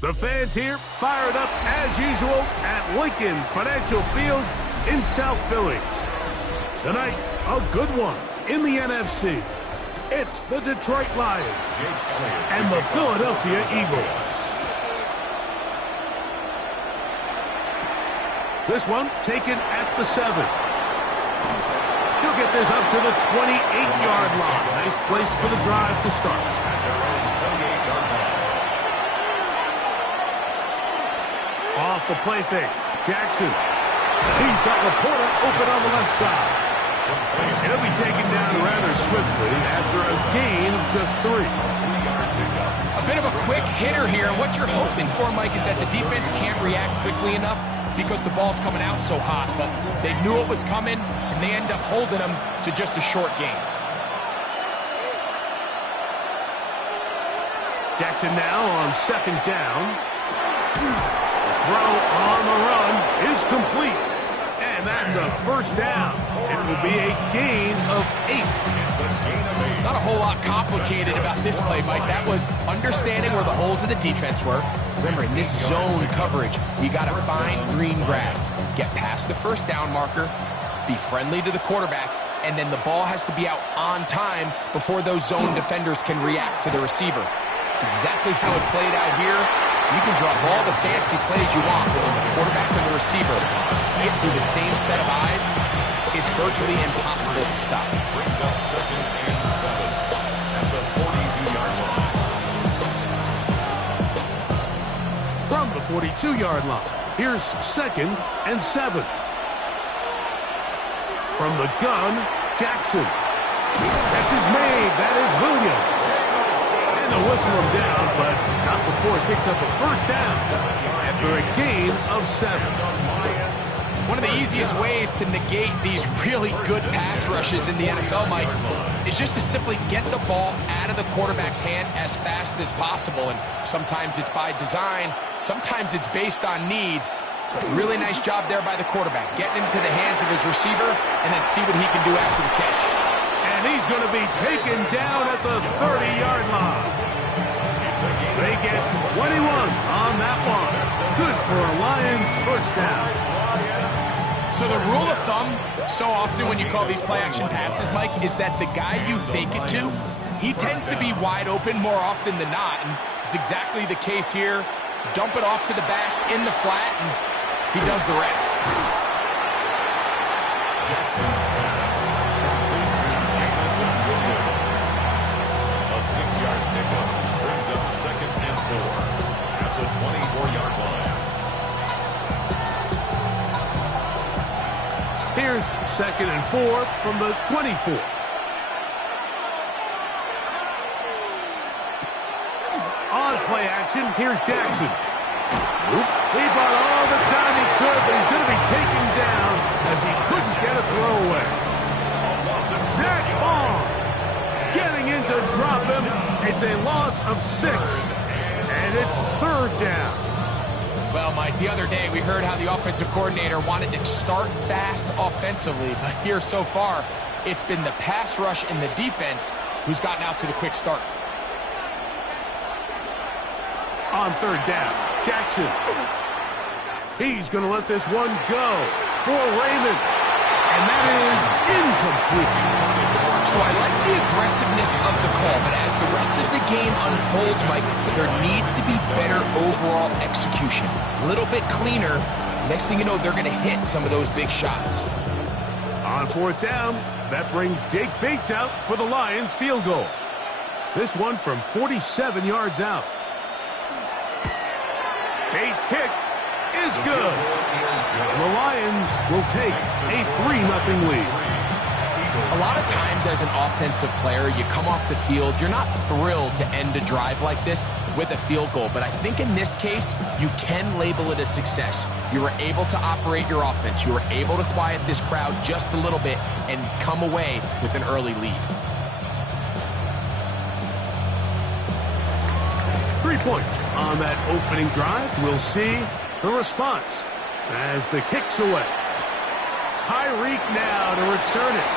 The fans here fired up as usual at Lincoln Financial Field in South Philly. Tonight, a good one in the NFC. It's the Detroit Lions and the Philadelphia Eagles. This one taken at the 7. He'll get this up to the 28-yard line. Nice place for the drive to start. Off the play fake, Jackson. He's got Laporta open on the left side. He'll be taken down rather swiftly after a gain of just 3. A bit of a quick hitter here. What you're hoping for, Mike, is that the defense can't react quickly enough because the ball's coming out so hot. But they knew it was coming, and they end up holding them to just a short gain. Jackson now on 2nd down. Throw on the run is complete. And that's a 1st down. It will be a gain of 8. Not a whole lot complicated about this play, Mike. That was understanding where the holes of the defense were. Remember, in this zone coverage, you got to find green grass. Get past the 1st down marker, be friendly to the quarterback, and then the ball has to be out on time before those zone defenders can react to the receiver. It's exactly how it played out here. You can draw all the fancy plays you want, but when the quarterback and the receiver see it through the same set of eyes, it's virtually impossible to stop. Brings up 2nd and 7 at the 42-yard line. From the 42-yard line, here's 2nd and 7. From the gun, Jackson. Catch is made. That is Williams. They'll whistle him down, but not before it picks up a 1st down after a gain of 7. One of the easiest ways to negate these really good pass rushes in the NFL, Mike, is just to simply get the ball out of the quarterback's hand as fast as possible. And sometimes it's by design, sometimes it's based on need. Really nice job there by the quarterback, getting into the hands of his receiver and then see what he can do after the catch. And he's going to be taken down at the 30-yard line. They get 21 on that one. Good for a Lions 1st down. So the rule of thumb, so often when you call these play-action passes, Mike, is that the guy you fake it to, he tends to be wide open more often than not. And it's exactly the case here. Dump it off to the back in the flat, and he does the rest. Jackson's pass. A 6-yard pickup brings up 2nd and 4 at the 24-yard line. Here's 2nd and 4 from the 24. On play action, here's Jackson. He bought all the time he could, but he's going to be taken down as he couldn't get a throwaway. Zach Bond getting in to drop him. It's a loss of 6, and it's 3rd down. Well, Mike, the other day we heard how the offensive coordinator wanted to start fast offensively, but here so far, it's been the pass rush and the defense who's gotten out to the quick start. On 3rd down, Jackson. He's going to let this one go for Raymond. And that is incomplete. So I like the aggressiveness of the call, but as the rest of the game unfolds, Mike, there needs to be better overall execution. A little bit cleaner. Next thing you know, they're going to hit some of those big shots. On 4th down, that brings Jake Bates out for the Lions field goal. This one from 47 yards out. Bates' kick is good. The Lions will take a 3-0 lead. A lot of times as an offensive player, you come off the field, you're not thrilled to end a drive like this with a field goal. But I think in this case, you can label it a success. You were able to operate your offense. You were able to quiet this crowd just a little bit and come away with an early lead. 3 points on that opening drive. We'll see the response as the kick's away. Tyreek now to return it.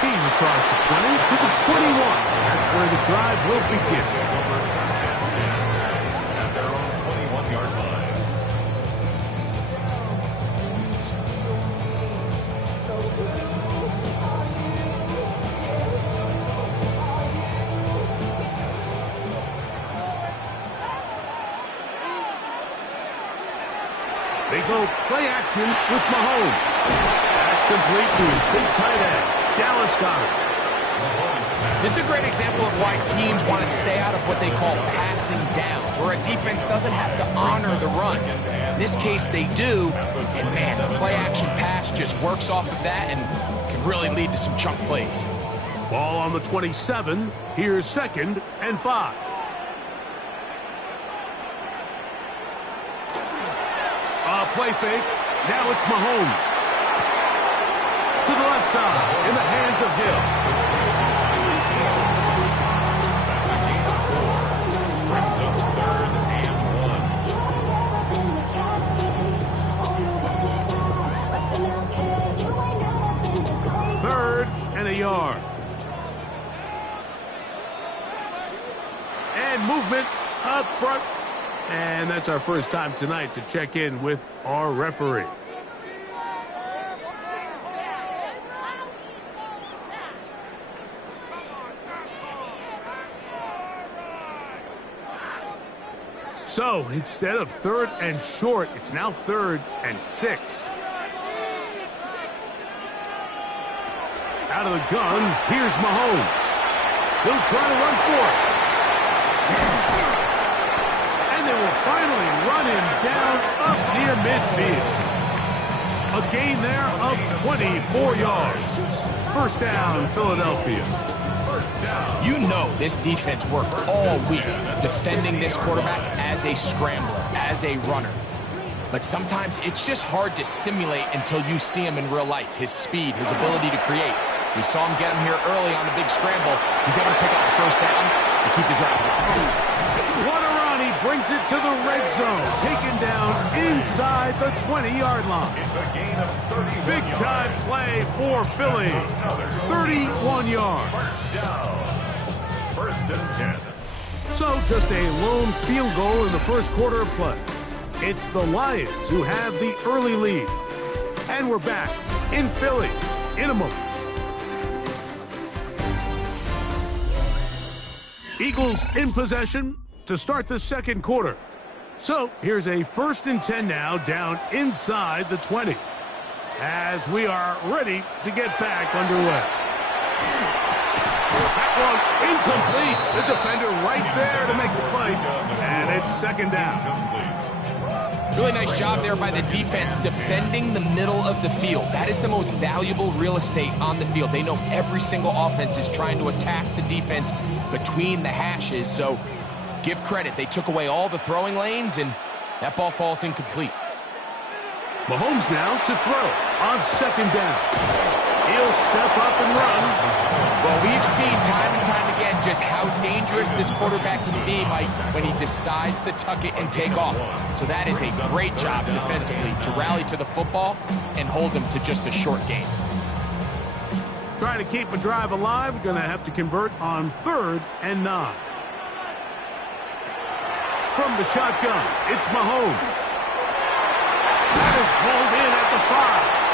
He's across the 20 to the 21. That's where the drive will begin. At their own 21-yard line. They go play action with Mahomes. That's complete to his big tight end, Dallas Goedert. This is a great example of why teams want to stay out of what they call passing downs, where a defense doesn't have to honor the run. In this case, they do, and man, the play-action pass just works off of that and can really lead to some chunk plays. Ball on the 27. Here's 2nd and 5. Play fake. Now it's Mahomes. To the left side, in the hands of Hill. Brings up 3rd and 1. 3rd and a yard. And movement up front. And that's our first time tonight to check in with our referee. So instead of 3rd and short, it's now 3rd and 6. Out of the gun, here's Mahomes. He'll try to run for it. They will finally run him down up near midfield. A gain there of 24 yards. First down, Philadelphia. You know this defense worked all week defending this quarterback as a scrambler, as a runner. But sometimes it's just hard to simulate until you see him in real life. His speed, his ability to create. We saw him get him here early on the big scramble. He's able to pick up the first down and keep the drive. What a run. He brings it to the red zone. Taken down inside the 20-yard line. It's a gain of 31 Big time play for Philly. 31 yards. First down. 1st and 10. So just a lone field goal in the first quarter of play. It's the Lions who have the early lead. And we're back in Philly in a moment. Eagles in possession to start the second quarter. So here's a 1st and 10 now down inside the 20 as we are ready to get back underway. That one incomplete. The defender right there to make the play, and it's 2nd down. Really nice job there by the defense defending the middle of the field. That is the most valuable real estate on the field. They know every single offense is trying to attack the defense between the hashes, so give credit. They took away all the throwing lanes, and that ball falls incomplete. Mahomes now to throw on 2nd down. He'll step up and run. Well, we've seen time and time again just how dangerous this quarterback can be, Mike, when he decides to tuck it and take off. So that is a great job defensively to rally to the football and hold him to just a short game. Trying to keep a drive alive, going to have to convert on 3rd and 9. From the shotgun, it's Mahomes. That is pulled in at the 5.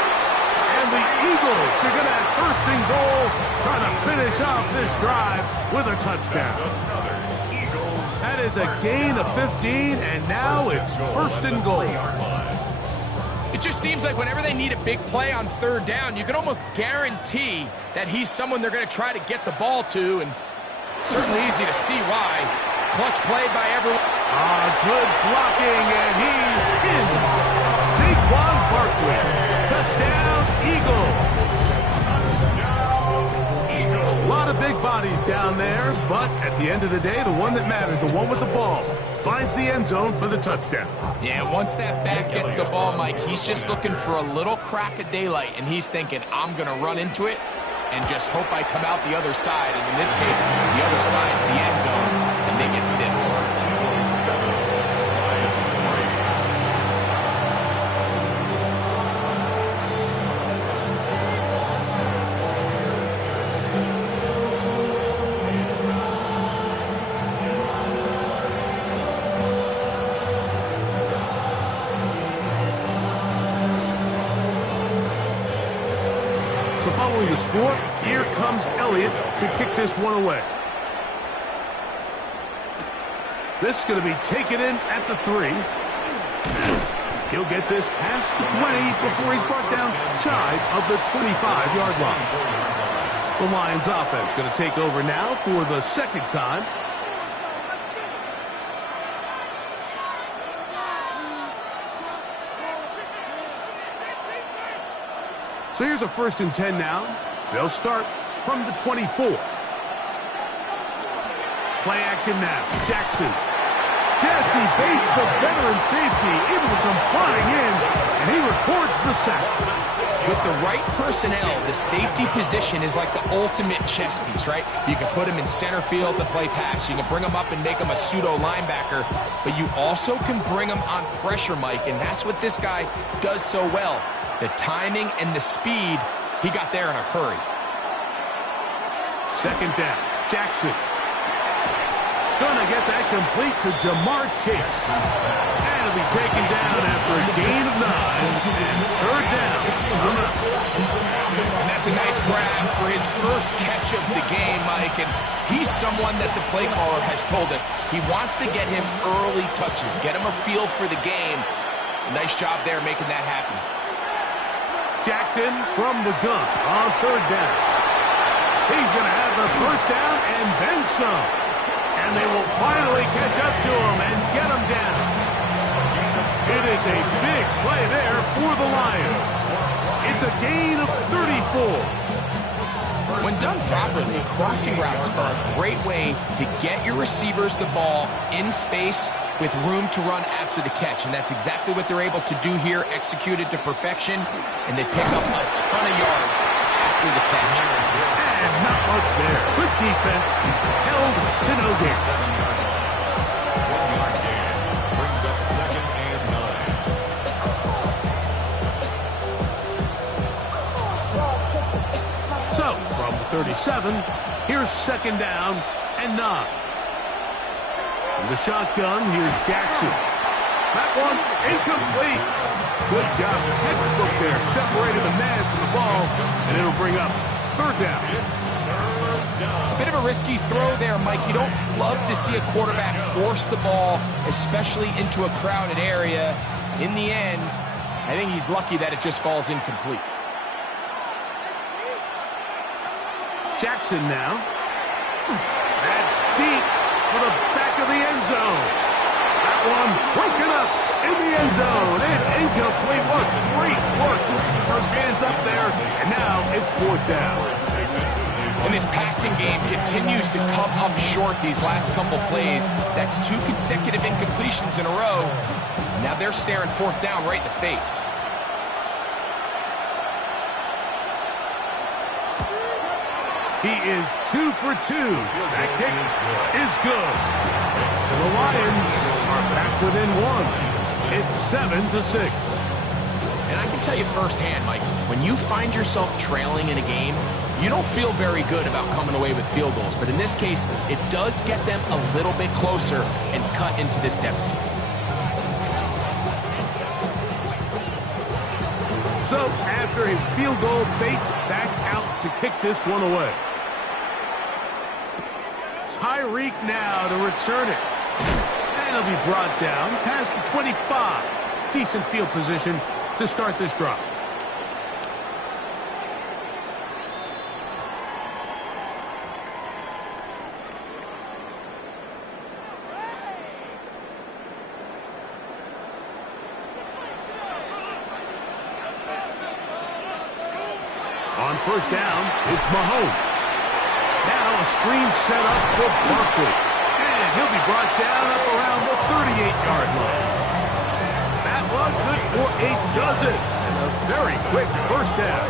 And the Eagles are going to have 1st and goal, trying to finish off this drive with a touchdown. That is a gain of 15, and now it's 1st and goal. It just seems like whenever they need a big play on 3rd down, you can almost guarantee that he's someone they're going to try to get the ball to, and certainly easy to see why. Clutch play by everyone. Good blocking, and he's in. Saquon Barkley. Touchdown, Eagles. A lot of big bodies down there, but at the end of the day, the one that mattered, the one with the ball, finds the end zone for the touchdown. Yeah, once that back gets the ball, Mike, he's just looking for a little crack of daylight, and he's thinking, I'm going to run into it and just hope I come out the other side. And in this case, the other side's the end zone, and they get 6. So following the score, here comes Elliott to kick this one away. This is going to be taken in at the 3. He'll get this past the 20 before he's brought down shy of the 25-yard line. The Lions offense going to take over now for the second time. So here's a 1st and 10 now. They'll start from the 24. Play action now. Jackson. Jesse Bates, the veteran safety, able to come flying in, and he records the sack. With the right personnel, the safety position is like the ultimate chess piece, right? You can put him in center field to play pass. You can bring him up and make him a pseudo linebacker, but you also can bring him on pressure, Mike, and that's what this guy does so well. The timing and the speed, he got there in a hurry. 2nd down, Jackson. Gonna get that complete to Jamar Chase. And it'll be taken down after a gain of 9. And 3rd down. And that's a nice grab for his first catch of the game, Mike. And he's someone that the play caller has told us he wants to get him early touches, get him a feel for the game. Nice job there making that happen. Jackson from the gun on 3rd down. He's going to have the 1st down and then some. And they will finally catch up to him and get him down. It is a big play there for the Lions. It's a gain of 34. When done properly, crossing routes are a great way to get your receivers the ball in space with room to run after the catch. And that's exactly what they're able to do here, executed to perfection. And they pick up a ton of yards after the catch. And not much there. Good defense. Held to no gain. 1-yard gain. Brings up 2nd and 9. So, from the 37, here's 2nd down and 9. From the shotgun, here's Jackson. That one incomplete. Good job. Textbook there. Separated the man from the ball, and it'll bring up 3rd down. A bit of a risky throw there, Mike. You don't love to see a quarterback force the ball, especially into a crowded area. In the end, I think he's lucky that it just falls incomplete. Jackson now. That's deep for the back of the end zone. That one broken up in the end zone. It's incomplete. What great work. Just keep those hands up there. And now it's 4th down. And this passing game continues to come up short these last couple plays. That's 2 consecutive incompletions in a row. Now they're staring 4th down right in the face. He is 2 for 2. That kick is good. The Lions are back within 1. It's 7-6. And I can tell you firsthand, Mike, when you find yourself trailing in a game, you don't feel very good about coming away with field goals. But in this case, it does get them a little bit closer and cut into this deficit. So after his field goal, Bates back out to kick this one away. Tyreek now to return it. And he'll be brought down past the 25. Decent field position to start this drive. On 1st down, it's Mahomes. Now a screen set up for Barkley. And he'll be brought down up around the 38-yard line. That one good for a dozen. And a very quick 1st down.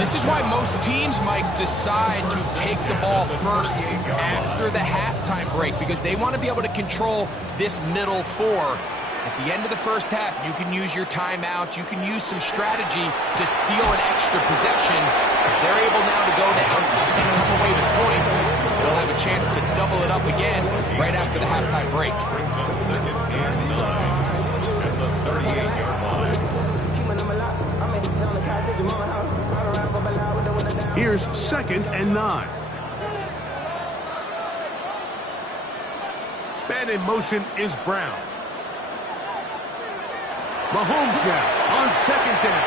This is why most teams might decide to take the ball first after the halftime break, because they want to be able to control this middle 4. At the end of the 1st half, you can use your timeout. You can use some strategy to steal an extra possession. If they're able now to go down and come away with points, they'll have a chance to double it up again right after the halftime break. Brings up 2nd and 9 at the 38-yard line. Here's 2nd and 9. Man in motion is Brown. Mahomes now on 2nd down.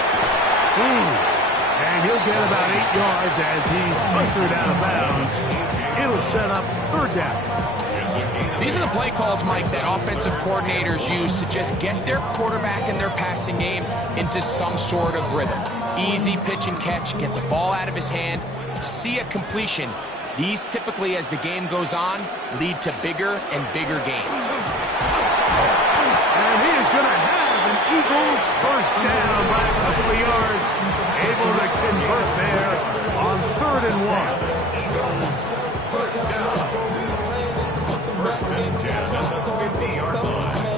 And he'll get about 8 yards as he's ushered out of bounds. It'll set up 3rd down. These are the play calls, Mike, that offensive coordinators use to just get their quarterback and their passing game into some sort of rhythm. Easy pitch and catch, get the ball out of his hand, see a completion. These typically, as the game goes on, lead to bigger and bigger gains. And he is going to have an Eagles first down by a couple of yards. Able to convert there on 3rd and 1. First down. 1st and 10 at the 50-yard line.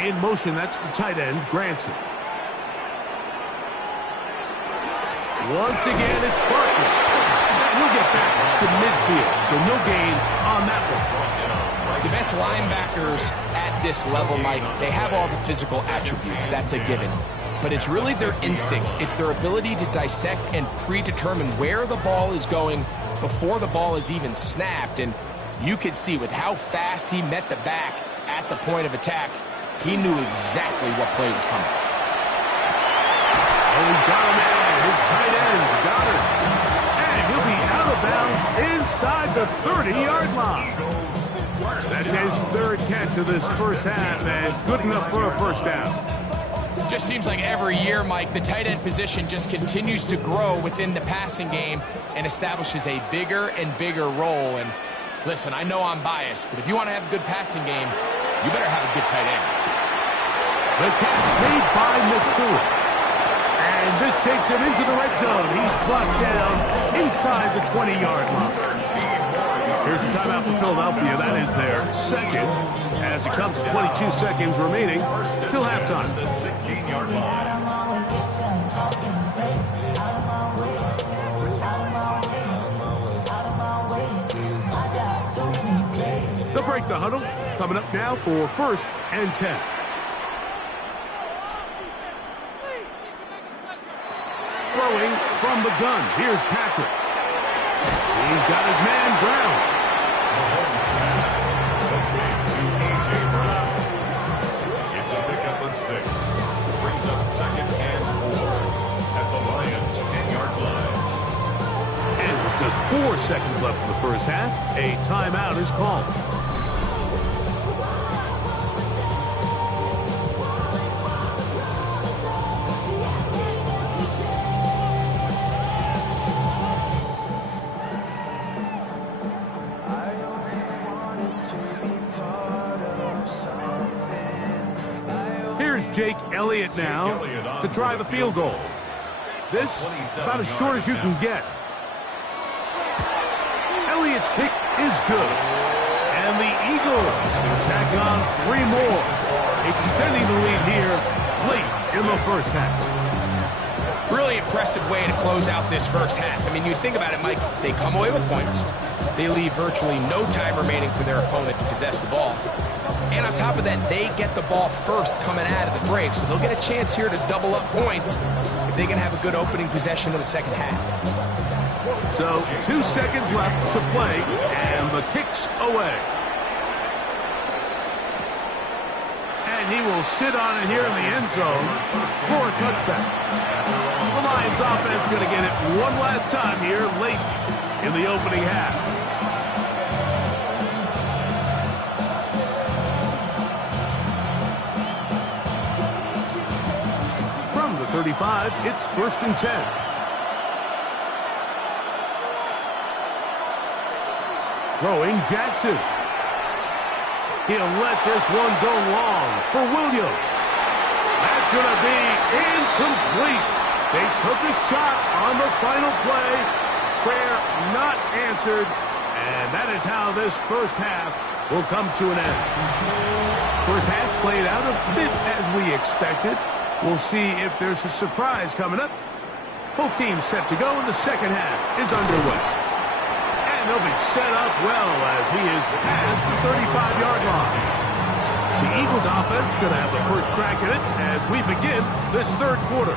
In motion, that's the tight end, Granson. Once again, it's Barkley. And he'll get back to midfield, so no gain on that one. The best linebackers at this level, Mike, they have all the physical attributes. That's a given. But it's really their instincts. It's their ability to dissect and predetermine where the ball is going before the ball is even snapped. And you could see with how fast he met the back at the point of attack, he knew exactly what play was coming. Oh, he's got a man, his tight end, Goddard. And he'll be out of bounds inside the 30-yard line. That's his 3rd catch of this first half, and good enough for a first down. Just seems like every year, Mike, the tight end position just continues to grow within the passing game and establishes a bigger and bigger role. And listen, I know I'm biased, but if you want to have a good passing game, you better have a good tight end. The catch made by McCool. And this takes him into the red zone. He's blocked down inside the 20-yard line. Here's a timeout for Philadelphia. That is their 2nd, as it comes to 22 seconds remaining till halftime. The 16-yard line. They'll break the huddle. Coming up now for 1st and 10. Throwing from the gun. Here's Patrick. He's got his man, Brown. Mahomes pass. To A.J. Brown. It's a pickup of 6. Brings up 2nd and 4 at the Lions' 10-yard line. And with just 4 seconds left in the first half, a timeout is called. Jake Elliott now to try the field goal. This about as short as you can get. Elliott's kick is good. And the Eagles tack on 3 more, extending the lead here late in the first half. Really impressive way to close out this first half. I mean, you think about it, Mike, they come away with points. They leave virtually no time remaining for their opponent to possess the ball. And on top of that, they get the ball first coming out of the break, so they'll get a chance here to double up points if they can have a good opening possession of the second half. So 2 seconds left to play, and the kick's away. And he will sit on it here in the end zone for a touchback. The Lions offense going to get it one last time here late in the opening half. From the 35, it's 1st and 10. Throwing Jackson. He'll let this one go long for Williams. That's going to be incomplete. They took a shot on the final play. Prayer not answered. And that is how this first half will come to an end. First half played out a bit as we expected. We'll see if there's a surprise coming up Both teams set to go, and the second half is underway. And they'll be set up well as he is past the 35-yard line. The Eagles offense going to have the first crack at it as we begin this third quarter.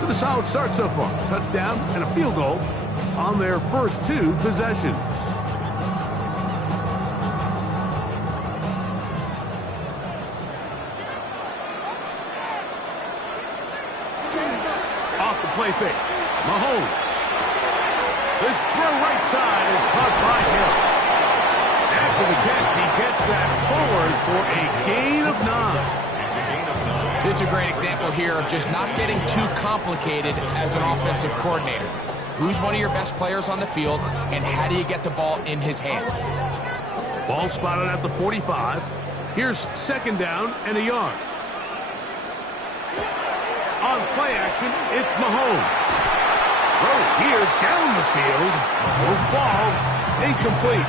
With a solid start so far. Touchdown and a field goal on their first two possessions. Off the play fake. Mahomes. This throw right side is caught by Hill. After the catch, he gets that forward for a gain of 9. This is a great example here of just not getting too complicated as an offensive coordinator. Who's one of your best players on the field, and how do you get the ball in his hands? Ball spotted at the 45. Here's second down and a yard. On play action, it's Mahomes. Throw here down the field. Will fall. Incomplete.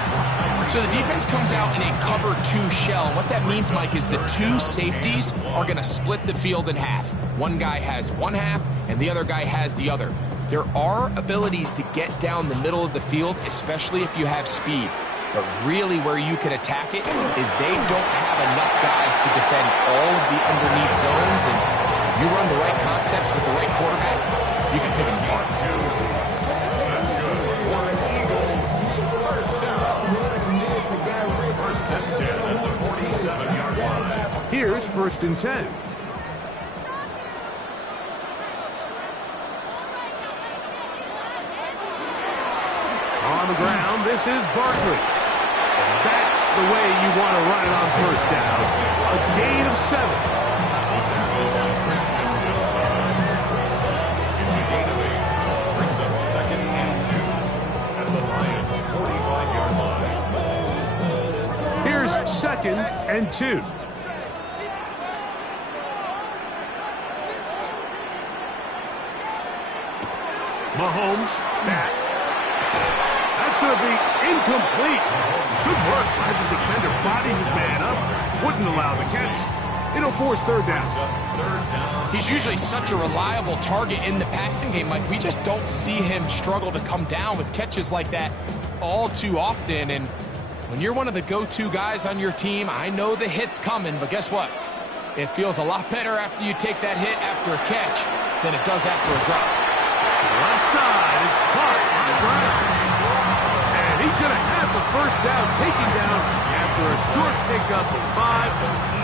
So the defense comes out in a cover 2 shell. What that means, Mike, is the two safeties are going to split the field in half. One guy has one half, and the other guy has the other. There are abilities to get down the middle of the field, especially if you have speed. But really where you can attack it is they don't have enough guys to defend all of the underneath zones. And if you run the right concepts with the right quarterback, you can pick them apart. That's good. For the Eagles, first down. First and 10 at the 47-yard line. Here's first and 10. On the ground, this is Barkley. That's the way you want to run it on first down. A gain of 7. It's a gain of 8. Brings up second and 2 at the Lions' 45-yard line. Here's second and 2. Mahomes back. That's going to be incomplete. Good work by the defender, bodying his man up. Wouldn't allow the catch. It'll force third down. He's usually such a reliable target in the passing game, Mike. We just don't see him struggle to come down with catches like that all too often. And when you're one of the go-to guys on your team, I know the hit's coming, but guess what? It feels a lot better after you take that hit after a catch than it does after a drop. Left side, it's caught on the ground. And he's going to have the first down taken down after a short pickup of 5,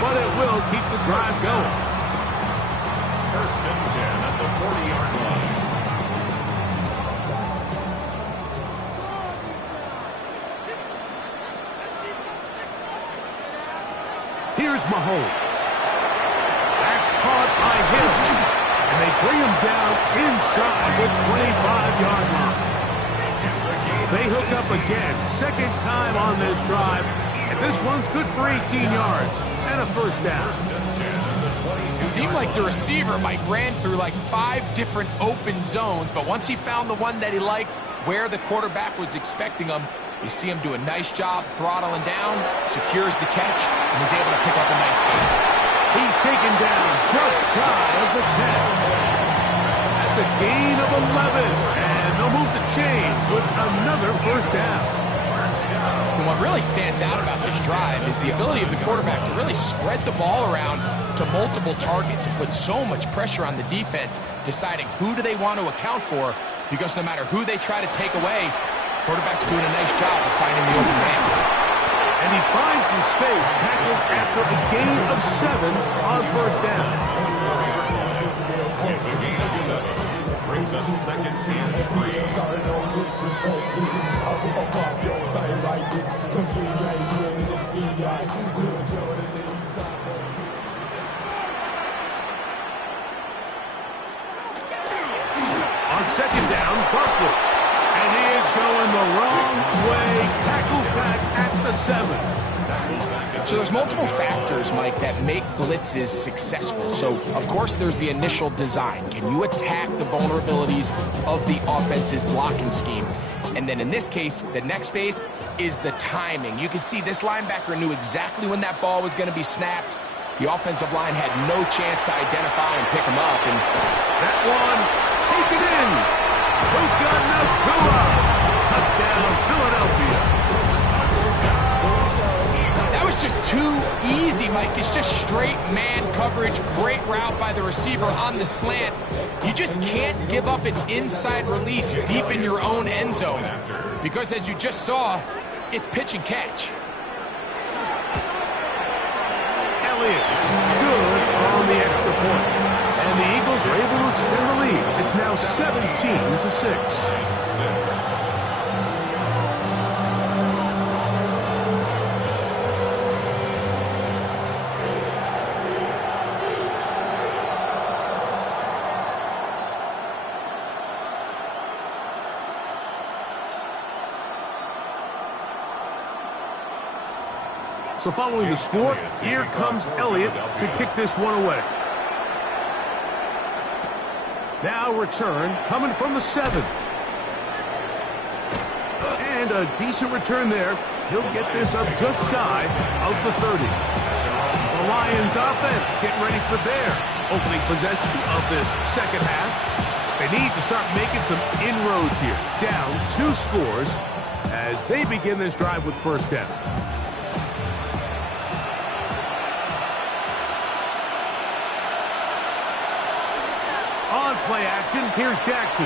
but it will keep the drive going. First and 10 at the 40-yard line. Here's Mahomes. That's caught by Hill. And they bring him down inside the 25-yard line. They hook up again, second time on this drive, and this one's good for 18 yards and a first down. It seemed like the receiver, Mike, ran through like 5 different open zones, but once he found the one that he liked, where the quarterback was expecting him, you see him do a nice job throttling down, secures the catch, and is able to pick up a nice gain. He's taken down just shy of the 10. That's a gain of 11, and they'll move the chains with another first down. And what really stands out about this drive is the ability of the quarterback to really spread the ball around to multiple targets and put so much pressure on the defense, deciding who do they want to account for, because no matter who they try to take away, quarterback's doing a nice job of finding the open man. And he finds some space, tackles after a gain of 7 on first down. It's a gain of 7. Brings up second and 3. On second down, Barkley. And he is going the wrong way. Tackled back at the 7. So there's multiple factors, Mike, that make blitzes successful. So, of course, there's the initial design. Can you attack the vulnerabilities of the offense's blocking scheme? And then in this case, the next phase is the timing. You can see this linebacker knew exactly when that ball was going to be snapped. The offensive line had no chance to identify and pick him up. And that one take it in. Puka Nacua. Touchdown, Philadelphia. That was just too easy, Mike. It's just straight man coverage. Great route by the receiver on the slant. You just can't give up an inside release deep in your own end zone. Because as you just saw, it's pitch and catch. Elliott, good on the extra point. And the Eagles are able to extend the lead. It's now 17-6. So following the score, here comes Elliott to kick this one away. Now return coming from the 7. And a decent return there. He'll get this up just shy of the 30. The Lions offense getting ready for their opening possession of this second half. They need to start making some inroads here. Down 2 scores as they begin this drive with first down. On play action, here's Jackson.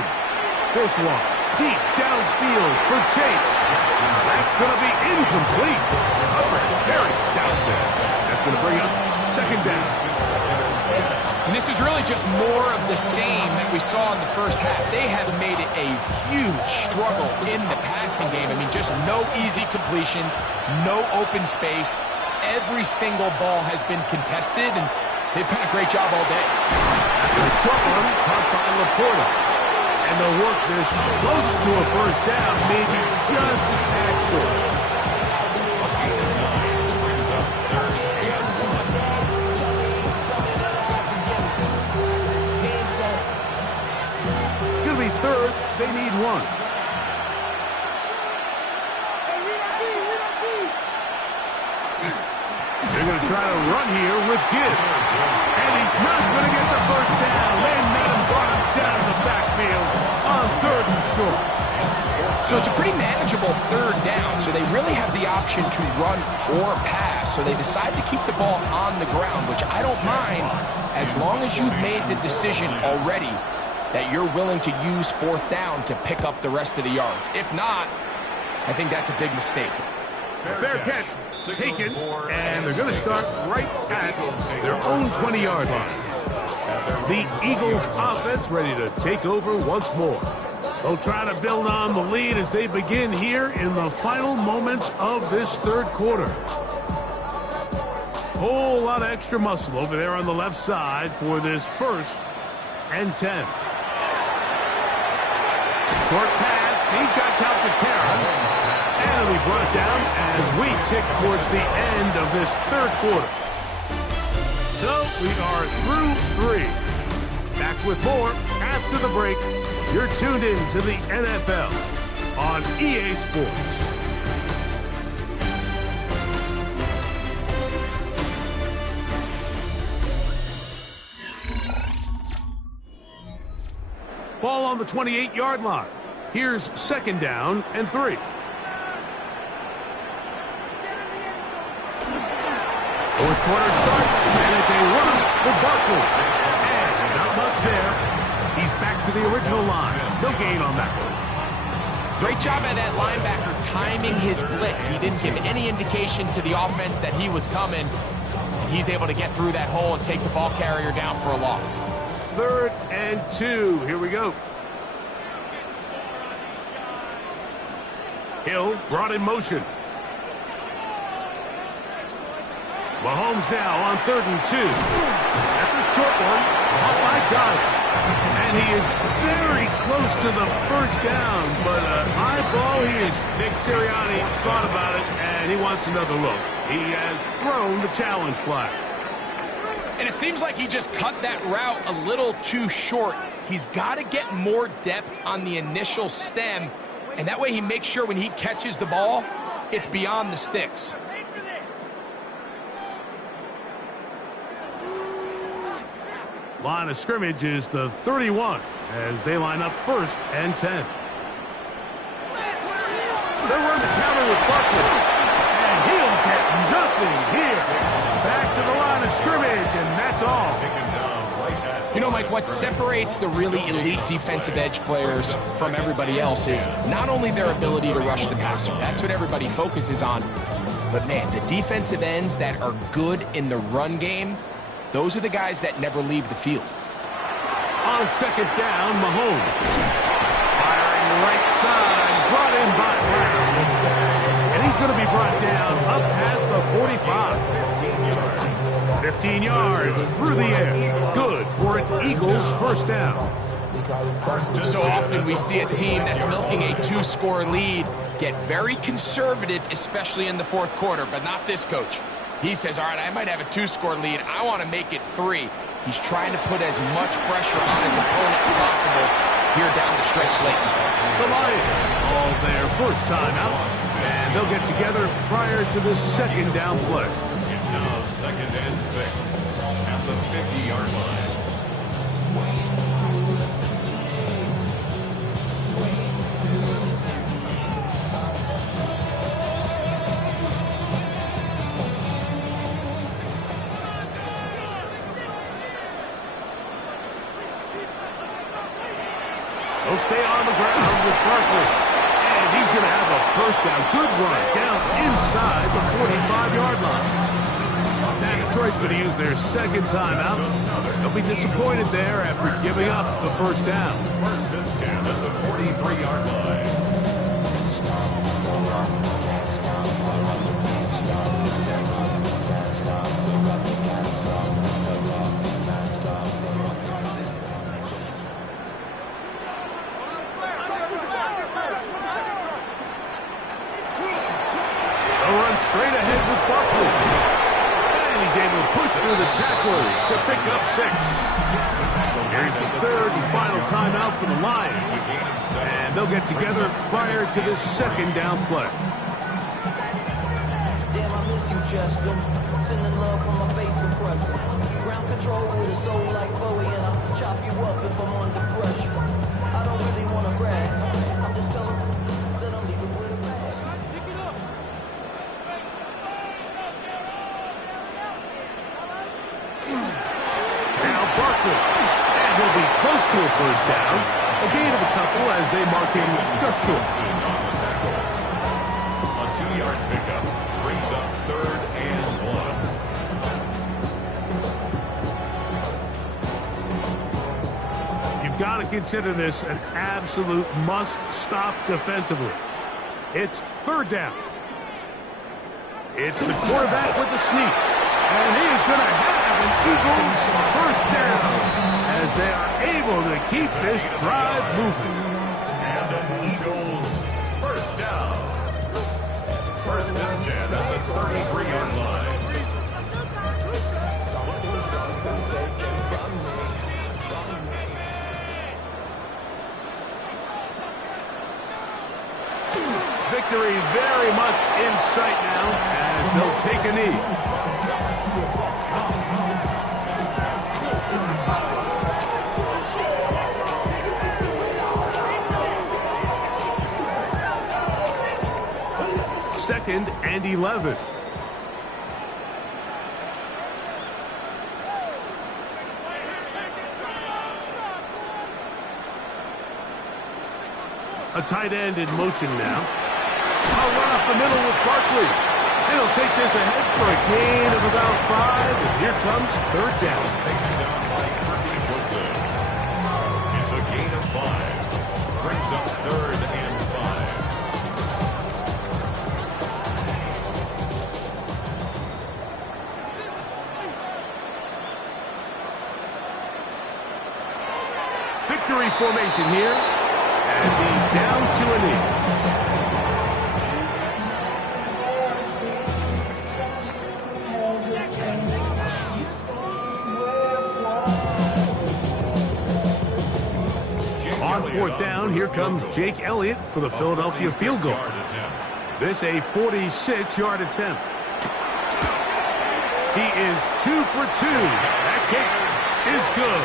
This one, deep downfield for Chase. That's going to be incomplete. Very stout there. That's going to bring up second down. And this is really just more of the same that we saw in the first half. They have made it a huge struggle in the passing game. I mean, just no easy completions, no open space. Every single ball has been contested, and they've done a great job all day. A short one caught by Laporta. And they'll work this close to a first down, maybe just a tad short. Brings up 3rd and 1. It's going to be 3rd. They need 1. They're going to try to run here with Gibbs. And he's not going to get the first down. They met him, brought him down the backfield on 3rd and short. So it's a pretty manageable 3rd down, so they really have the option to run or pass. So they decide to keep the ball on the ground, which I don't mind as long as you've made the decision already that you're willing to use 4th down to pick up the rest of the yards. If not, I think that's a big mistake. Fair catch taken, and they're going to start right at their own 20-yard line. The Eagles offense ready to take over once more. They'll try to build on the lead as they begin here in the final moments of this 3rd quarter. Whole lot of extra muscle over there on the left side for this 1st and 10. Short pass, he's got Calcaterra. And it'll be brought down as we tick towards the end of this 3rd quarter. So we are through 3. Back with more after the break. You're tuned in to the NFL on EA Sports. Ball on the 28-yard line. Here's 2nd down and 3. 4th quarter starts, and it's a run for Barkley. And not much there. He's back to the original line. No gain on that one. Great job by that linebacker timing his blitz. He didn't give any indication to the offense that he was coming. And he's able to get through that hole and take the ball carrier down for a loss. 3rd and 2. Here we go. Hill brought in motion. Mahomes now on 3rd and 2. That's a short one. Oh, my God. And he is very close to the first down, but high ball, Nick Sirianni thought about it, and he wants another look. He has thrown the challenge flag. And it seems like he just cut that route a little too short. He's got to get more depth on the initial stem, and that way he makes sure when he catches the ball, it's beyond the sticks. Line of scrimmage is the 31 as they line up 1st and 10. They run the counter with Barkley. And he'll get nothing here. Back to the line of scrimmage, and that's all. You know, Mike, what separates the really elite defensive edge players from everybody else is not only their ability to rush the passer. That's what everybody focuses on. But, man, the defensive ends that are good in the run game, those are the guys that never leave the field. On 2nd down, Mahomes. Firing right side, brought in by Brown. And he's going to be brought down up past the 45. 15 yards through the air. Good for an Eagles 1st down. So often we see a team that's milking a 2-score lead get very conservative, especially in the 4th quarter, but not this coach. He says, all right, I might have a 2-score lead. I want to make it 3. He's trying to put as much pressure on his opponent as possible here down the stretch late. The Lions call their 1st time out, and they'll get together prior to the 2nd down play. It's now 2nd and 6 at the 50-yard line. They'll stay on the ground with Barkley. And he's going to have a 1st down. Good run down inside the 45-yard line. Now Detroit's going to use their 2nd timeout. They'll be disappointed there after giving up the 1st down. 1st and 10 at the 43-yard line. Straight ahead with Barkley. And he's able to push through the tacklers to pick up 6. Here's the 3rd and final timeout for the Lions. And they'll get together prior to the 2nd down play. Damn, I miss you, Chester. Sending love from my bass compressor. Ground control with a soul like Bowie, and I'll chop you up if I'm under pressure. I don't really want to brag. I'm just telling that I'm leaving with a bag. Barkley, and he'll be close to a 1st down. A gain of a couple as they mark him just short. A 2-yard pickup brings up 3rd and 1. You've got to consider this an absolute must-stop defensively. It's 3rd down. It's the quarterback with the sneak. And he is going to have an Eagles 1st down as they are able to keep this drive moving. And an Eagles 1st down. 1st and 10 at the 33-yard line. Victory very much in sight now as they'll take a knee. Second and 11. A tight end in motion now. A run up the middle with Barkley. And he'll take this ahead for a gain of about 5. And here comes 3rd down. Taken down by Kirby Woodson. It's a gain of 5. Brings up 3rd and 5. Victory formation here as he's down to a knee. On 4th down, here comes Jake Elliott for the Philadelphia field goal. This a 46-yard attempt. He is 2 for 2. That kick. is good.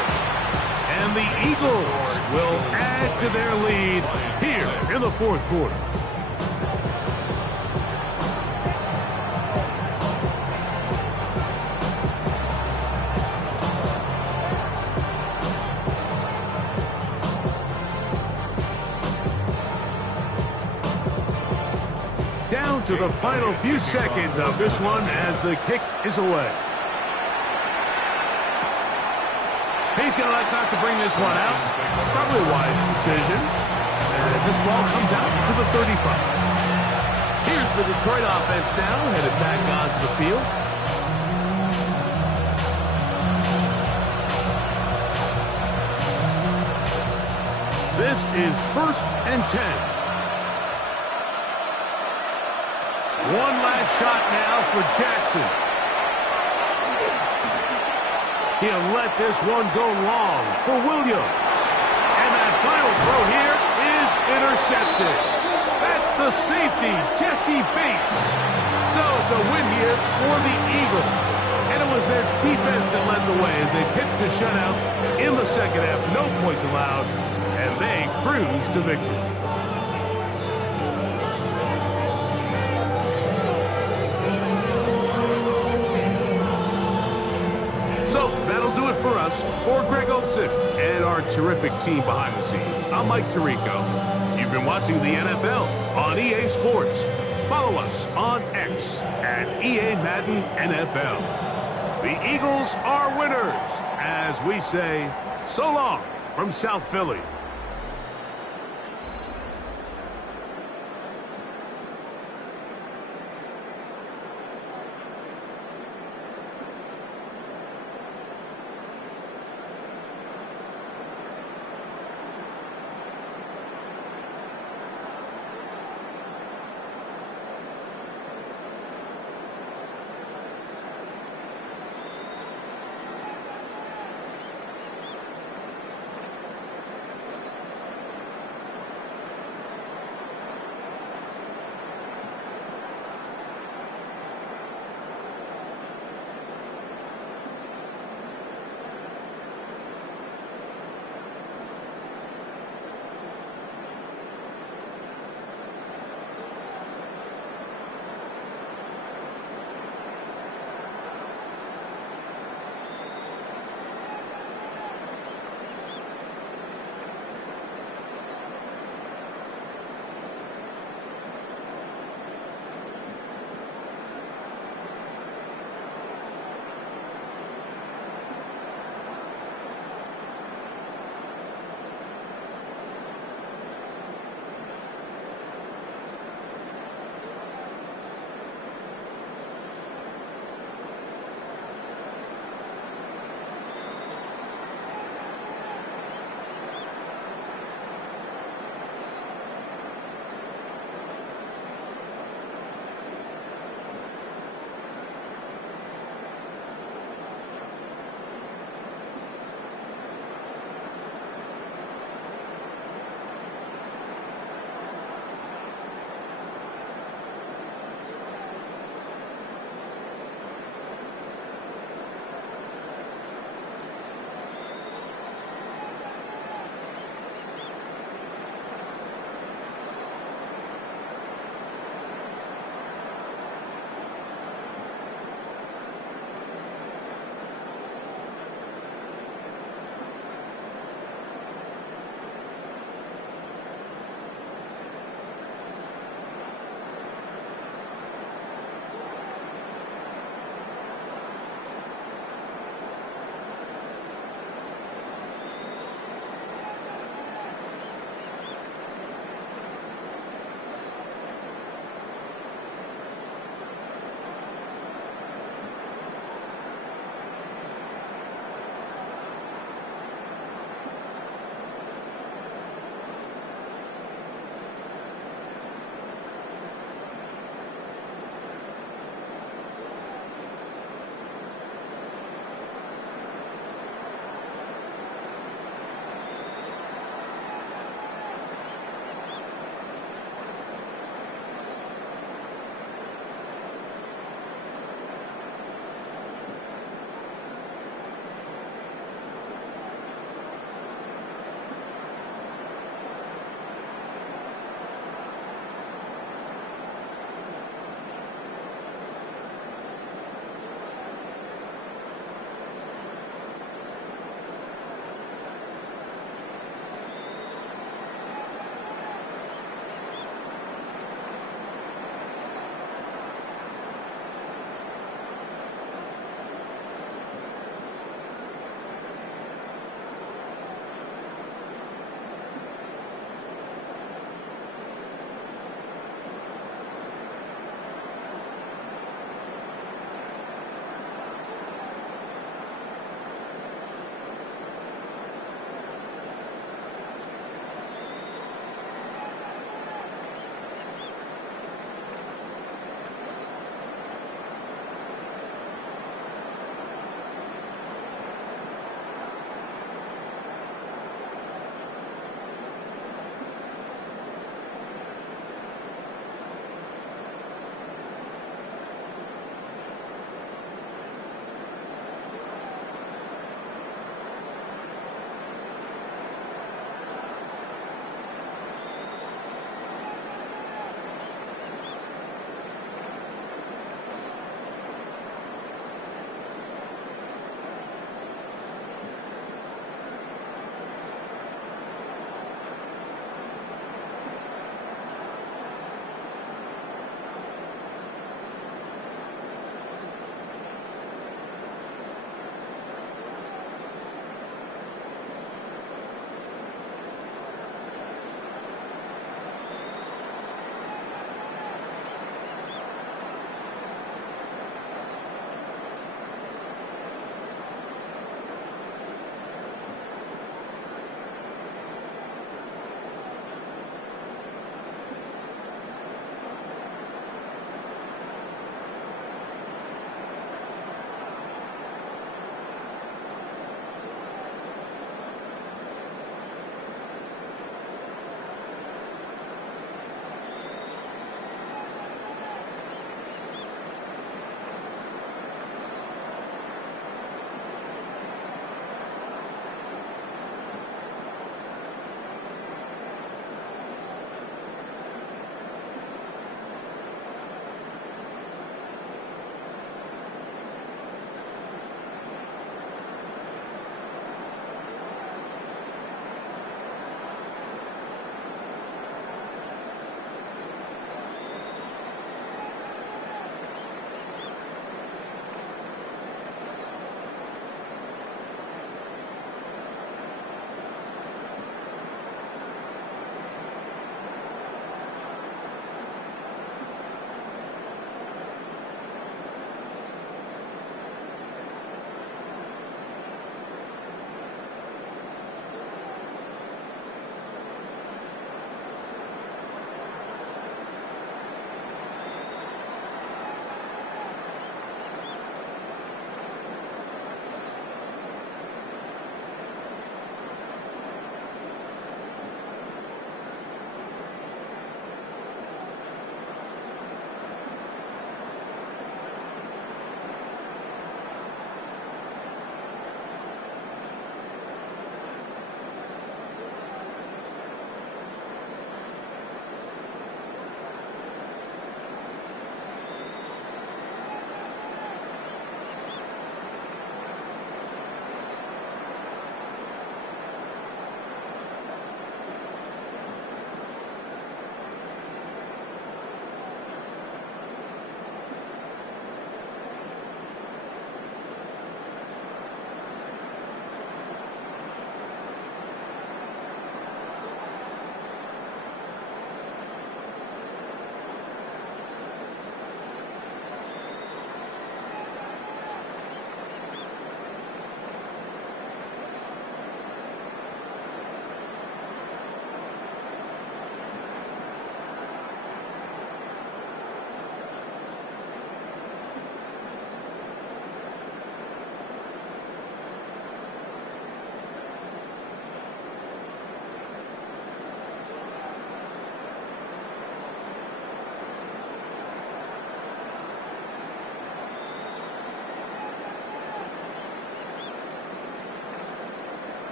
And the Eagles will add to their lead here in the fourth quarter. Down to the final few seconds of this one as the kick is away. He's going to like not to bring this one out. Probably a wise decision as this ball comes out to the 35. Here's the Detroit offense now, headed back onto the field. This is 1st and 10. One last shot now for Jackson. He'll let this one go long for Williams. And that final throw here is intercepted. That's the safety, Jesse Bates. So it's a win here for the Eagles. And it was their defense that led the way as they pitched the shutout in the second half. No points allowed, and they cruised to victory. So that'll do it for us. For Greg Olsen and our terrific team behind the scenes, I'm Mike Tirico. You've been watching the NFL on EA Sports. Follow us on X at EA Madden NFL. The Eagles are winners, as we say, so long from South Philly.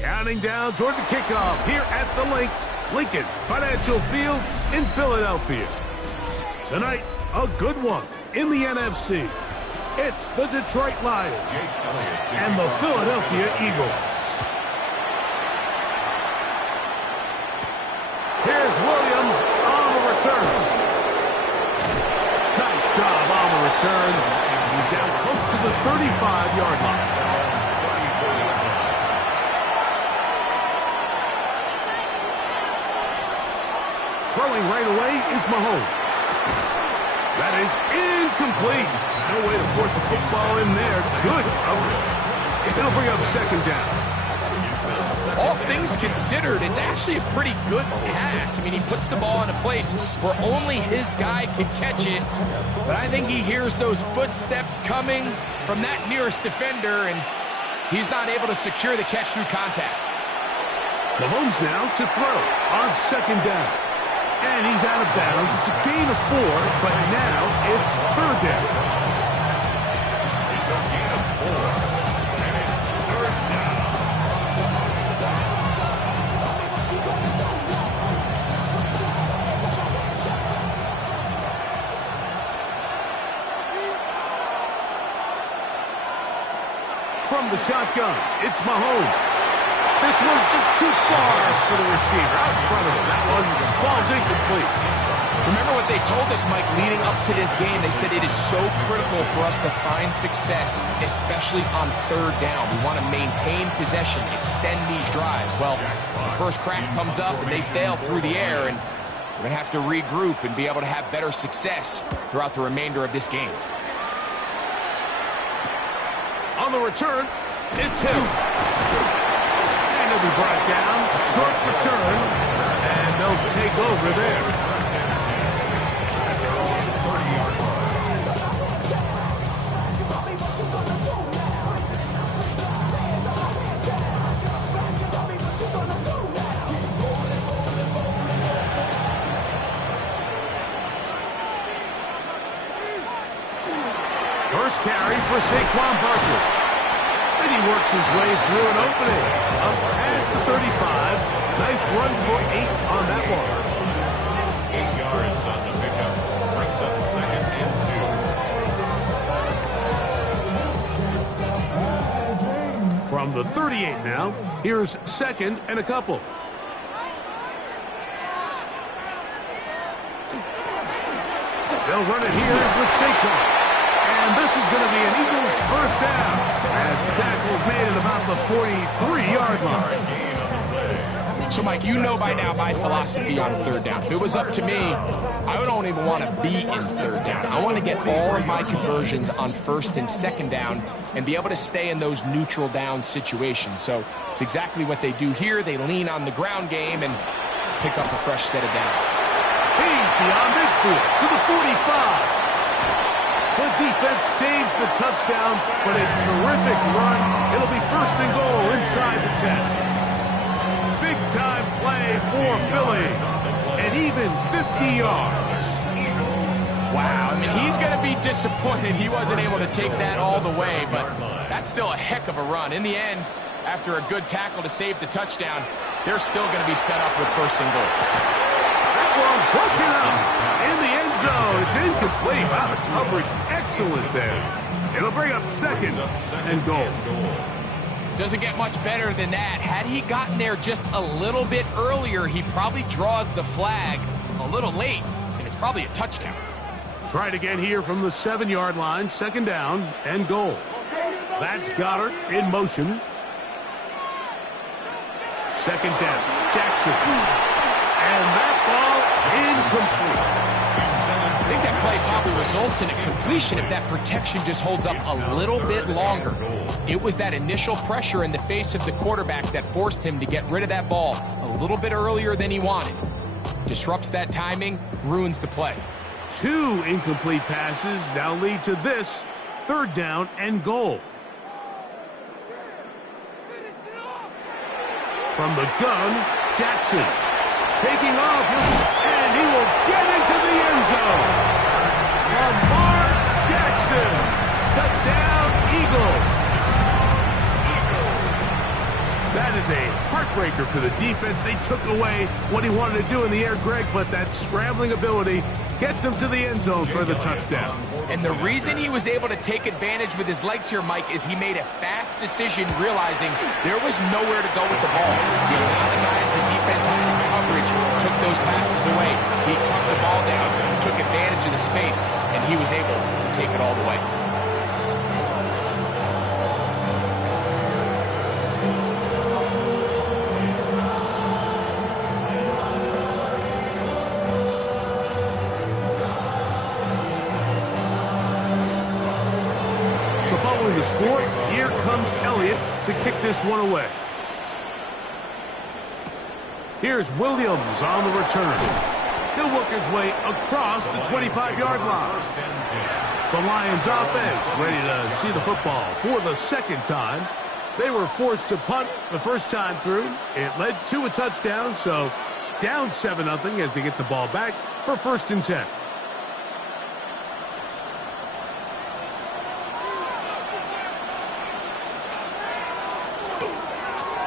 Counting down toward the kickoff here at the Lincoln Financial Field in Philadelphia. Tonight, a good one in the NFC. It's the Detroit Lions and the Philadelphia Eagles. Here's Williams on the return. Nice job on the return. He's down close to the 35-yard line. Throwing right away is Mahomes. That is incomplete. No way to force a football in there. Good coverage. It'll bring up second down. All things considered, it's actually a pretty good pass. I mean, he puts the ball in a place where only his guy can catch it. But I think he hears those footsteps coming from that nearest defender, and he's not able to secure the catch through contact. Mahomes now to throw on second down. And he's out of bounds. It's a gain of 4, but now it's third down. It's a gain of 4, and it's third down. From the shotgun, it's Mahomes. This one just too far for the receiver. Out in front of him. That one falls incomplete. Remember what they told us, Mike, leading up to this game? They said it is so critical for us to find success, especially on third down. We want to maintain possession, extend these drives. Well, the first crack comes up and they fail through the air, and we're going to have to regroup and be able to have better success throughout the remainder of this game. On the return, it's him. And he'll be brought down. Short return. And they'll take over there. First carry for Saquon Barkley. And he works his way through an opening. Up past the 35. Nice run for 8 on that one. 8 yards on the pickup. Brings up second and 2. From the 38 now, here's second and a couple. They'll run it here with Saquon. And this is going to be an Eagles first down as the tackle is made at about the 43-yard line. So, Mike, you know by now my philosophy on third down. If it was up to me, I don't even want to be in third down. I want to get all of my conversions on first and second down and be able to stay in those neutral down situations. So it's exactly what they do here. They lean on the ground game and pick up a fresh set of downs. He's beyond midfield to the 45. The defense saves the touchdown, but a terrific run. It'll be first and goal inside the 10. Big-time play for Philly. And even 50 yards. Wow, I mean, he's going to be disappointed he wasn't able to take that all the way, but that's still a heck of a run. In the end, after a good tackle to save the touchdown, they're still going to be set up with first and goal. That one broken up in the end zone. It's incomplete. Wow, the coverage excellent there. It'll bring up second and goal. Doesn't get much better than that. Had he gotten there just a little bit earlier, he probably draws the flag a little late, and it's probably a touchdown. Try it again here from the 7-yard line. Second down and goal. That's Goddard in motion. Second down. Jackson. And that ball incomplete. I think that play probably results in a completion if that protection just holds up a little bit longer. It was that initial pressure in the face of the quarterback that forced him to get rid of that ball a little bit earlier than he wanted. Disrupts that timing, ruins the play. 2 incomplete passes now lead to this third down and goal. From the gun, Jackson taking off, and he will get into the end zone. Lamar Jackson, touchdown Eagles. That is a heartbreaker for the defense. They took away what he wanted to do in the air, Greg, but that scrambling ability gets him to the end zone for the touchdown. And the reason he was able to take advantage with his legs here, Mike, is he made a fast decision realizing there was nowhere to go with the ball. The amount of guys the defense had in coverage took those passes away. He tucked the ball down, took advantage of the space, and he was able to take it all the way. So following the score, here comes Elliott to kick this one away. Here's Williams on the return. He'll work his way across the 25-yard line. The Lions offense ready to see the football for the second time. They were forced to punt the first time through. It led to a touchdown, so down 7-0 as they get the ball back for 1st and 10.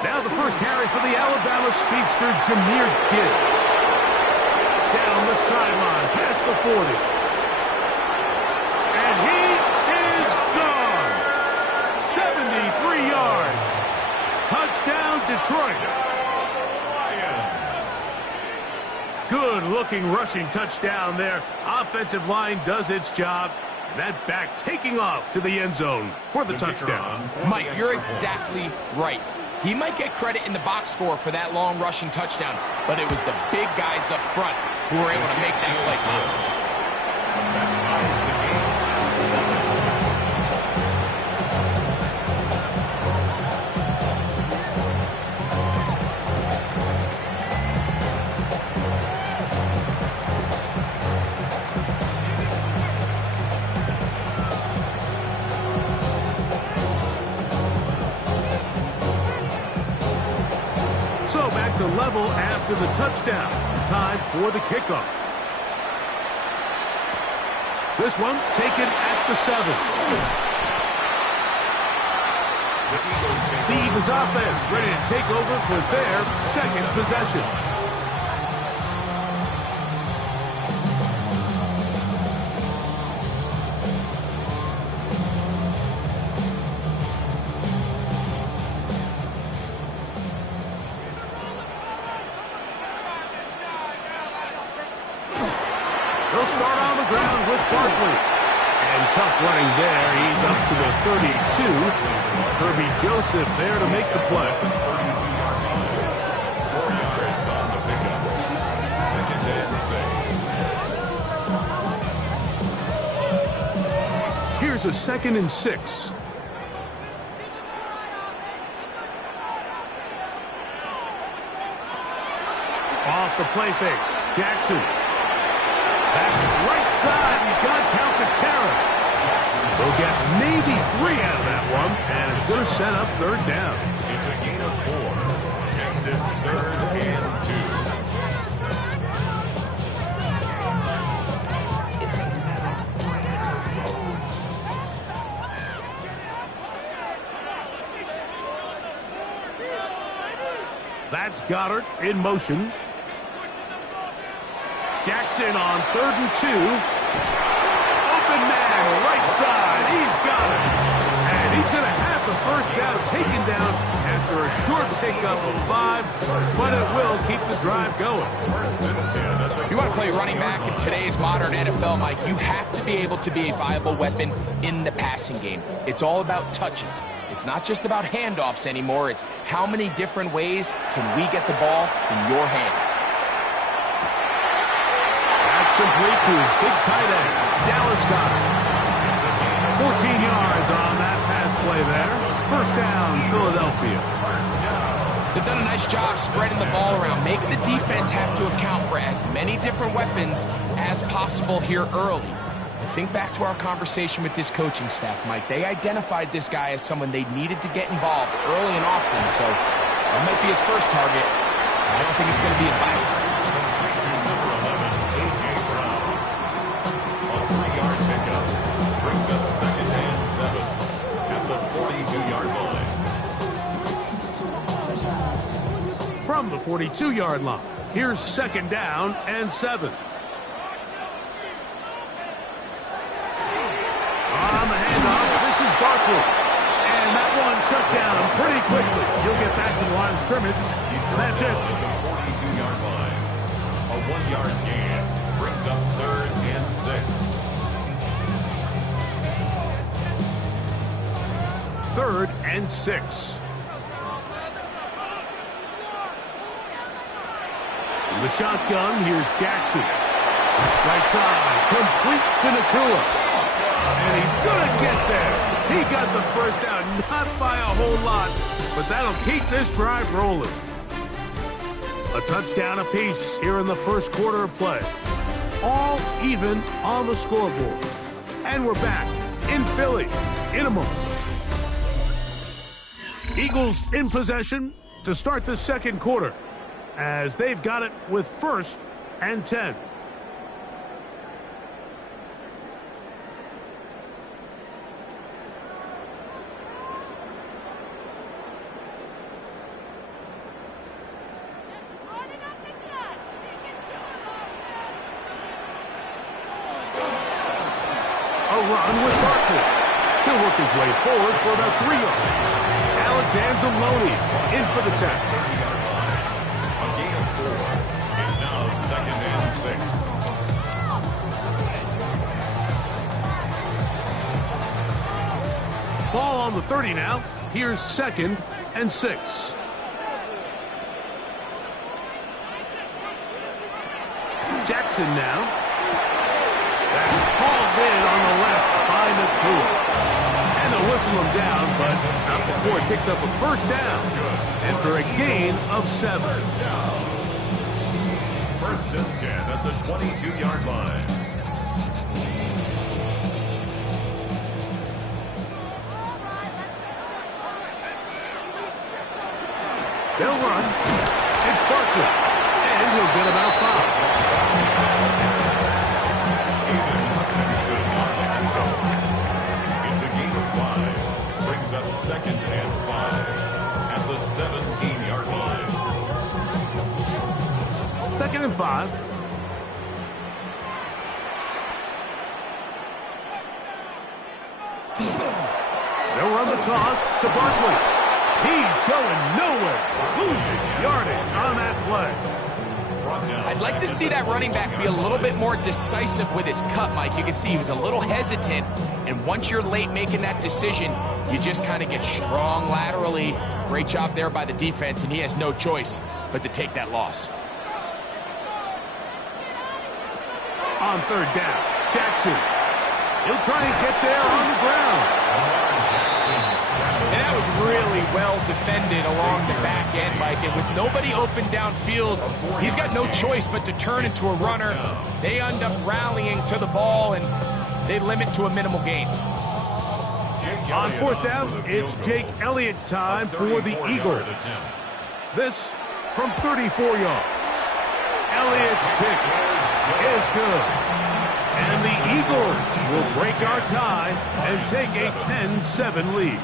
Now the first carry for the Alabama speedster, Jahmyr Gibbs. Down the sideline, past the 40. And he is gone. 73 yards. Touchdown, Detroit. Good-looking rushing touchdown there. Offensive line does its job. And that back taking off to the end zone for the touchdown. Mike, you're exactly right. He might get credit in the box score for that long rushing touchdown, but it was the big guys up front who were able to make that play possible. That ties the game at 7. So back to level after the touchdown. Time for the kickoff. This one taken at the 7. The Eagles offense ready to take over for their second possession. They'll start on the ground with Barkley. And tough running there. He's up to the 32. Kirby Joseph there to make the play. 32-yard line. 4 yards on the pickup. 2nd and 6. Here's a 2nd and 6. Off the play fake. Jackson. That's right side. He's got Calcaterra. They'll get maybe 3 out of that one, and it's going to set up 3rd down. It's a gain of 4. Makes it 3rd and 2. That's Goddard in motion. Jackson on 3rd and 2. Open man, right side. He's got it. And he's going to have the 1st down taken down after a short pickup of 5. But it will keep the drive going. If you want to play running back in today's modern NFL, Mike, you have to be able to be a viable weapon in the passing game. It's all about touches. It's not just about handoffs anymore. It's how many different ways can we get the ball in your hands. That's complete to his big tight end, Dallas Goedert. 14 yards on that pass play there. 1st down, Philadelphia. They've done a nice job spreading the ball around, making the defense have to account for as many different weapons as possible here early. Think back to our conversation with this coaching staff, Mike. They identified this guy as someone they needed to get involved early and often, so that might be his first target. I don't think it's going to be his last. Number 11, A.J. Brown. A 3-yard pickup. Brings up 2nd and 7 at the 42-yard line. From the 42-yard line, here's 2nd down and 7. On the handoff, this is Barkley. And that one shut down pretty quickly. He'll get back to the line of scrimmage. That's it. At the 42-yard line. A 1-yard gain brings up 3rd and 6. 3rd and 6. In the shotgun, here's Jackson. Right side, complete to Nakua. And he's going to get there. He got the first down, not by a whole lot, but that'll keep this drive rolling. A touchdown apiece here in the first quarter of play. All even on the scoreboard. And we're back in Philly in a moment. Eagles in possession to start the second quarter, as they've got it with 1st and 10. A run with Barkley. He'll work his way forward for about 3 yards. Alex Anzalone in for the tackle. A gain of 4. It's now 2nd and 6. Ball on the 30 now. Here's 2nd and 6. Jackson now. That's hauled in on the left by Nakua. And they'll whistle him down, but not before he picks up a first down. And for a gain of 7. 1st and 10 at the 22-yard line. They'll run. It's Barkley. And he'll get about 5. It's a gain of 5. Brings up 2nd and 5 at the 17-yard line. 2nd and 5. They'll run the toss to Barkley. He's going nowhere. Losing yardage on that play. I'd like to see that running back be a little bit more decisive with his cut, Mike. You can see he was a little hesitant, and once you're late making that decision, you just kind of get strong laterally. Great job there by the defense, and he has no choice but to take that loss. On 3rd down, Jackson. He'll try and get there on the ground. And that was really well defended along the back end, Mike. And with nobody open downfield, he's got no choice but to turn into a runner. They end up rallying to the ball, and they limit to a minimal gain. On 4th down, it's Jake Elliott time for the Eagles. This from 34 yards. Elliott's kick is good. And the Eagles will break our tie and take a 10-7 lead.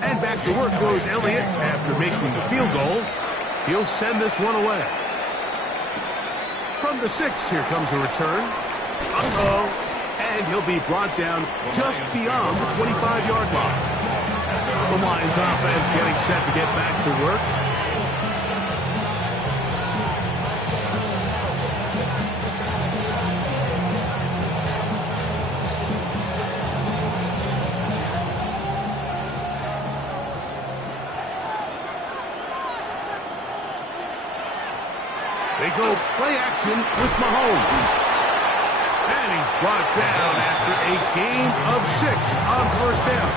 And back to work goes Elliott after making the field goal. He'll send this one away. From the 6, here comes a return. And he'll be brought down just beyond the 25-yard line. The Lions offense getting set to get back to work. They go play action with Mahomes. And he's brought down after a gain of 6 on 1st down.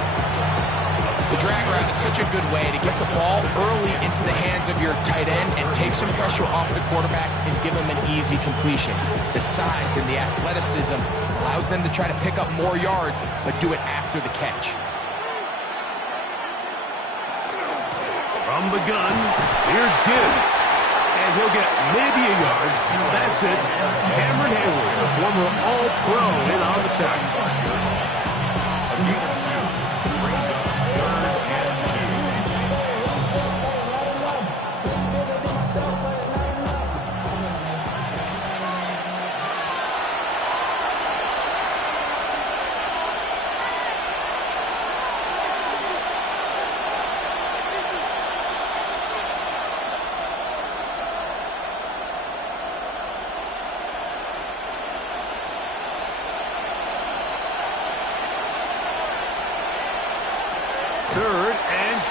The drag route is such a good way to get the ball early into the hands of your tight end and take some pressure off the quarterback and give him an easy completion. The size and the athleticism allows them to try to pick up more yards, but do it after the catch. From the gun, here's Gibbs. And he'll get maybe a yard. That's it. Cameron Hayward, the former All-Pro, in on the tackle. Brings up 3rd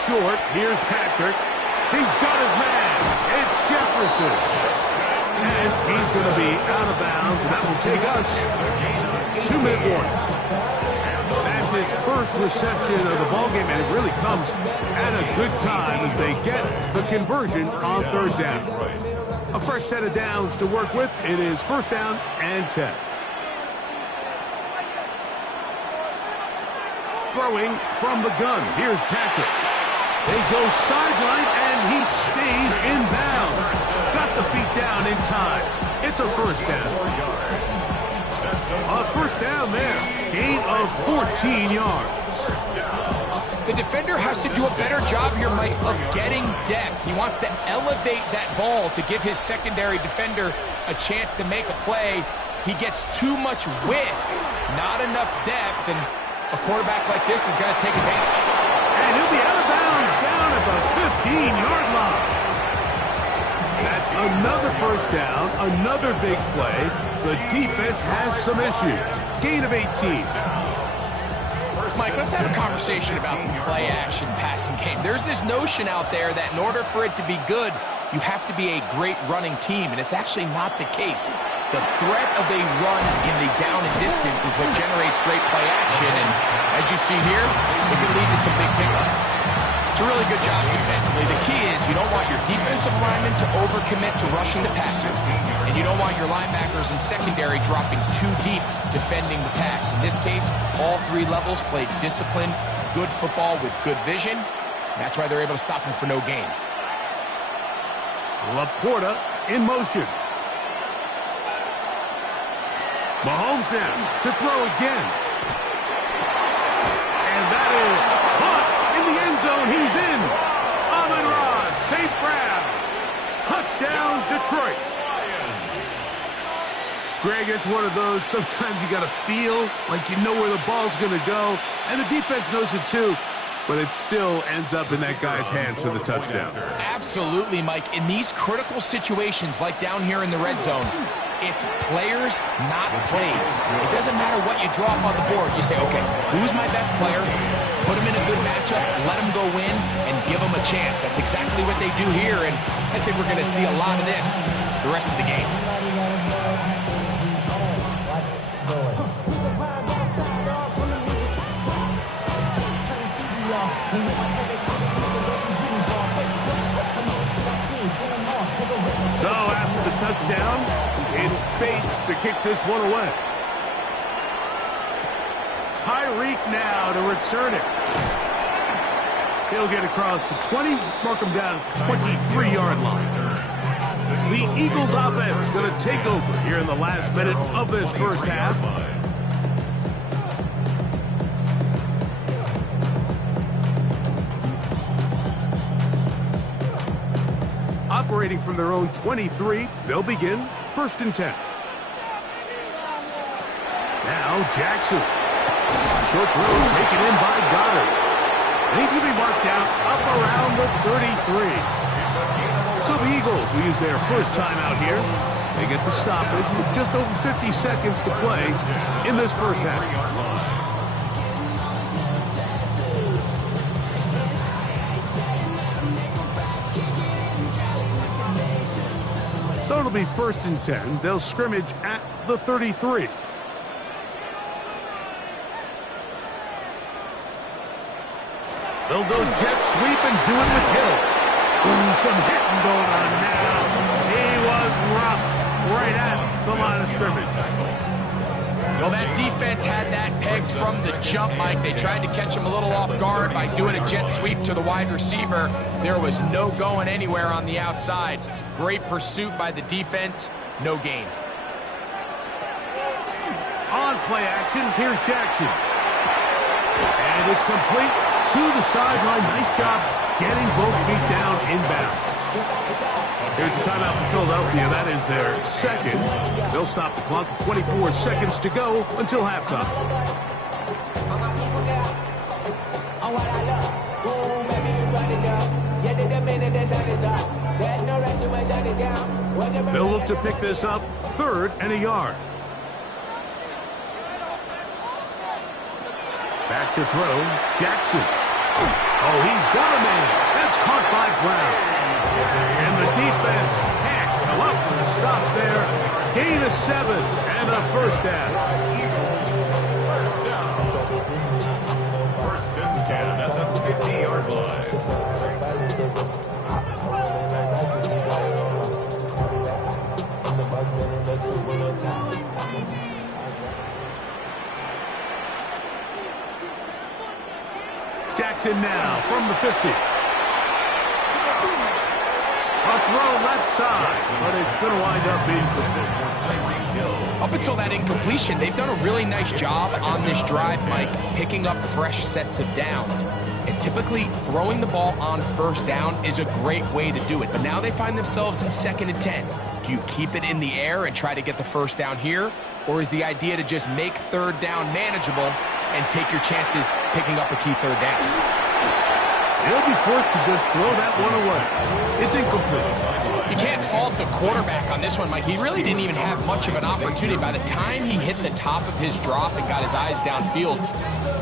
short. Here's Patrick. He's got his man. It's Jefferson. And he's going to be out of bounds, and that will take us 2-minute warning. That's his first reception of the ballgame, and it really comes at a good time as they get the conversion on third down. A fresh set of downs to work with. It is first down and 10. Throwing from the gun. Here's Patrick. They go sideline, and he stays in bounds. Got the feet down in time. It's a first down. A first down there. Gain of 14 yards. The defender has to do a better job here, Mike, of getting depth. He wants to elevate that ball to give his secondary defender a chance to make a play. He gets too much width, not enough depth, and a quarterback like this is going to take advantage. And he'll be out of bounds down at the 15-yard line. That's another first down, another big play. The defense has some issues. Gain of 18. Mike, let's have a conversation about the play-action passing game. There's this notion out there that in order for it to be good, you have to be a great running team, and it's actually not the case. The threat of a run in the down and distance is what generates great play action, and as you see here, it can lead to some big pickups. It's a really good job defensively. The key is you don't want your defensive linemen to overcommit to rushing the passer, and you don't want your linebackers and secondary dropping too deep defending the pass. In this case, all three levels played disciplined, good football with good vision. That's why they're able to stop him for no gain. Laporta in motion. Mahomes now to throw again. And that is caught in the end zone. He's in. Amon-Ra, safe grab. Touchdown, Detroit. Greg, it's one of those, sometimes you got to feel like you know where the ball's going to go. And the defense knows it too. But it still ends up in that guy's hands for the touchdown. Absolutely, Mike. In these critical situations, like down here in the red zone, it's players, not plays. It doesn't matter what you draw up on the board. You say, okay, who's my best player? Put him in a good matchup, let him go win, and give him a chance. That's exactly what they do here, and I think we're going to see a lot of this the rest of the game. So after the touchdown, it's Bates to kick this one away. Tyreek now to return it. He'll get across the 20, mark him down at the 23-yard line. The Eagles offense going to take over here in the last minute of this first half. Operating from their own 23, they'll begin first and 10. Now Jackson. Short throw taken in by Goddard. And he's going to be marked down up around the 33. So the Eagles will use their first time out here. They get the stoppage with just over 50 seconds to play in this first half. So it'll be first and 10. They'll scrimmage at the 33. They'll go jet sweep and do it with Hill. Ooh, some hitting going on now. He was rocked right at the line of scrimmage. Well, that defense had that pegged from the jump, Mike. They tried to catch him a little off guard by doing a jet sweep to the wide receiver. There was no going anywhere on the outside. Great pursuit by the defense. No gain. On play action, here's Jackson. And it's complete to the sideline. Nice job getting both feet down inbounds. Here's a timeout for Philadelphia. That is their second. They'll stop the clock. 24 seconds to go until halftime. They'll look to pick this up, third and a yard. Back to throw, Jackson. Oh, he's got a man. That's caught by Brown. And the defense can't come up with a stop there. Gain of 7 and a first down. First and 10 at the 50-yard line. Jackson now from the 50. A throw left side, but it's going to wind up being complete. Up until that incompletion, they've done a really nice job on this drive, Mike, picking up fresh sets of downs. And typically, throwing the ball on first down is a great way to do it. But now they find themselves in 2nd and 10. Do you keep it in the air and try to get the first down here? Or is the idea to just make 3rd down manageable and take your chances picking up a key 3rd down? He'll be forced to just throw that one away. It's incomplete. You can't fault the quarterback on this one, Mike. He really didn't even have much of an opportunity. By the time he hit the top of his drop and got his eyes downfield,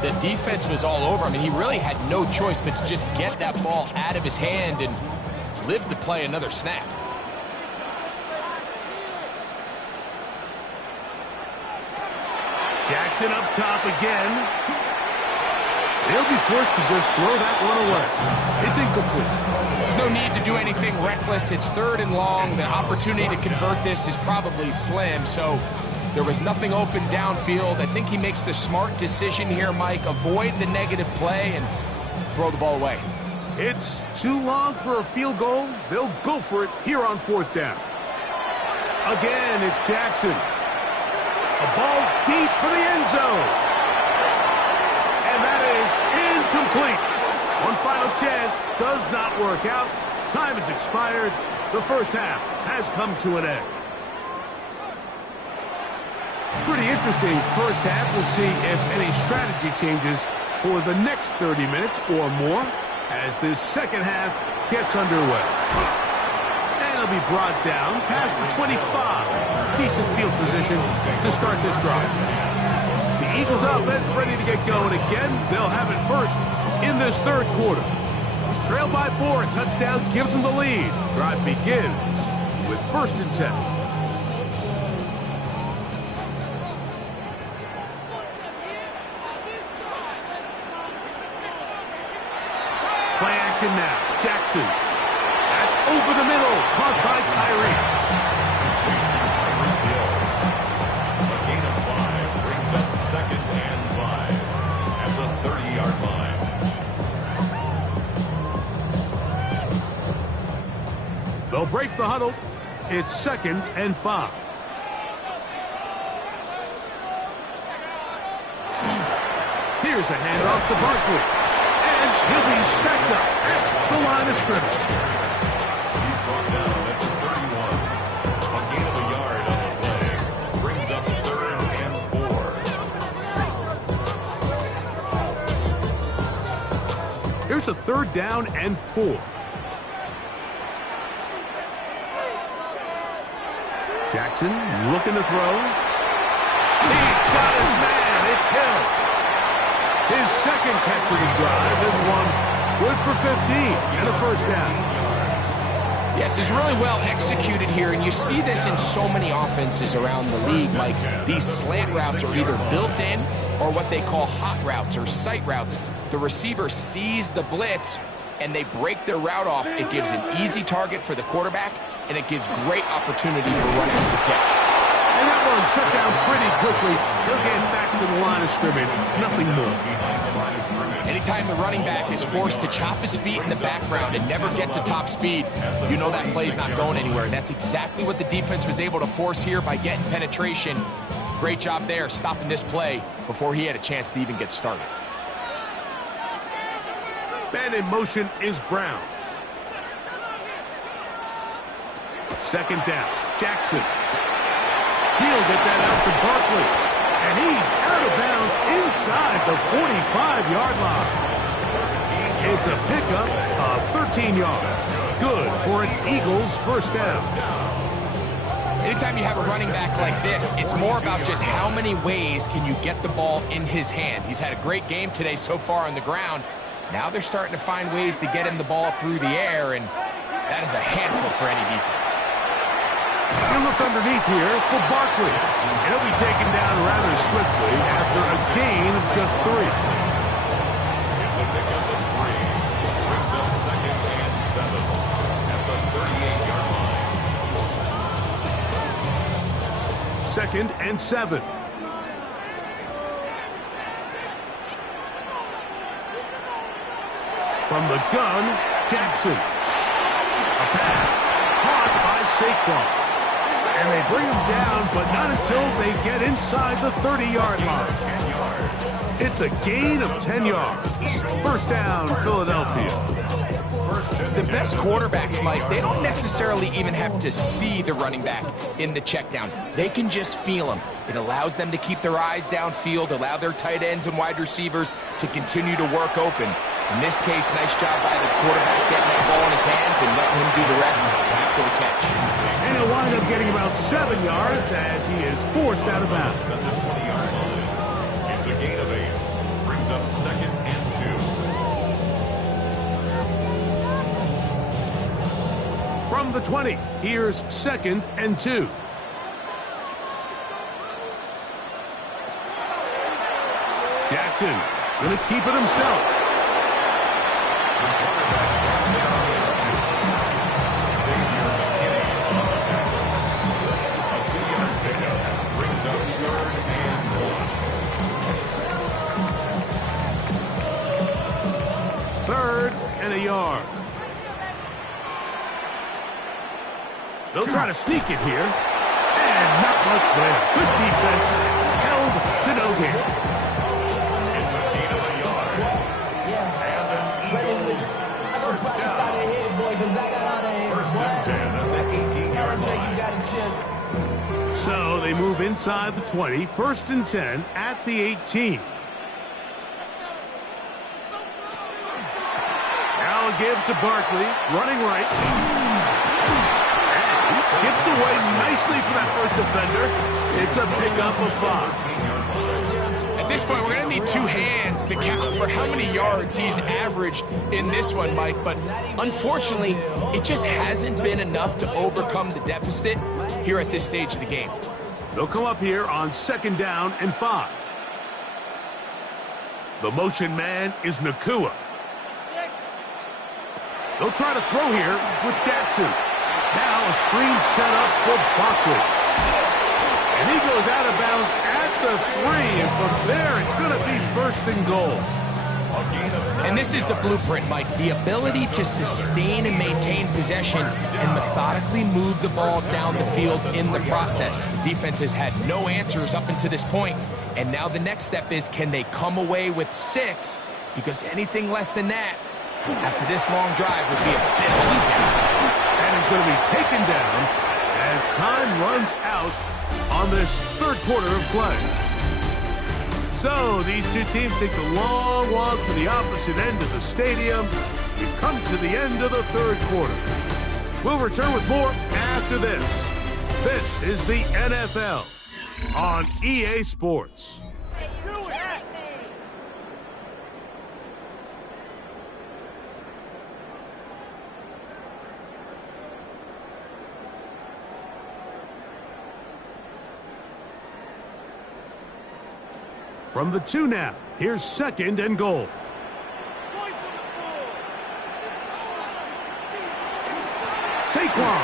the defense was all over him. I mean, he really had no choice but to just get that ball out of his hand and live to play another snap. Jackson up top again. He'll be forced to just throw that one away. It's incomplete. There's no need to do anything reckless. It's 3rd and long. The opportunity to convert this is probably slim, so there was nothing open downfield. I think he makes the smart decision here, Mike. Avoid the negative play and throw the ball away. It's too long for a field goal. They'll go for it here on 4th down. Again, it's Jackson. A ball deep for the end zone. And that is incomplete. One final chance does not work out. Time has expired. The first half has come to an end. Pretty interesting first half. We'll see if any strategy changes for the next 30 minutes or more as this second half gets underway. And it'll be brought down past the 25. Decent field position to start this drive. The Eagles offense ready to get going again. They'll have it first in this 3rd quarter. Trailed by 4, a touchdown gives them the lead. Drive begins with 1st and 10. Play action now. Jackson. That's over the middle. Caught by Tyree. A gain of 5 brings up 2nd and 5 at the 30-yard line. They'll break the huddle. It's 2nd and 5. Here's a handoff to Barkley. And he'll be stacked up at the line of scrimmage. He's brought down at the 31. A gain of a yard on the play brings up 3rd and 4. Here's a 3rd down and 4. Jackson looking to throw. He's got his man. It's Hill. His 2nd catch of the drive. This one good for 15 and a first down. Yes, it's really well executed here, and you see this in so many offenses around the league. Like, these slant routes are either built in or what they call hot routes or sight routes. The receiver sees the blitz, and they break their route off. It gives an easy target for the quarterback, and it gives great opportunity for running to the catch. And that one shut down pretty quickly. He'll get back to the line of scrimmage. Nothing more. Anytime the running back is forced to chop his feet in the background and never get to top speed, you know that play's not going anywhere. And that's exactly what the defense was able to force here by getting penetration. Great job there, stopping this play before he had a chance to even get started. Man in motion is Brown. 2nd down. Jackson. He'll get that out to Barkley. And he's out of bounds inside the 45-yard line. It's a pickup of 13 yards. Good for an Eagles first down. Anytime you have a running back like this, it's more about just how many ways can you get the ball in his hand. He's had a great game today so far on the ground, Now they're starting to find ways to get him the ball through the air, and that is a handful for any defense. You look underneath here for Barkley. And he'll be taken down rather swiftly after a gain of just 3. It's a pickup of 3. Brings up second and 7 at the 38-yard line. Second and 7. From the gun, Jackson. A pass caught by Saquon. And they bring him down, but not until they get inside the 30-yard line. 10 yards. It's a gain of 10 yards. First down, Philadelphia. The best quarterbacks, Mike, they don't necessarily even have to see the running back in the check down. They can just feel him. It allows them to keep their eyes downfield, allow their tight ends and wide receivers to continue to work open. In this case, nice job by the quarterback getting that ball in his hands and letting him do the rest after the catch. And he'll wind up getting about 7 yards as he is forced out of bounds. At the 20-yard line. It's a gain of 8. Brings up second and 2. From the 20, here's second and 2. Jackson going to keep it himself. Third and a yard. They'll try to sneak it here. And not much there. Good defense. Held to no gain. It's a gain of a yard. And an Eagles first down. First and 10 at the 18-yard line. So they move inside the 20. First and 10 at the 18. Now a give to Barkley. Running right. And he skips away nicely for that first defender. It's a pickup of 5. At this point, we're going to need 2 hands to count for how many yards he's averaged in this one, Mike. But unfortunately, it just hasn't been enough to overcome the deficit here at this stage of the game. They'll come up here on second down and 5. The motion man is Nakua. They'll try to throw here with Jackson. Now a screen set up for Barkley. And he goes out of bounds at the 3. And from there, it's going to be first and goal. And this is the blueprint, Mike. The ability to sustain and maintain possession and methodically move the ball down the field in the process. The defense has had no answers up until this point. And now the next step is, can they come away with 6? Because anything less than that, after this long drive, would be a bit of a letdown. And he's going to be taken down as time runs out on this third quarter of play. So these two teams take the long walk to the opposite end of the stadium. We've come to the end of the third quarter. We'll return with more after this. This is the NFL on EA Sports. From the 2 now, here's second and goal. Saquon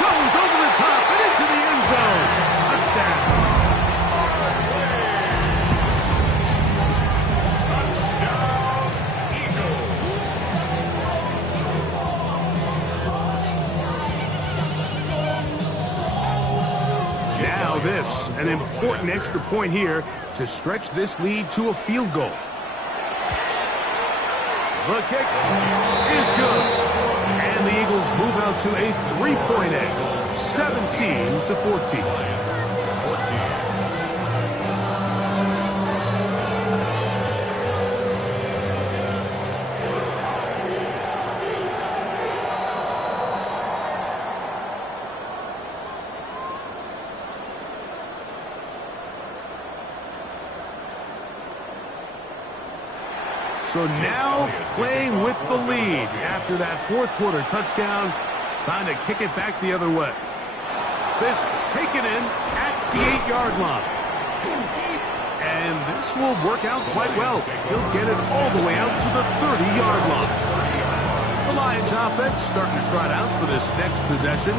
goes over the top and into the end zone. Touchdown. Touchdown, Eagles. Now this, an important extra point here to stretch this lead to a field goal. The kick is good. And the Eagles move out to a 3-point edge, 17-14. Lions, 14. So now playing with the lead after that fourth quarter touchdown, trying to kick it back the other way. This taken in at the 8-yard line. And this will work out quite well. He'll get it all the way out to the 30-yard line. The Lions offense starting to trot out for this next possession.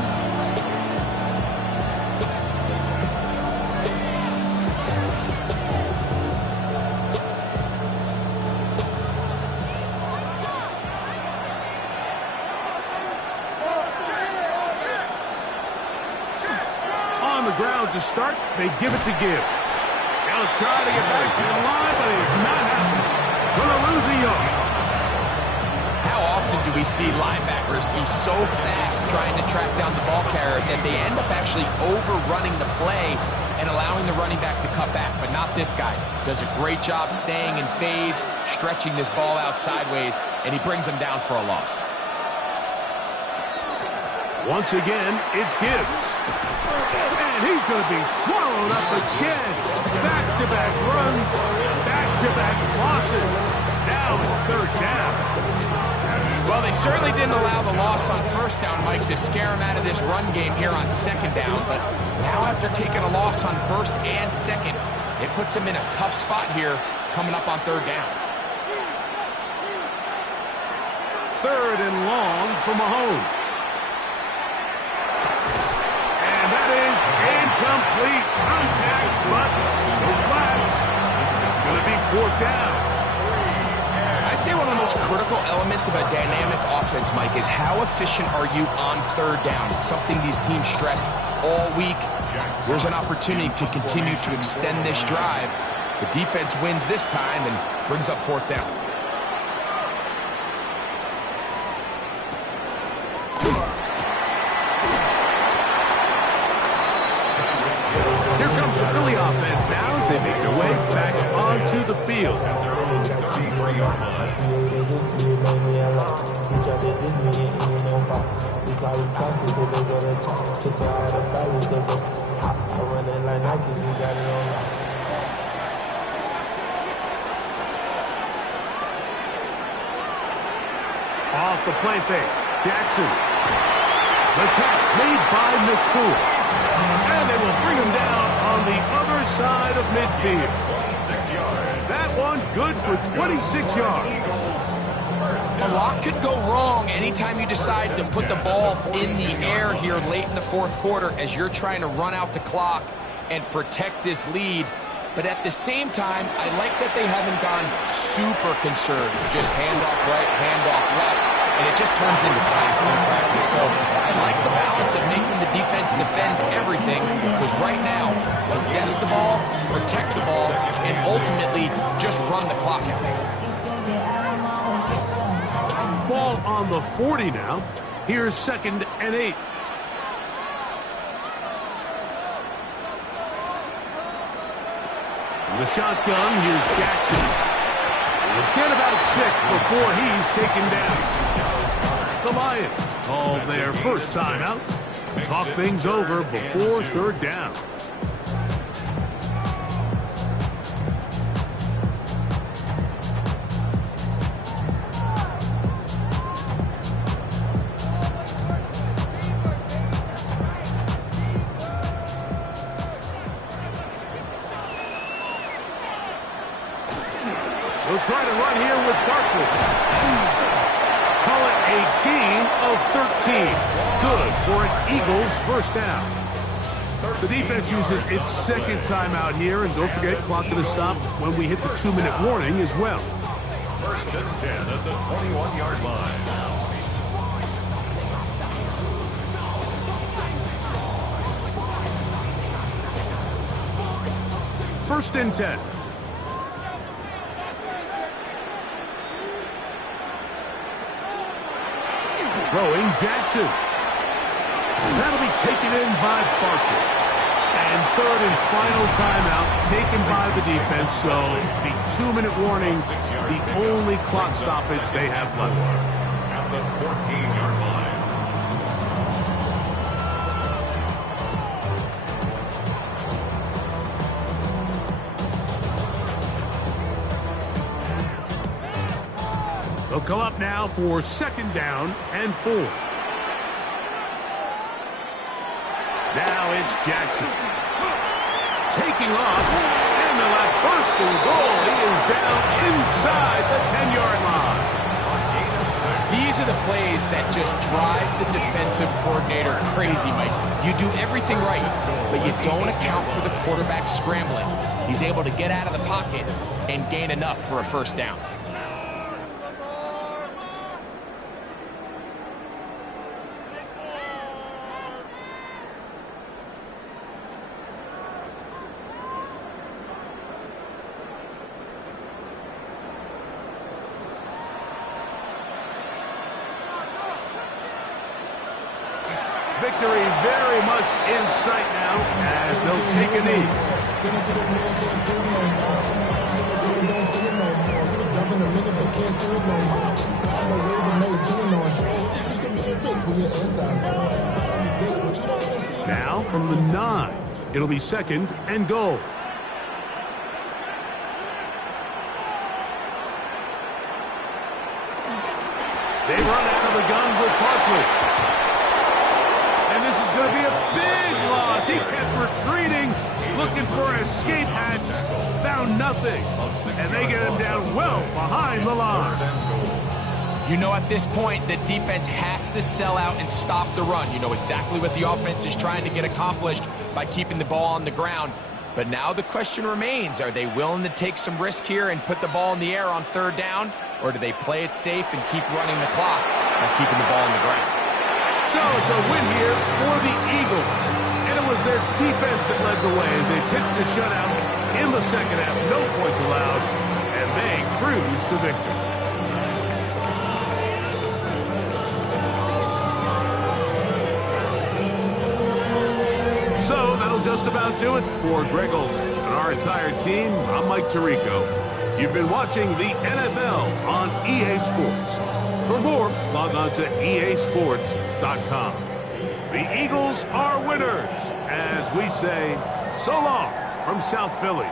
On the ground to start, they give it to Gibbs. He'll try to get back to the line, but it's not happening. Gonna lose a yard. How often do we see linebackers be so fast trying to track down the ball carrier that they end up actually overrunning the play and allowing the running back to cut back? But not this guy. Does a great job staying in phase, stretching this ball out sideways, and he brings him down for a loss. Once again, it's Gibbs. And he's going to be swallowed up again. Back-to-back runs, back-to-back losses. Now it's third down. Well, they certainly didn't allow the loss on first down, Mike, to scare him out of this run game here on second down. But now after taking a loss on first and second, it puts him in a tough spot here coming up on third down. Third and long for Mahomes. And that is incomplete. Contact, but no flags. It's going to be fourth down. I'd say one of the most critical elements of a dynamic offense, Mike, is how efficient are you on third down? It's something these teams stress all week. There's an opportunity to continue to extend this drive. The defense wins this time and brings up fourth down. Here comes the Philly offense now as they make their way back onto the field. Off the play fake, Jackson. The catch made by McCool. And they will bring him down on the other side of midfield. That one good for 26 yards. A lot could go wrong anytime you decide to put the ball in the air here late in the fourth quarter as you're trying to run out the clock and protect this lead. But at the same time, I like that they haven't gone super conservative. Just handoff right, handoff left, and it just turns into tackling practice. So I like the balance of making the defense defend everything, because right now, possess the ball, protect the ball, and ultimately just run the clock out. Ball on the 40 now. Here's 2nd and 8. The shotgun, here's Jackson. He'll get about 6 before he's taken down. The Lions call their first timeout. Talk things over before third down. We'll try to run here with Barkley. Call it a gain of 13. Good for an Eagles first down. The defense uses its second timeout here, and don't forget, clock going to stop when we hit the 2-minute warning as well. First and 10 at the 21-yard line. First and 10. Throwing Jackson. That'll be taken in by Barkley. And third and final timeout taken by the defense. So the 2-minute warning, the only clock stoppage they have left. At the 14-yard line. They'll come up now for 2nd down and 4. Now it's Jackson. Taking off, and they'll have 1st and goal. He is down inside the 10-yard line. These are the plays that just drive the defensive coordinator crazy, Mike. You do everything right, but you don't account for the quarterback scrambling. He's able to get out of the pocket and gain enough for a 1st down. Victory very much in sight now as they'll take a knee. Now from the 9, it'll be 2nd and goal. They run out of the gun with Barkley. And this is going to be a big loss. He kept retreating, looking for an escape hatch. Found nothing. And they get him down well behind the line. You know at this point the defense has to sell out and stop the run. You know exactly what the offense is trying to get accomplished by keeping the ball on the ground. But now the question remains, are they willing to take some risk here and put the ball in the air on 3rd down? Or do they play it safe and keep running the clock by keeping the ball on the ground? So it's a win here for the Eagles. And it was their defense that led the way as they pitched the shutout in the 2nd half. No points allowed, and they cruise to victory. So that'll just about do it for Greg Olsen and our entire team. I'm Mike Tirico. You've been watching the NFL on EA Sports. For more, log on to easports.com. The Eagles are winners, as we say, so long from South Philly.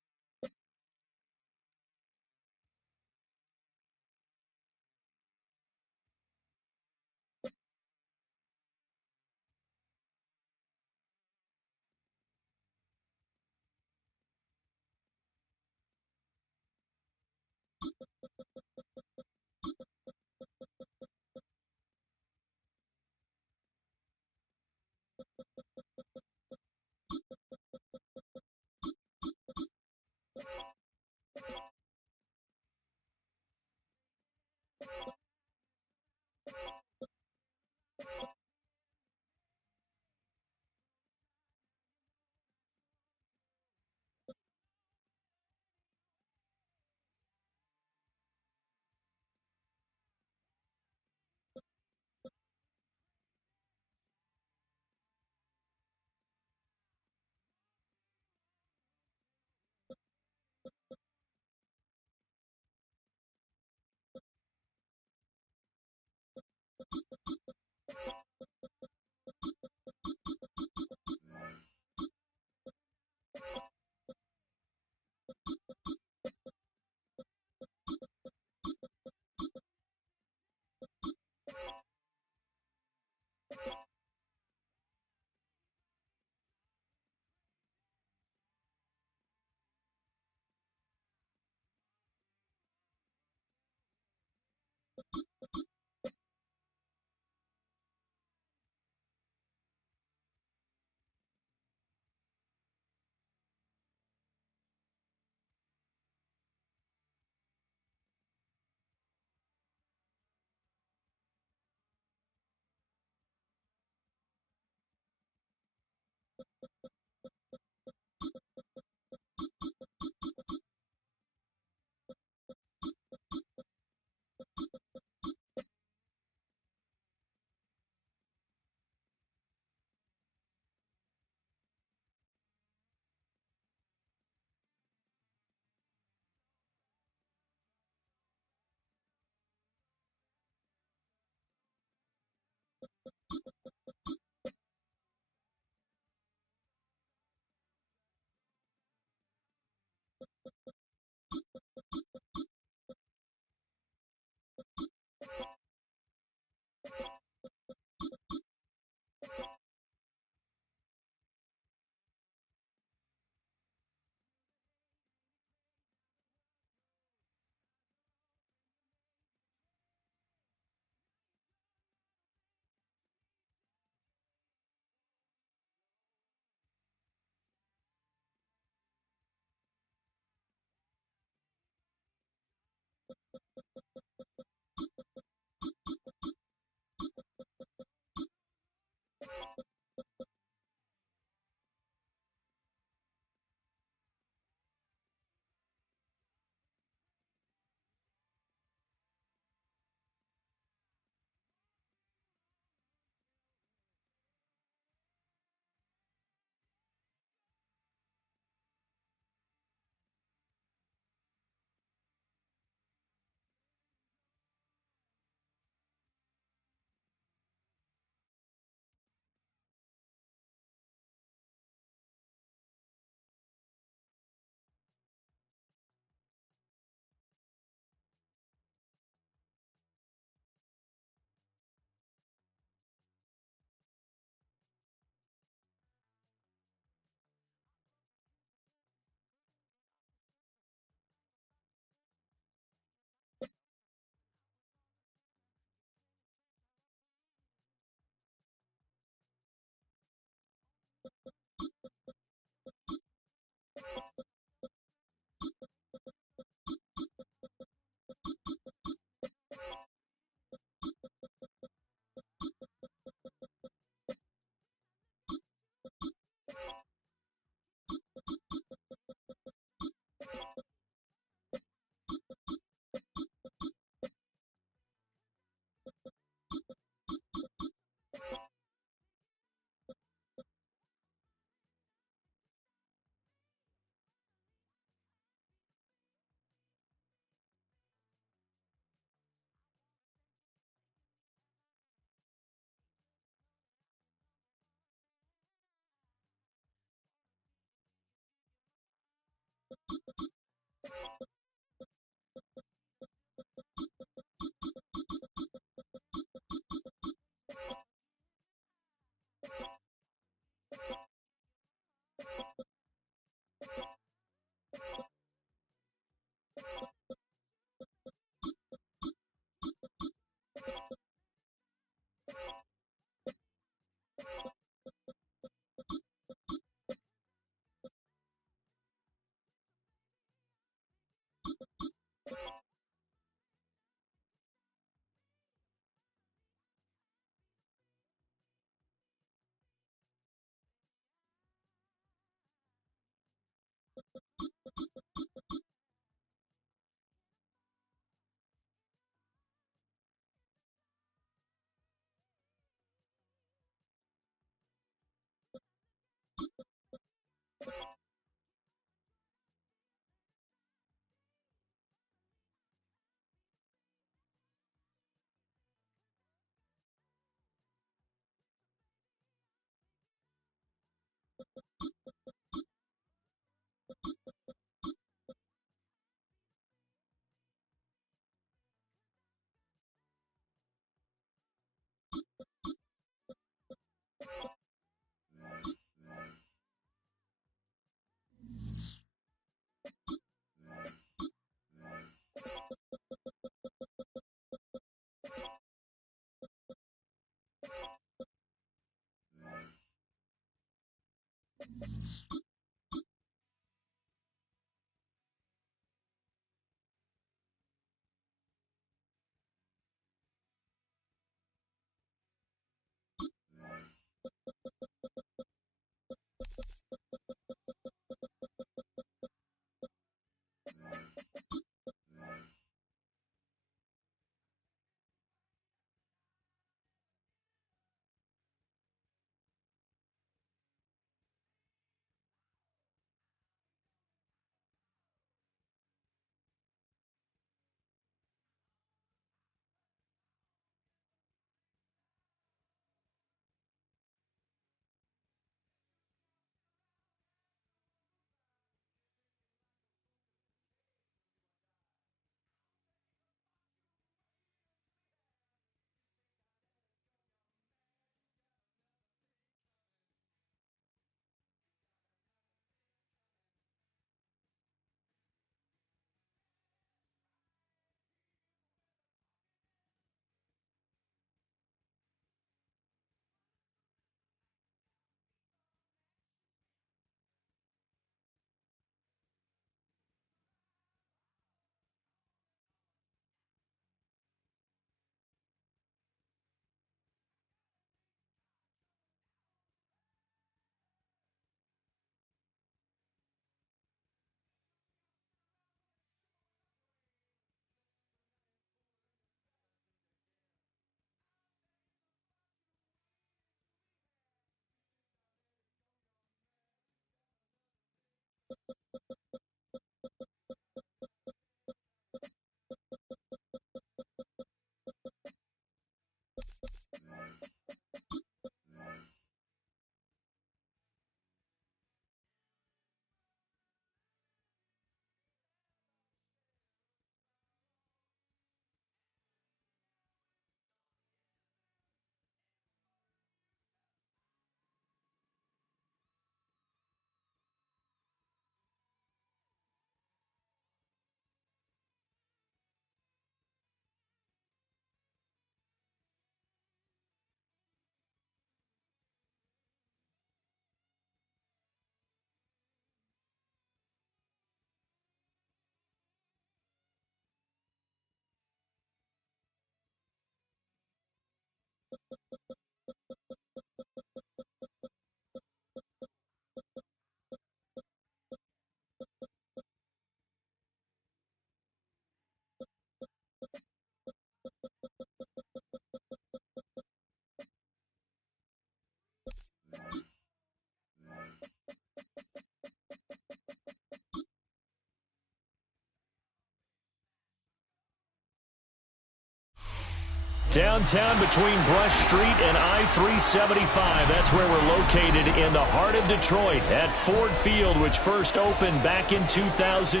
Downtown between Brush Street and I-375. That's where we're located in the heart of Detroit at Ford Field, which first opened back in 2002.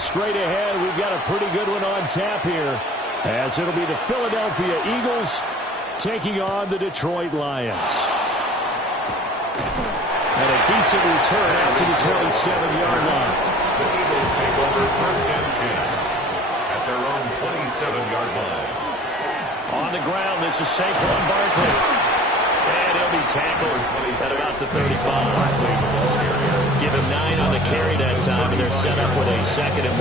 Straight ahead, we've got a pretty good one on tap here, as it'll be the Philadelphia Eagles taking on the Detroit Lions. And a decent return out to the 27-yard line. The Eagles take over first and 10 at their own 27-yard line. On the ground, this is Saquon Barkley. And he'll be tackled at about the 35. Give him 9 on the carry that time, and they're set up with a 2nd and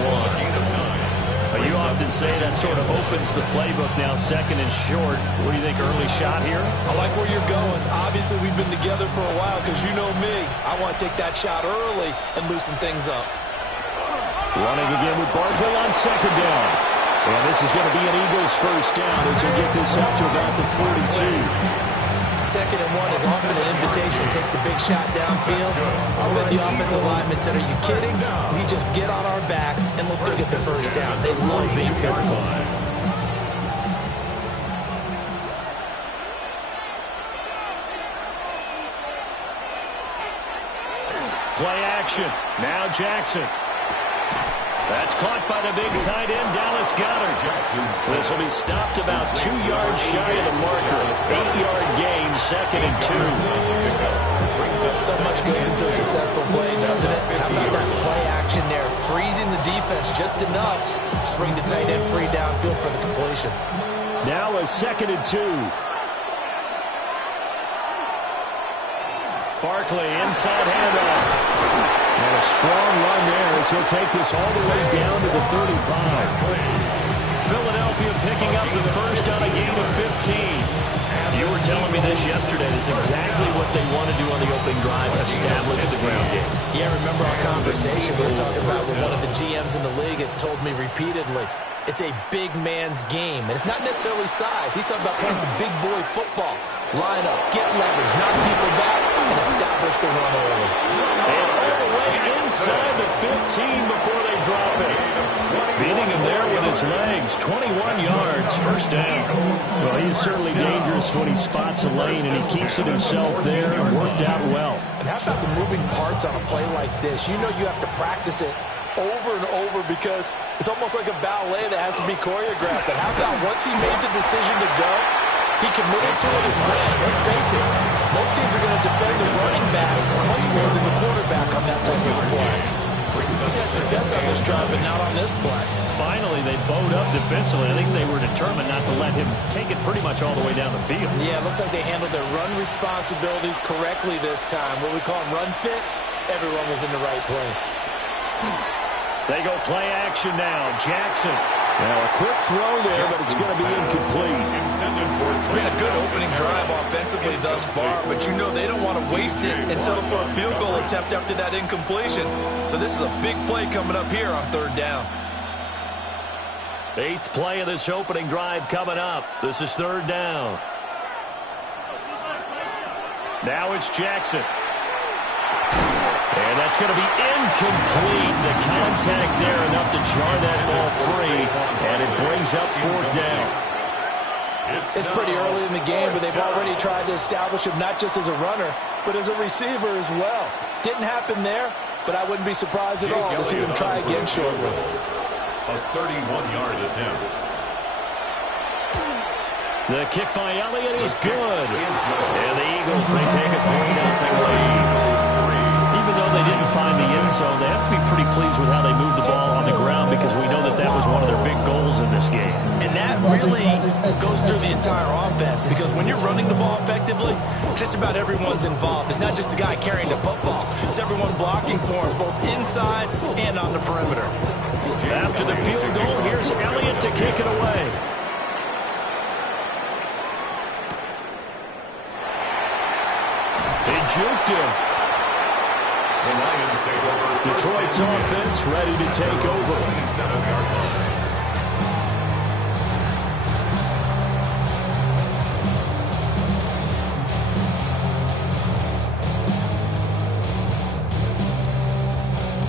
1. You often say that sort of opens the playbook now, 2nd and short. What do you think, early shot here? I like where you're going. Obviously, we've been together for a while because you know me. I want to take that shot early and loosen things up. Running again with Barkley on 2nd down. And this is going to be an Eagles first down as we get this up to about the 42. 2nd and 1 is often an invitation to take the big shot downfield. I'll bet the offensive lineman said, are you kidding? We just get on our backs and let's go get the first down. They love being physical. Play action. Now Jackson. That's caught by the big tight end, Dallas Goedert. This will be stopped about 2 yards shy of the marker. 8-yard gain, 2nd and 2. So much goes into a successful play, doesn't it? How about that play action there? Freezing the defense just enough to bring the tight end free downfield for the completion. Now a 2nd and 2. Barkley, inside handoff. And a strong run there as he'll take this all the way down to the 35. Philadelphia picking up the first on a gain of 15. You were telling me this yesterday. This is exactly what they want to do on the opening drive, establish the ground game. Yeah, remember our conversation we were talking about with one of the GMs in the league. It's told me repeatedly, it's a big man's game. And it's not necessarily size. He's talking about playing some big boy football. Line up, get leverage, knock people back, and establish the run early. And all the way inside the 15 before they drop it. Beating him there with his legs. 21 yards, first down. Well, he is certainly dangerous when he spots a lane, and he keeps it himself there and worked out well. And how about the moving parts on a play like this? You know you have to practice it over and over because it's almost like a ballet that has to be choreographed. But how about once he made the decision to go, he committed to it and ran. Let's face it, most teams are going to defend the running back much more than the quarterback on that type of play. He's had success on this drive, but not on this play. Finally, they bowed up defensively. I think they were determined not to let him take it pretty much all the way down the field. Yeah, it looks like they handled their run responsibilities correctly this time. What we call them run fits, everyone was in the right place. They go play action now. Jackson. Now a quick throw there, but it's going to be incomplete. It's been a good opening drive offensively thus far, but you know they don't want to waste it and settle for a field goal attempt after that incompletion. So this is a big play coming up here on 3rd down. 8th play of this opening drive coming up. This is 3rd down. Now it's Jackson. And that's going to be incomplete. The contact there enough to jar that ball free, and it brings up 4th down. It's pretty early in the game, but they've already tried to establish him not just as a runner, but as a receiver as well. Didn't happen there, but I wouldn't be surprised at all to see them try again shortly. A 31-yard attempt. The kick by Elliott is good. And the Eagles, they take a 3-0 lead. Even though they didn't find the end zone, they have to be pretty pleased with how they moved the ball on the ground because we know that that was one of their big goals in this game. And that really goes through the entire offense because when you're running the ball effectively, just about everyone's involved. It's not just the guy carrying the football. It's everyone blocking for him, both inside and on the perimeter. After the field goal, here's Elliott to kick it away. They juked him. The Lions take over. Detroit's offense ready to take over. 27-yard line.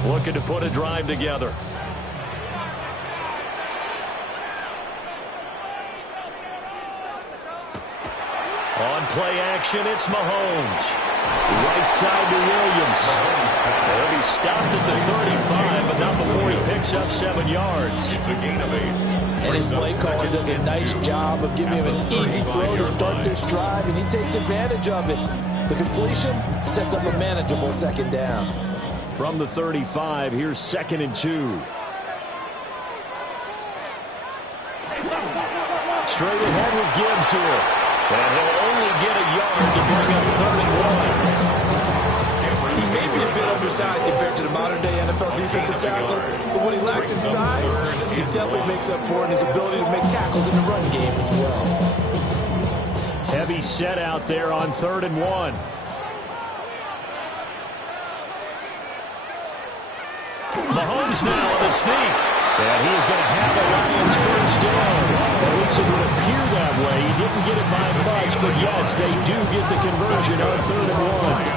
Looking to put a drive together. On play action, it's Mahomes. Right side to Williams. He'll be stopped at the 35, but not before he picks up 7 yards. It's a gain of 8. And his play caller does a nice job of giving him an easy throw to start this drive, and he takes advantage of it. The completion sets up a manageable second down. From the 35, here's 2nd and 2. Straight ahead with Gibbs here. And he'll only get a yard to bring up 3rd and 1. He may be a bit undersized compared to the modern-day NFL defensive tackle, but what he lacks in size, he definitely makes up for it in his ability to make tackles in the run game as well. Heavy set out there on 3rd and 1. Mahomes now on the sneak. And he is going to have the Lions first down. At least it would appear that way. He didn't get it by much, but yes, they do get the conversion on 3rd and 1.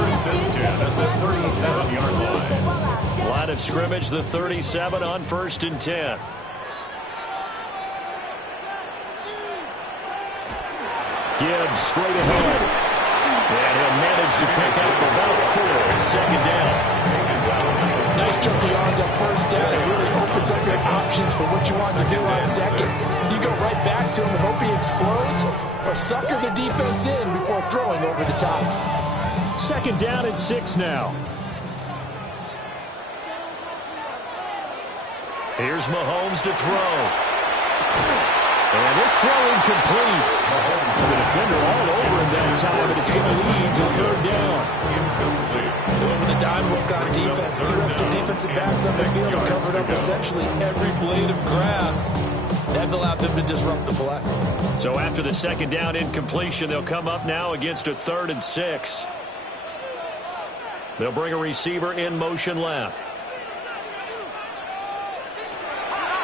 First and 10 at the 37-yard line. Line of scrimmage, the 37 on 1st and 10. Gibbs straight ahead. And he'll manage to pick up about 4 and 2nd down. Nice chunk of yards on 1st down. It really opens up your options for what you want to do on 2nd. You go right back to him and hope he explodes, or sucker the defense in before throwing over the top. 2nd down and 6 now. Here's Mahomes to throw. And this throw incomplete. The defender all over him that time, and it's going to lead to 3rd down. With the dime look on defense, 2 extra defensive backs on the field and covered up essentially every blade of grass. That allowed them to disrupt the play. So after the 2nd down incompletion, they'll come up now against a 3rd and 6. They'll bring a receiver in motion left.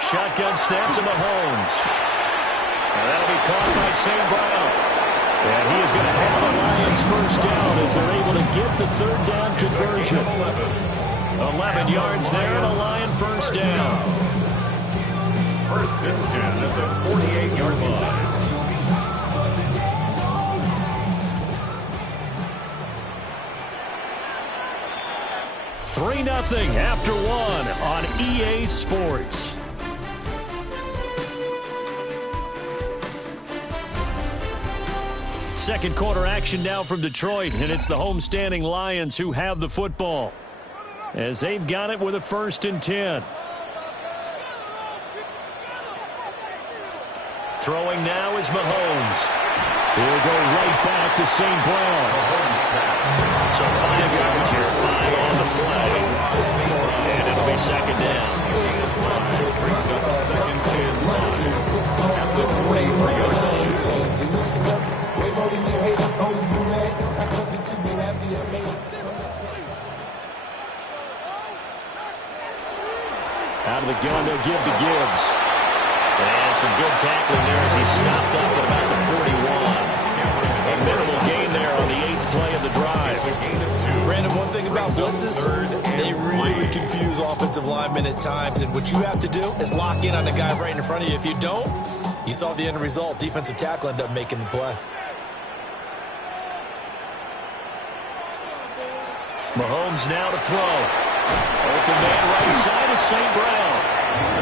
Shotgun snap to Mahomes. And that'll be caught by St. Brown. And he is going to have the Lions first down as they're able to get the 3rd down conversion. 11 yards there and a Lion first down. First and 10 at the 48-yard line. $3-0 after 1 on EA Sports. Second quarter action now from Detroit, and it's the homestanding Lions who have the football as they've got it with a 1st and 10. Throwing now is Mahomes. He'll go right back to St. Brown. So 5 yards here, 5 on the play. And it'll be 2nd down. Brings up 2nd and 10 at the 43-yard line. Out of the gun, they'll give to Gibbs. And some good tackling there as he stopped up at about the 41. A minimal gain there on the 8th play of the drive. Brandon, one thing about blitzes, they really confuse offensive linemen at times, and what you have to do is lock in on the guy right in front of you. If you don't, you saw the end result. Defensive tackle ended up making the play. Mahomes now to throw. Open man right side of St. Brown.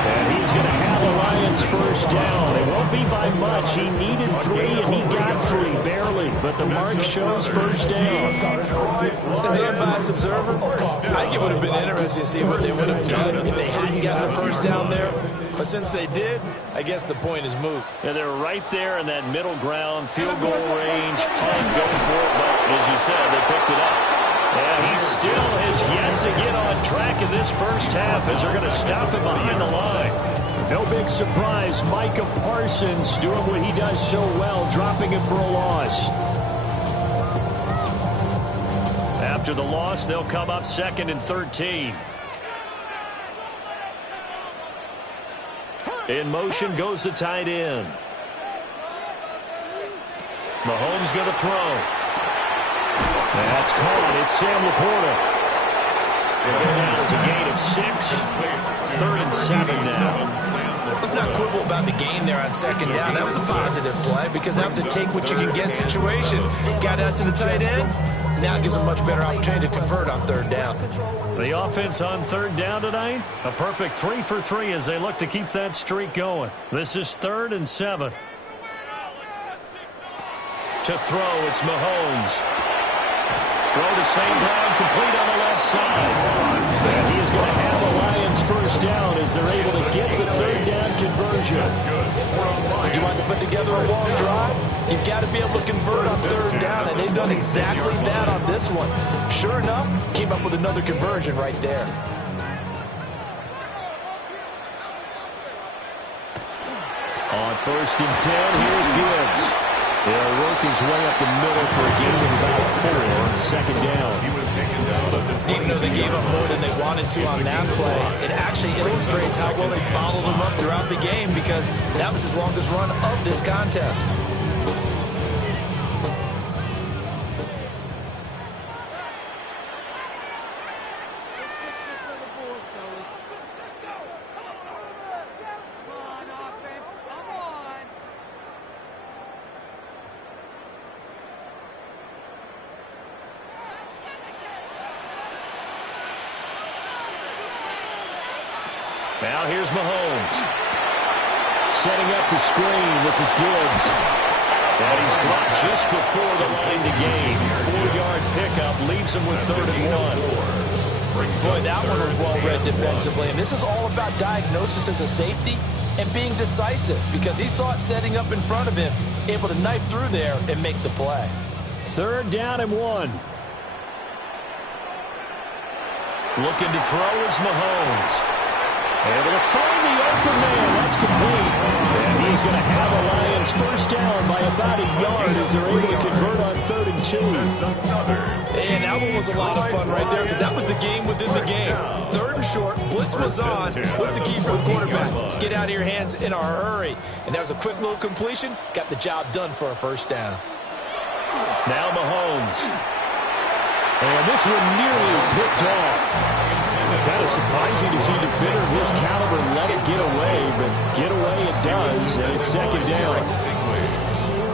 And he's going to have the Lions first down. It won't be by much. He needed 3, and he got 3, barely. But the mark shows first down. As an unbiased observer, I think it would have been interesting to see what they would have done if they hadn't gotten the first down there. But since they did, I guess the point is moot. And they're right there in that middle ground, field goal range, punt, go for it. But as you said, they picked it up. And he still has yet to get on track in this first half as they're going to stop him behind the line. No big surprise, Micah Parsons doing what he does so well, dropping him for a loss. After the loss, they'll come up 2nd and 13. In motion goes the tight end. Mahomes going to throw. That's caught. It's Sam Laporta. Now it's a gain of 6. 3rd and 7 now. Let's not quibble about the gain there on second down. That was a positive play because that was a take-what-you-can-get situation. Got out to the tight end. Now it gives them much better opportunity to convert on third down. The offense on third down tonight, a perfect 3 for 3 as they look to keep that streak going. This is 3rd and 7. To throw, it's Mahomes. Throw to St. Brown, complete on the left side. And he is going to have the Lions first down as they're able to get the third down conversion. You want to put together a long drive? You've got to be able to convert on third down, and they've done exactly that on this one. Sure enough, came up with another conversion right there. On 1st and 10, here's Gibbs. He'll work his way up the middle for a gain of about 4. Second down. He was taken down at the Even though they gave up more than they wanted to on that play, it actually illustrates how well they bottled them up throughout the game because that was his longest run of this contest. Now here's Mahomes. Setting up the screen. This is Gibbs. And he's dropped just before the line to gain. 4-yard pickup leaves him with 3rd and 1. Boy, that one was well read defensively. And this is all about diagnosis as a safety and being decisive because he saw it setting up in front of him, able to knife through there and make the play. 3rd down and 1. Looking to throw is Mahomes. Able to find the open man. That's complete. And he's going to have a Lions first down by about a yard as they're able to convert on 3rd and 2. And that one was a lot of fun right there because that was the game within the game. 3rd and short, blitz was on. What's the key for the quarterback? Get out of your hands in a hurry. And that was a quick little completion. Got the job done for a first down. Now Mahomes. And this one nearly picked off. Kind of surprising to see a defender of his caliber let it get away, but get away it does, and it's 2nd down.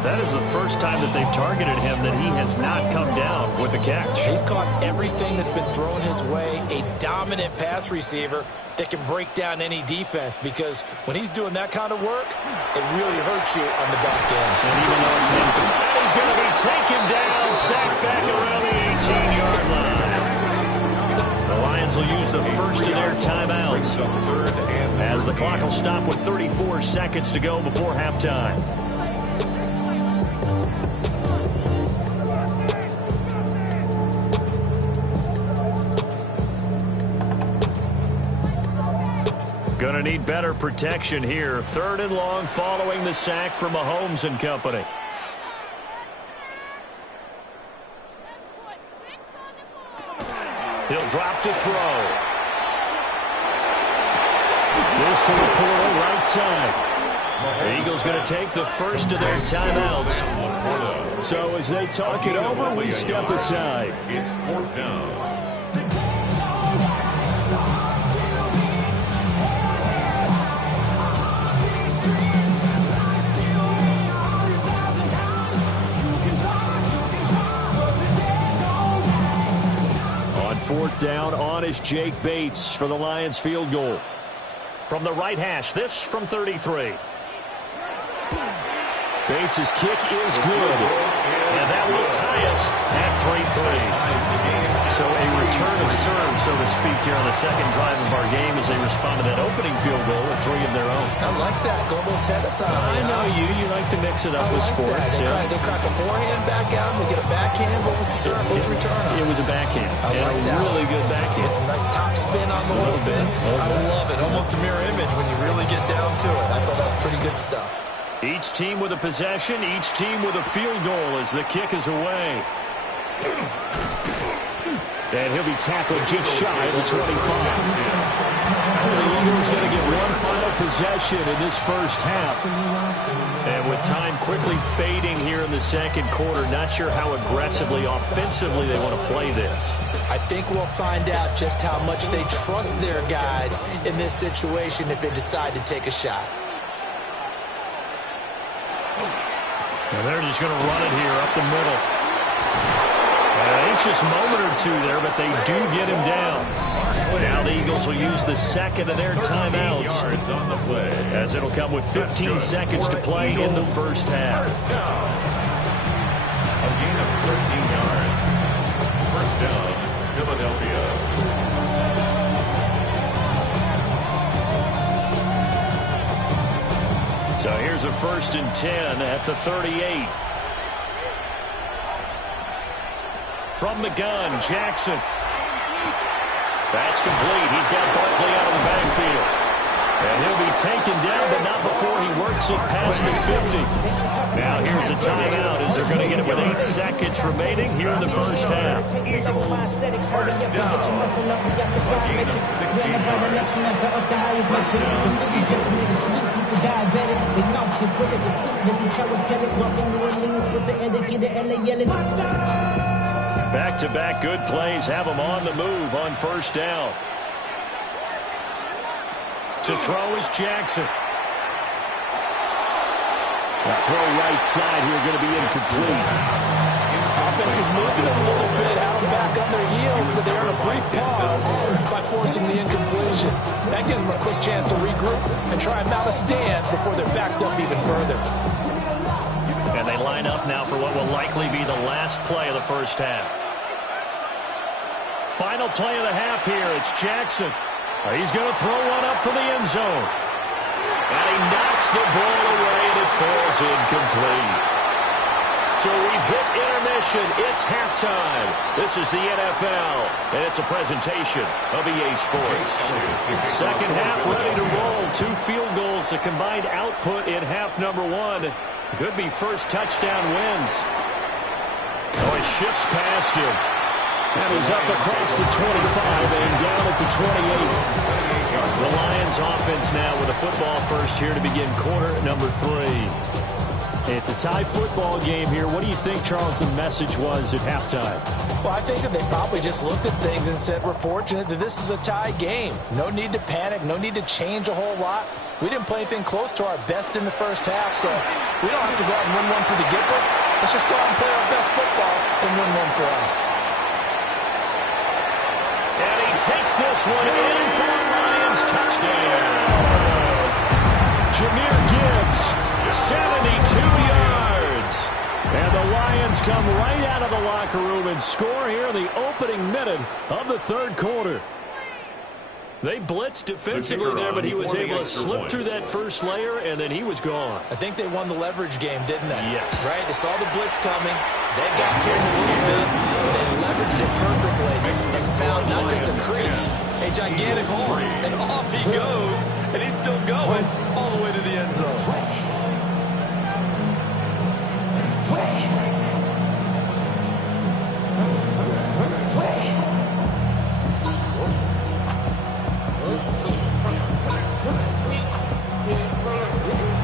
That is the first time that they've targeted him that he has not come down with a catch. He's caught everything that's been thrown his way, a dominant pass receiver that can break down any defense because when he's doing that kind of work, it really hurts you on the back end. And even though it's incomplete, he's going to be taken down, sacked back around the 18-yard line. The Lions will use the first of their timeouts as the clock will stop with 34 seconds to go before halftime. Going to need better protection here. 3rd and long following the sack from Mahomes and company. He'll drop to throw. This to the corner, right side. The Eagles going to take the first of their timeouts. So as they talk it over, we step aside. It's 4th down. On 4th down, on is Jake Bates for the Lions field goal. From the right hash, this from 33. Bates' kick is good. And that will tie us at 3-3. So a return of serve, so to speak, here on the second drive of our game as they respond to that opening field goal with 3 of their own. I like that. Go a little tennis on me. I know you. You like to mix it up with sports. They crack a forehand back out. They get a backhand. What was the serve? What was the return on? It was a backhand. I like that. Really good backhand. Get some nice top spin on the whole thing. I love it. Almost a mirror image when you really get down to it. I thought that was pretty good stuff. Each team with a possession, each team with a field goal as the kick is away. And he'll be tackled just shy of the 25. The Eagles going to get one final possession in this first half. And with time quickly fading here in the second quarter, not sure how aggressively, offensively they want to play this. I think we'll find out just how much they trust their guys in this situation if they decide to take a shot. And they're just going to run it here up the middle. An anxious moment or two there, but they do get him down. Now the Eagles will use the second of their timeouts, On the play. as it'll come with 15 seconds to play in the first half. A gain of 13 yards. First down, Philadelphia. So here's a 1st and 10 at the 38. From the gun, Jackson. That's complete. He's got Barkley out of the backfield. And he'll be taken down, but not before he works it past the 50. Now here's a timeout as they're going to get it with 8 seconds remaining here in the first half. Eagles, first down. A gain of 16 yards. First down. Back-to-back good plays have him on the move on first down. To throw is Jackson. The throw right side here going to be incomplete. Offense is moving a little bit, had them back on their heels, but they earn a brief pause by forcing the incompletion. That gives them a quick chance to regroup and try and mount a stand before they're backed up even further. And they line up now for what will likely be the last play of the first half. Final play of the half here. It's Jackson. He's going to throw one up for the end zone. And he knocks the ball away, and it falls incomplete. So we've hit intermission. It's halftime. This is the NFL, and it's a presentation of EA Sports. Second half ready to roll. 2 field goals, the combined output in half number 1. Could be first touchdown wins. Oh, he shifts past him. And he's up across the 25 and down at the 28. The Lions offense now with a football first here to begin quarter number 3. It's a tie football game here. What do you think, Charles, the message was at halftime? Well, I think that they probably just looked at things and said, we're fortunate that this is a tie game. No need to panic. No need to change a whole lot. We didn't play anything close to our best in the first half, so we don't have to go out and win one for the get-go. Let's just go out and play our best football and win one for us. And he takes this one in for a Lions touchdown. Jahmyr Gibbs, 72 yards. And the Lions come right out of the locker room and score here in the opening minute of the third quarter. They blitzed defensively there, but he was able to slip through that first layer, and then he was gone. I think they won the leverage game, didn't they? Yes. Right? They saw the blitz coming. They got to him a little bit, but they leveraged it perfectly and found not just a crease, a gigantic hole. And off he goes, and he's still going all the way to the end zone.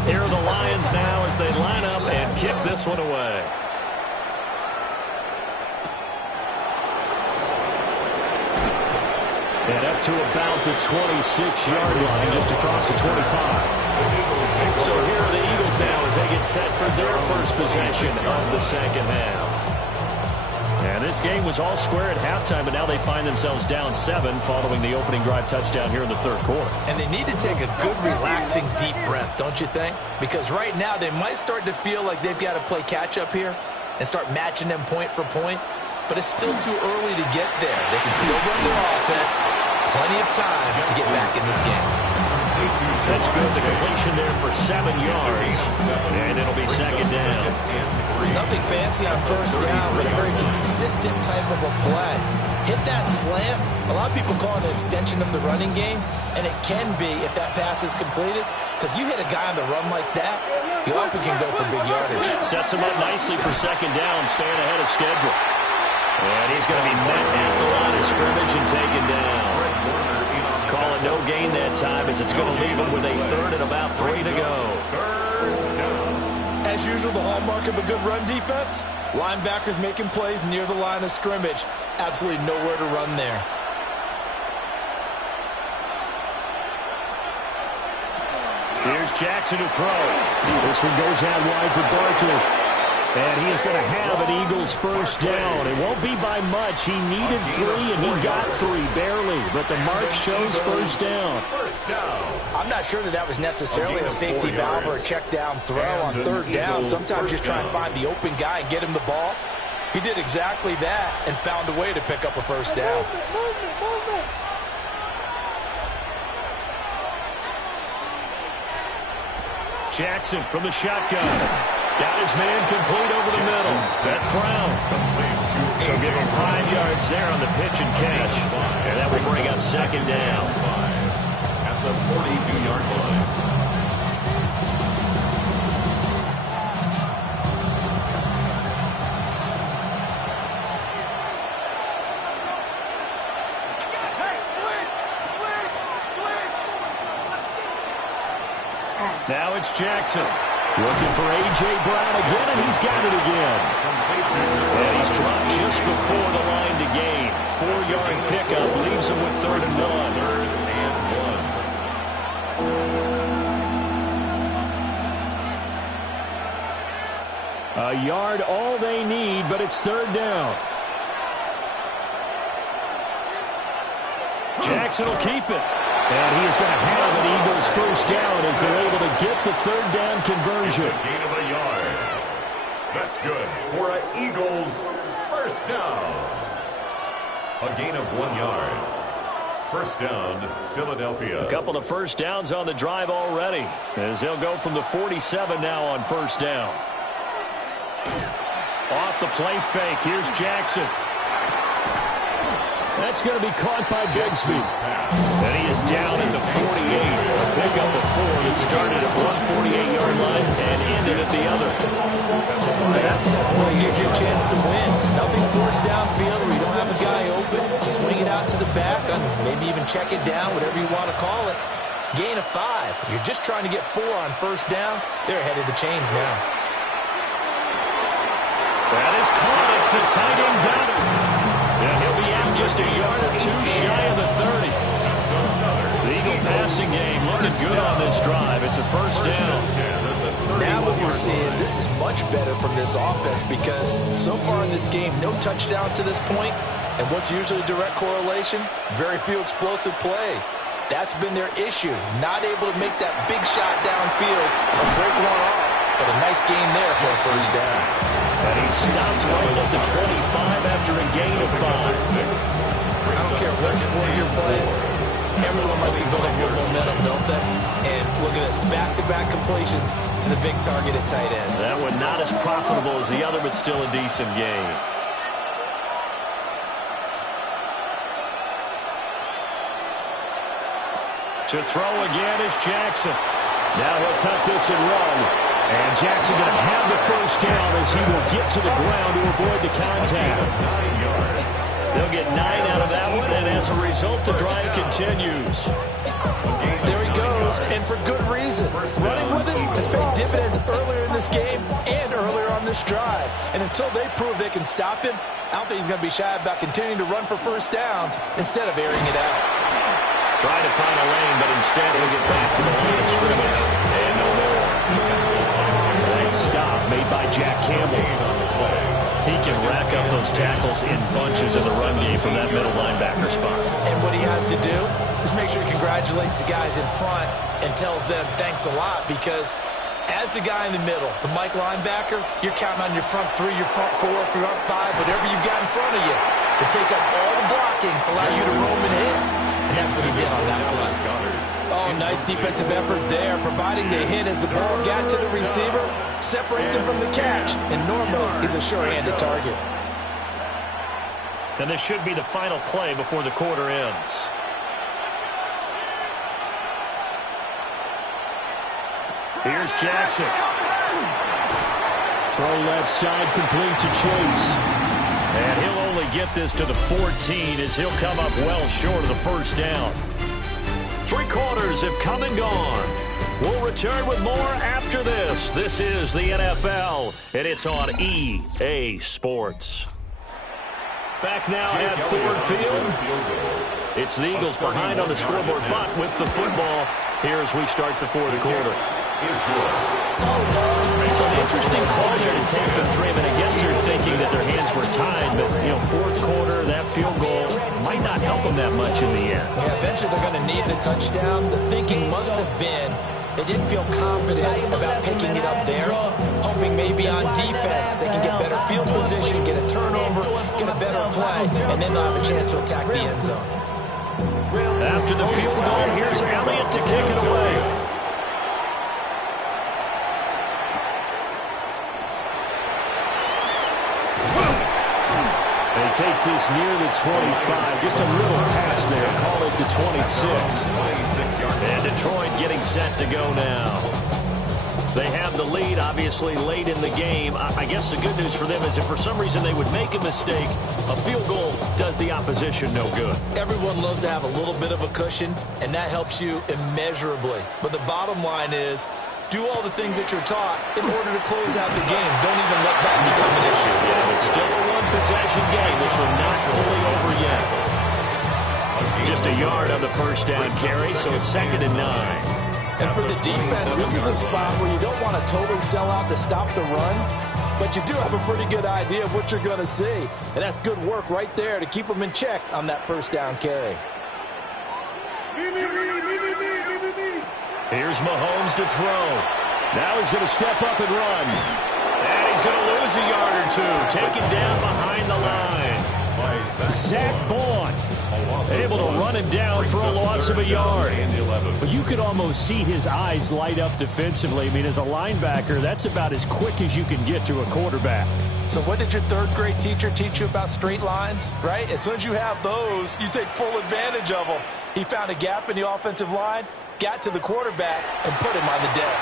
Here are the Lions now as they line up and kick this one away. And up to about the 26-yard line, just across the 25. So here are the Eagles now as they get set for their first possession of the second half. And this game was all square at halftime, but now they find themselves down 7 following the opening drive touchdown here in the third quarter. And they need to take a good, relaxing, deep breath, don't you think? Because right now they might start to feel like they've got to play catch-up here and start matching them point for point. But it's still too early to get there. They can still run their offense. Plenty of time to get back in this game. That's good. The completion there for 7 yards. And it'll be second down. Nothing fancy on first down, but a very consistent type of a play. Hit that slant. A lot of people call it an extension of the running game, and it can be if that pass is completed, because you hit a guy on the run like that, he often can go for big yardage. Sets him up nicely for second down, staying ahead of schedule. And he's going to be met at the line of scrimmage and taken down. Call it no gain that time as it's going to leave him with a third and about 3 to go. As usual, the hallmark of a good run defense, linebackers making plays near the line of scrimmage. Absolutely nowhere to run there. Here's Jackson to throw. This one goes out wide for Barkley. And he is going to have an Eagles first down. It won't be by much. He needed 3, and he got 3, barely. But the mark shows first down. I'm not sure that was necessarily a safety valve or a check down throw on third down. Sometimes just try and find the open guy and get him the ball. He did exactly that and found a way to pick up a first down. Jackson from the shotgun. Got his man complete over the middle. That's Brown. So give him 5 yards there on the pitch and catch. And that will bring up second down. At the 42-yard line. Now it's Jackson. Looking for A.J. Brown again, and he's got it again. And he's dropped just before the line to gain. 4-yard pickup leaves him with 3rd and 1. A yard all they need, but it's 3rd down. Jackson will keep it. And he is going to have an Eagles first down as they're able to get the 3rd down conversion. It's a gain of a yard. That's good for an Eagles first down. A gain of 1 yard. First down, Philadelphia. A couple of first downs on the drive already as they'll go from the 47 now on first down. Off the play fake. Here's Jackson. That's going to be caught by Bigsby. And he is down at the 48. A pickup of 4 that started at 148-yard line and ended at the other. That's the type of way you get your chance to win. Nothing forced downfield where you don't have a guy open. Swing it out to the back, maybe even check it down, whatever you want to call it. Gain of 5. You're just trying to get 4 on first down. They're ahead of the chains now. That is caught. It's the tight end Goddard. And he'll be out just a yard or 2 shy of the 30. The Eagle passing game looking good on this drive. It's a first down. Now what we're seeing, this is much better from this offense because so far in this game, no touchdown to this point. And what's usually a direct correlation? Very few explosive plays. That's been their issue. Not able to make that big shot downfield or break one off. But a nice game there for a first down. And he stopped right at the 25 after a gain of 5. I don't care what sport you're playing. Everyone likes to build up your momentum, don't they? And look at this, back-to-back completions to the big target at tight end. That one not as profitable as the other, but still a decent gain. To throw again is Jackson. Now he'll tuck this and run. And Jackson going to have the first down as he will get to the ground to avoid the contact. 9 yards. They'll get 9 out of that one, and as a result, the drive continues. There he goes, and for good reason. Running with it has paid dividends earlier in this game and earlier on this drive. And until they prove they can stop him, I don't think he's going to be shy about continuing to run for first downs instead of airing it out. Trying to find a lane, but instead he'll get back to the line of scrimmage. And no more. That stop made by Jack Campbell. He can rack up those tackles in bunches in the run game from that middle linebacker spot. And what he has to do is make sure he congratulates the guys in front and tells them thanks a lot, because as the guy in the middle, the Mike linebacker, you're counting on your front 3, your front 4, your front 5, whatever you've got in front of you to take up all the blocking, allow you to roam and hit. And that's what he did on that play. Oh, nice defensive effort there, providing the hit as the ball got to the receiver, separates him from the catch, and normally he's a sure-handed target. And this should be the final play before the quarter ends. Here's Jackson. Throw left side complete to Chase. And he'll only get this to the 14 as he'll come up well short of the first down. players have come and gone. We'll return with more after this. This is the NFL, and it's on EA Sports. Back now at Ford Field. It's the Eagles behind on the scoreboard, but with the football here as we start the fourth quarter. It's an interesting call there to take the 3. I mean, I guess they're thinking that their hands were tied, but, fourth quarter, that field goal might not help them that much in the end. Yeah, eventually they're going to need the touchdown. The thinking must have been they didn't feel confident about picking it up there, hoping maybe on defense they can get better field position, get a turnover, get a better play, and then they'll have a chance to attack the end zone. After the field goal, here's Elliott to kick it away. He takes this near the 25. Just a little pass there. Call it the 26. And Detroit getting set to go now. They have the lead, obviously, late in the game. I guess the good news for them is if for some reason they would make a mistake, a field goal does the opposition no good. Everyone loves to have a little bit of a cushion, and that helps you immeasurably. But the bottom line is, do all the things that you're taught in order to close out the game. Don't even let that become an issue. Yeah, it's still a one-possession game. This one not fully over yet. Just a yard on the first down carry, so it's 2nd and 9. And for the defense, this is a spot where you don't want to totally sell out to stop the run, but you do have a pretty good idea of what you're going to see. And that's good work right there to keep them in check on that first down carry. Here's Mahomes to throw. Now he's going to step up and run. And he's going to lose a yard or two. Taken down behind the line. Zach Bond able to run him down for a loss of a yard. But you could almost see his eyes light up defensively. I mean, as a linebacker, that's about as quick as you can get to a quarterback. So what did your third-grade teacher teach you about straight lines, right? As soon as you have those, you take full advantage of them. He found a gap in the offensive line, got to the quarterback, and put him on the deck.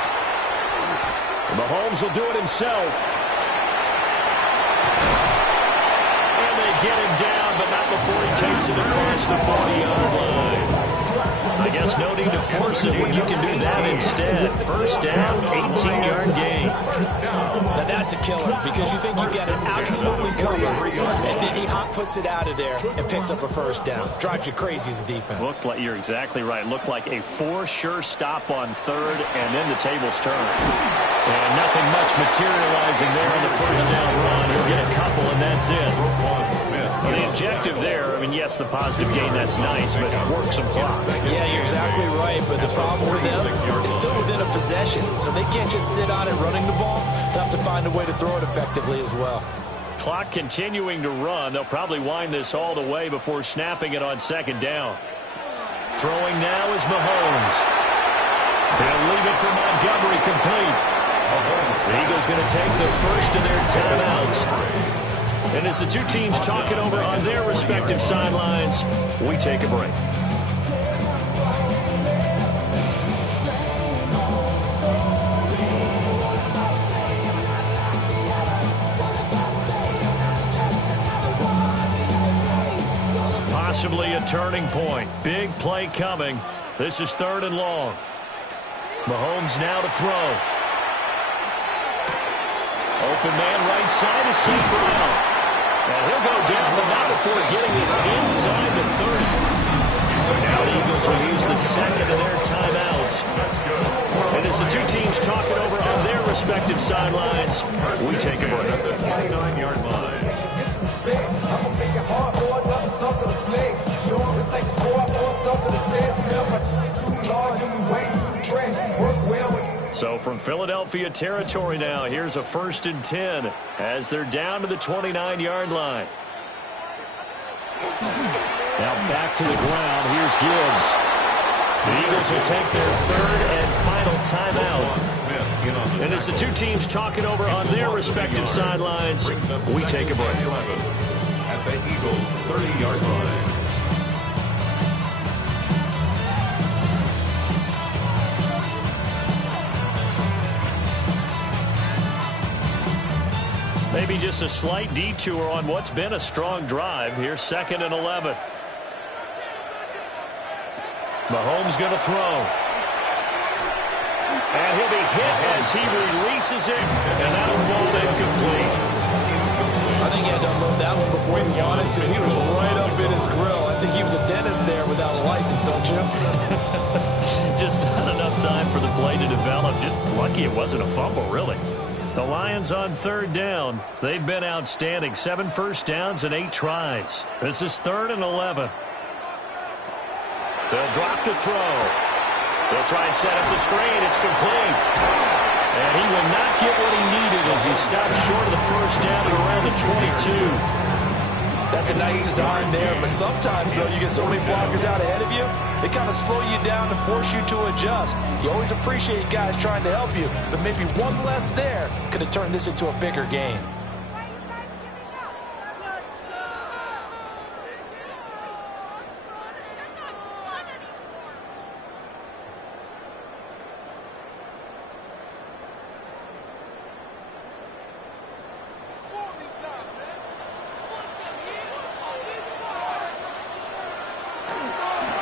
Mahomes will do it himself. And they get him down, but not before he takes it across the 40-yard line. I guess no need to force it when you can do that instead. First down, 18-yard gain. Now that's a killer because you think you get it absolutely covered, and then he hot foots it out of there and picks up a first down. Drives you crazy as a defense. Looked like, you're exactly right. Looked like a for-sure stop on third, and then the tables turn. And nothing much materializing there on the first down run. He'll get a couple, and that's it. Well, the objective there, I mean, yes, the positive gain, that's nice, but work some clock. Yeah, you're exactly right, but the problem for them is still within a possession, so they can't just sit on it running the ball. They'll have to find a way to throw it effectively as well. Clock continuing to run. They'll probably wind this all the way before snapping it on second down. Throwing now is Mahomes. They'll leave it for Montgomery complete. The Eagles going to take the first of their timeouts. And as the two teams talk it over on their respective sidelines, we take a break. Possibly a turning point. Big play coming. This is 3rd and long. Mahomes now to throw. Open man right side is St. Brown. And he'll go down the mouth before getting this inside the 30. So now the Eagles will use the second of their timeouts. And as the two teams talk it over on their respective sidelines, we take a break. At the 29-yard line. So from Philadelphia territory now, here's a 1st and 10 as they're down to the 29-yard line. Now back to the ground. Here's Gibbs. The Eagles will take their 3rd and final timeout. And as the two teams talk it over on their respective sidelines, we take a break. At the Eagles' 30-yard line. Maybe just a slight detour on what's been a strong drive. Here's 2nd and 11. Mahomes going to throw. And he'll be hit as he releases it, and that'll fall incomplete. I think he had to unload that one before he wanted to. He was right up in his grill. I think he was a dentist there without a license, don't you? Just not enough time for the play to develop. Just lucky it wasn't a fumble, really. The Lions on 3rd down. They've been outstanding. 7 first downs and 8 tries. This is 3rd and 11. They'll drop to throw. They'll try and set up the screen. It's complete. And he will not get what he needed as he stopped short of the first down at around the 22. That's a nice design there, but sometimes, though, you get so many blockers out ahead of you, they kind of slow you down and force you to adjust. You always appreciate guys trying to help you, but maybe one less there could have turned this into a bigger game.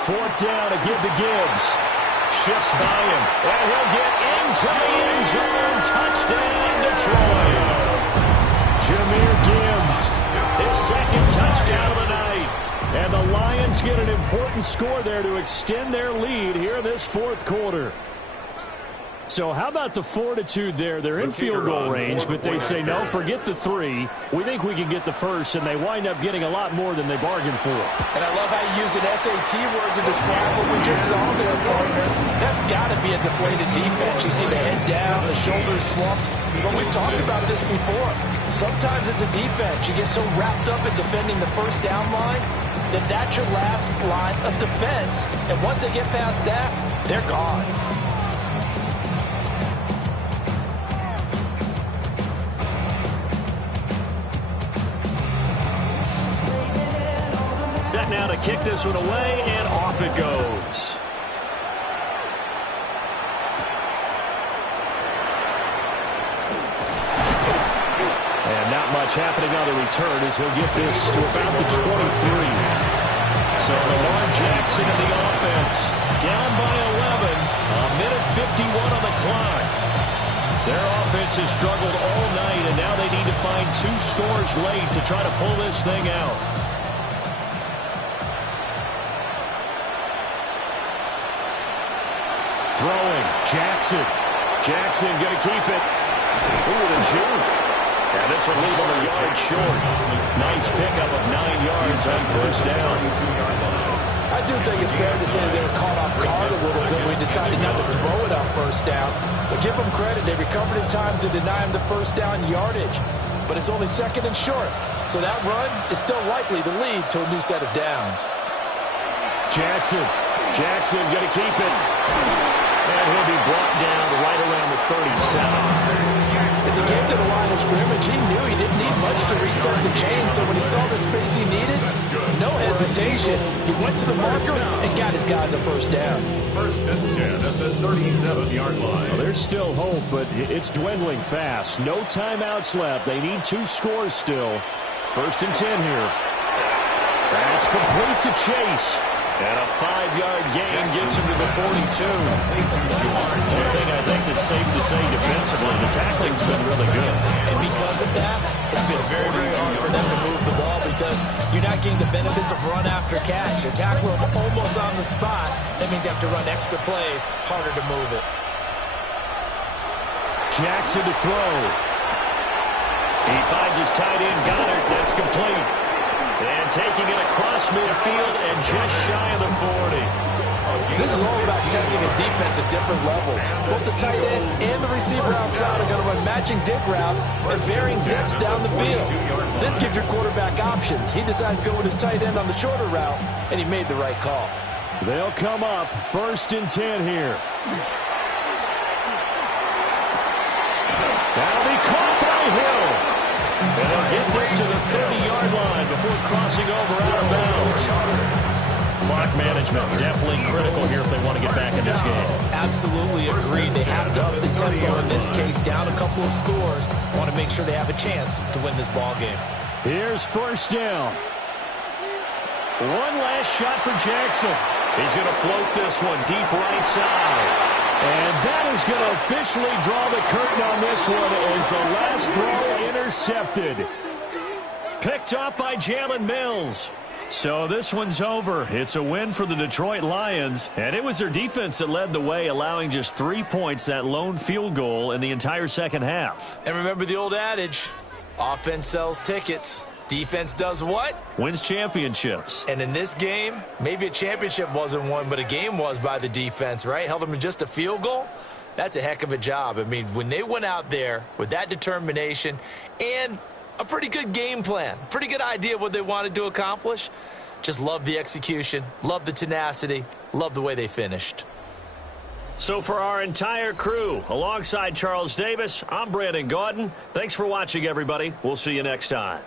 Fourth down to give to Gibbs. Shifts by him, and he'll get into the end zone. Touchdown, Detroit. Jahmyr Gibbs. His 2nd touchdown of the night. And the Lions get an important score there to extend their lead here in this 4th quarter. So how about the fortitude there? They're in field goal range, but they say, no, forget the 3. We think we can get the first, and they wind up getting a lot more than they bargained for. And I love how you used an SAT word to describe what we just saw there, partner. That's got to be a deflated defense. You see the head down, the shoulders slumped. But we've talked about this before. Sometimes as a defense, you get so wrapped up in defending the first down line that that's your last line of defense. And once they get past that, they're gone. Set now to kick this one away, and off it goes. And not much happening on the return as he'll get this to about the 23. So Lamar Jackson in the offense, down by 11, a minute 51 on the clock. Their offense has struggled all night, and now they need to find 2 scores late to try to pull this thing out. Throwing, Jackson. Jackson going to keep it. Ooh, the juke. And this will leave him a yard short. Nice pickup of 9 yards on first down. I do think it's fair to say they were caught off guard a little bit. We decided not to throw it on first down. But give them credit. They recovered in time to deny him the first down yardage. But it's only 2nd and short. So that run is still likely to lead to a new set of downs. Jackson going to keep it. And he'll be brought down right around the 37. As he came to the line of scrimmage, he knew he didn't need much to reset the chain. So when he saw the space he needed, no hesitation. He went to the marker and got his guys a first down. 1st and 10 at the 37-yard line. Well, there's still hope, but it's dwindling fast. No timeouts left. They need 2 scores still. 1st and 10 here. That's complete to Chase. And a 5-yard gain gets him to the 42. One thing I think that's safe to say defensively, the tackling's been really good. And because of that, it's been very, very hard for them to move the ball because you're not getting the benefits of run after catch. You tackle them almost on the spot. That means you have to run extra plays, harder to move it. Jackson to throw. He finds his tight end, Goddard. That's complete. And taking it across midfield and just shy of the 40. This is all about testing a defense at different levels. Both the tight end and the receiver outside are going to run matching dig routes at varying depths down the field. This gives your quarterback options. He decides to go with his tight end on the shorter route, and he made the right call. They'll come up 1st and 10 here. That'll be caught by Hill. And they'll get this to the 30-yard line before crossing over out of bounds. Clock management definitely critical here if they want to get back in this game. Absolutely agreed. They have to up the tempo in this case, down a couple of scores. Want to make sure they have a chance to win this ball game. Here's 1st down. One last shot for Jackson. He's going to float this one deep right side. And that is going to officially draw the curtain on this one as the last throw intercepted. Picked up by Jalen Mills. So this one's over. It's a win for the Detroit Lions, and it was their defense that led the way, allowing just 3 points, that lone field goal in the entire second half. And remember the old adage, offense sells tickets. Defense does what? Wins championships. And in this game, maybe a championship wasn't won, but a game was by the defense, right? Held them to just a field goal. That's a heck of a job. I mean, when they went out there with that determination and a pretty good game plan, pretty good idea of what they wanted to accomplish, just love the execution, love the tenacity, love the way they finished. So for our entire crew, alongside Charles Davis, I'm Brandon Gaudin. Thanks for watching, everybody. We'll see you next time.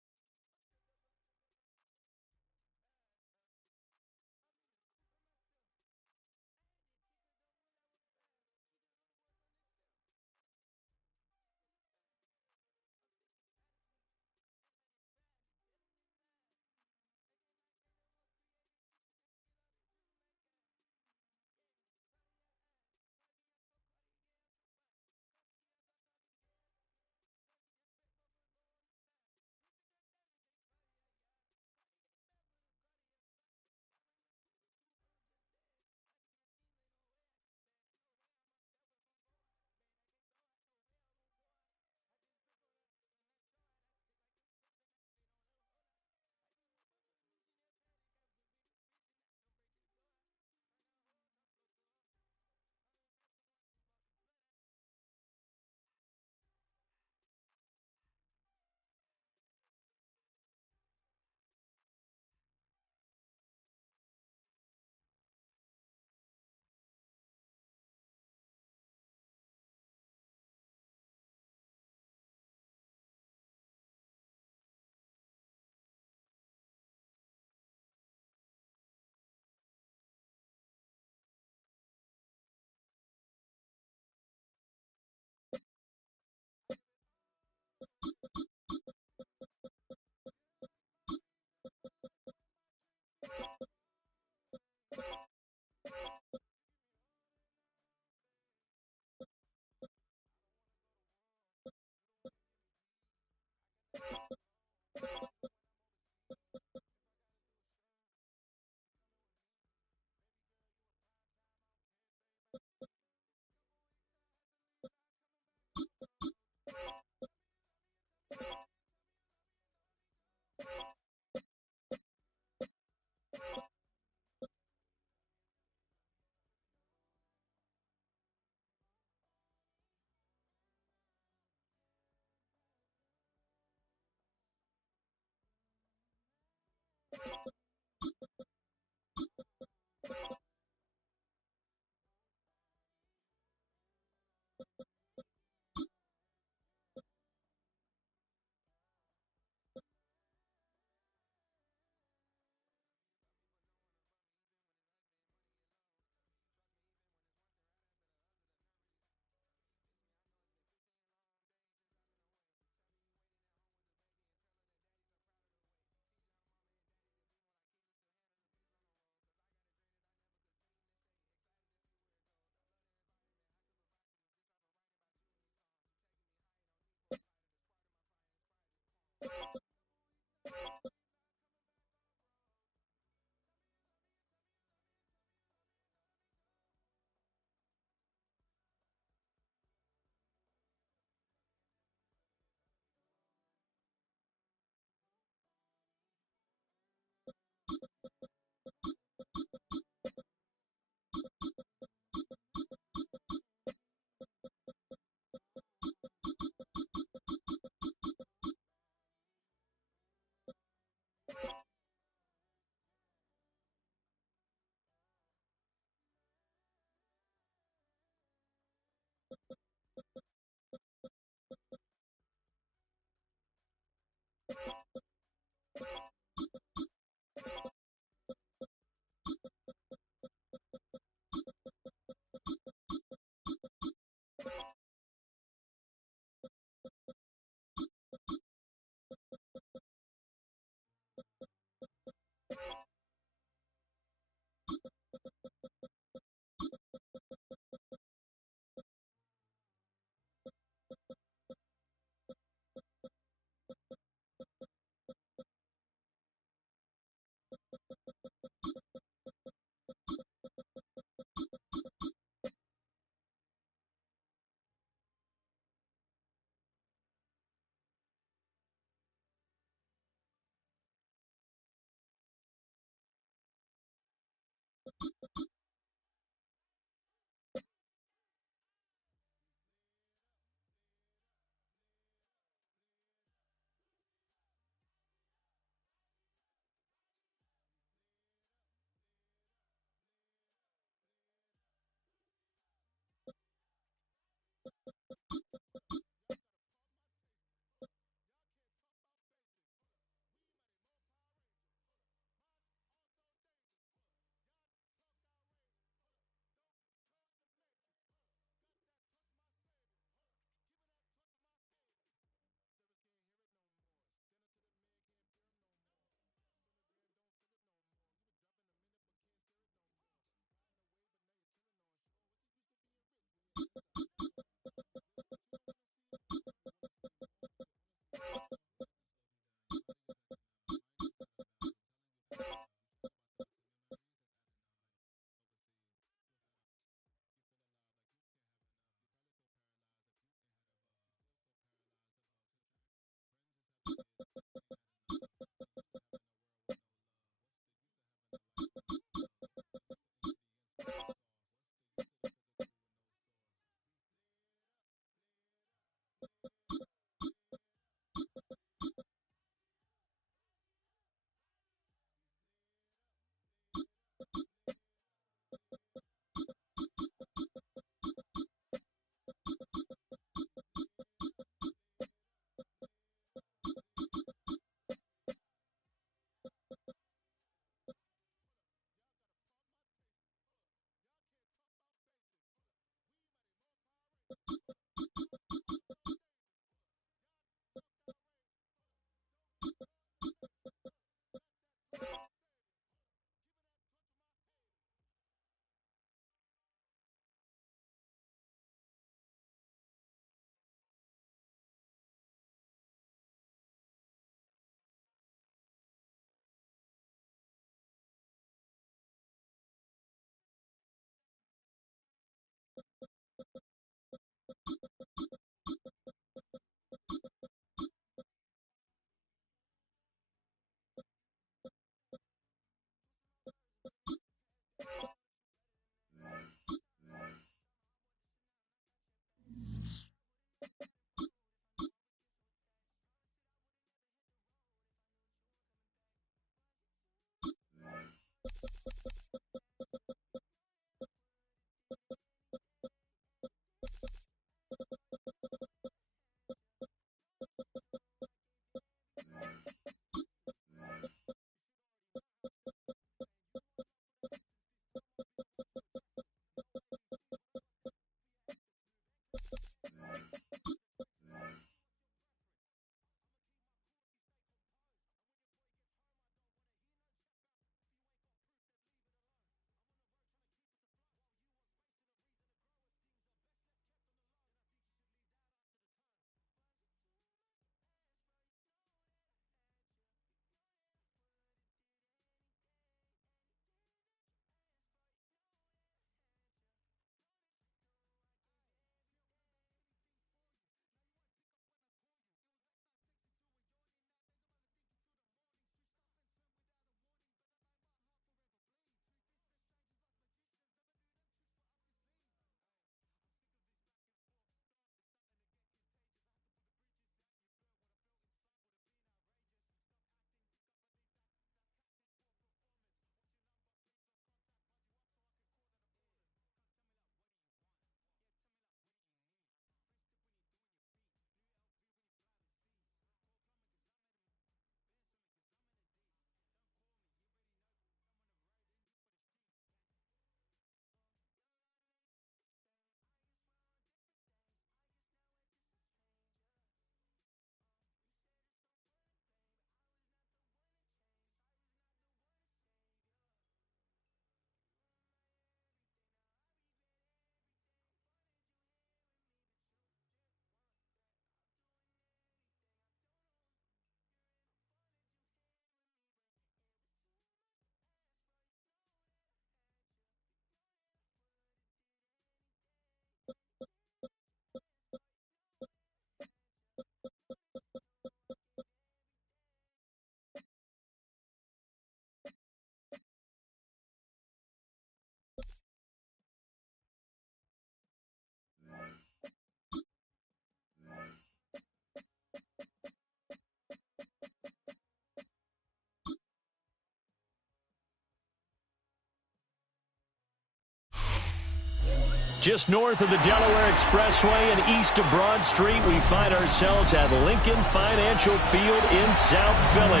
Just north of the Delaware Expressway and east of Broad Street, we find ourselves at Lincoln Financial Field in South Philly.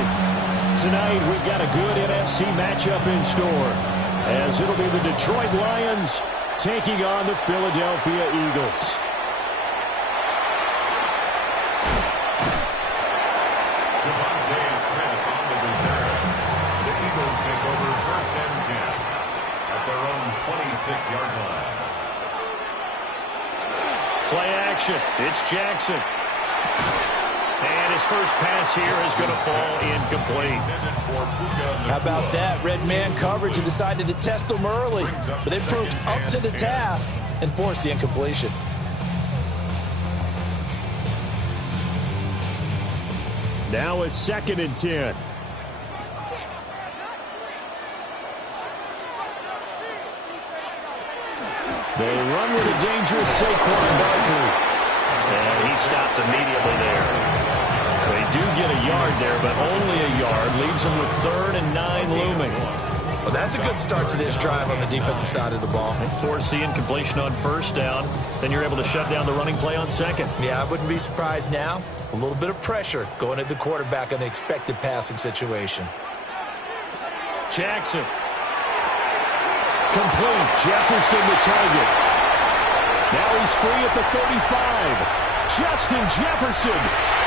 Tonight, we've got a good NFC matchup in store, as it'll be the Detroit Lions taking on the Philadelphia Eagles. Devontae Smith on the return. The Eagles take over 1st and 10 at their own 26-yard line. Play action. It's Jackson. And his first pass here is going to fall incomplete. How about that? Red man coverage and decided to test them early. But they proved up to the task and forced the incompletion. Now a 2nd and 10. They run with a dangerous Saquon Barkley. And he stopped immediately there. They do get a yard there, but only a yard. Leaves them with 3rd and 9 looming. Well, that's a good start to this drive on the defensive side of the ball. They force the incompletion on 1st down. Then you're able to shut down the running play on 2nd. Yeah, I wouldn't be surprised now. A little bit of pressure going at the quarterback on the expected passing situation. Jackson. Complete. Jefferson the target. Now he's free at the 35. Justin Jefferson.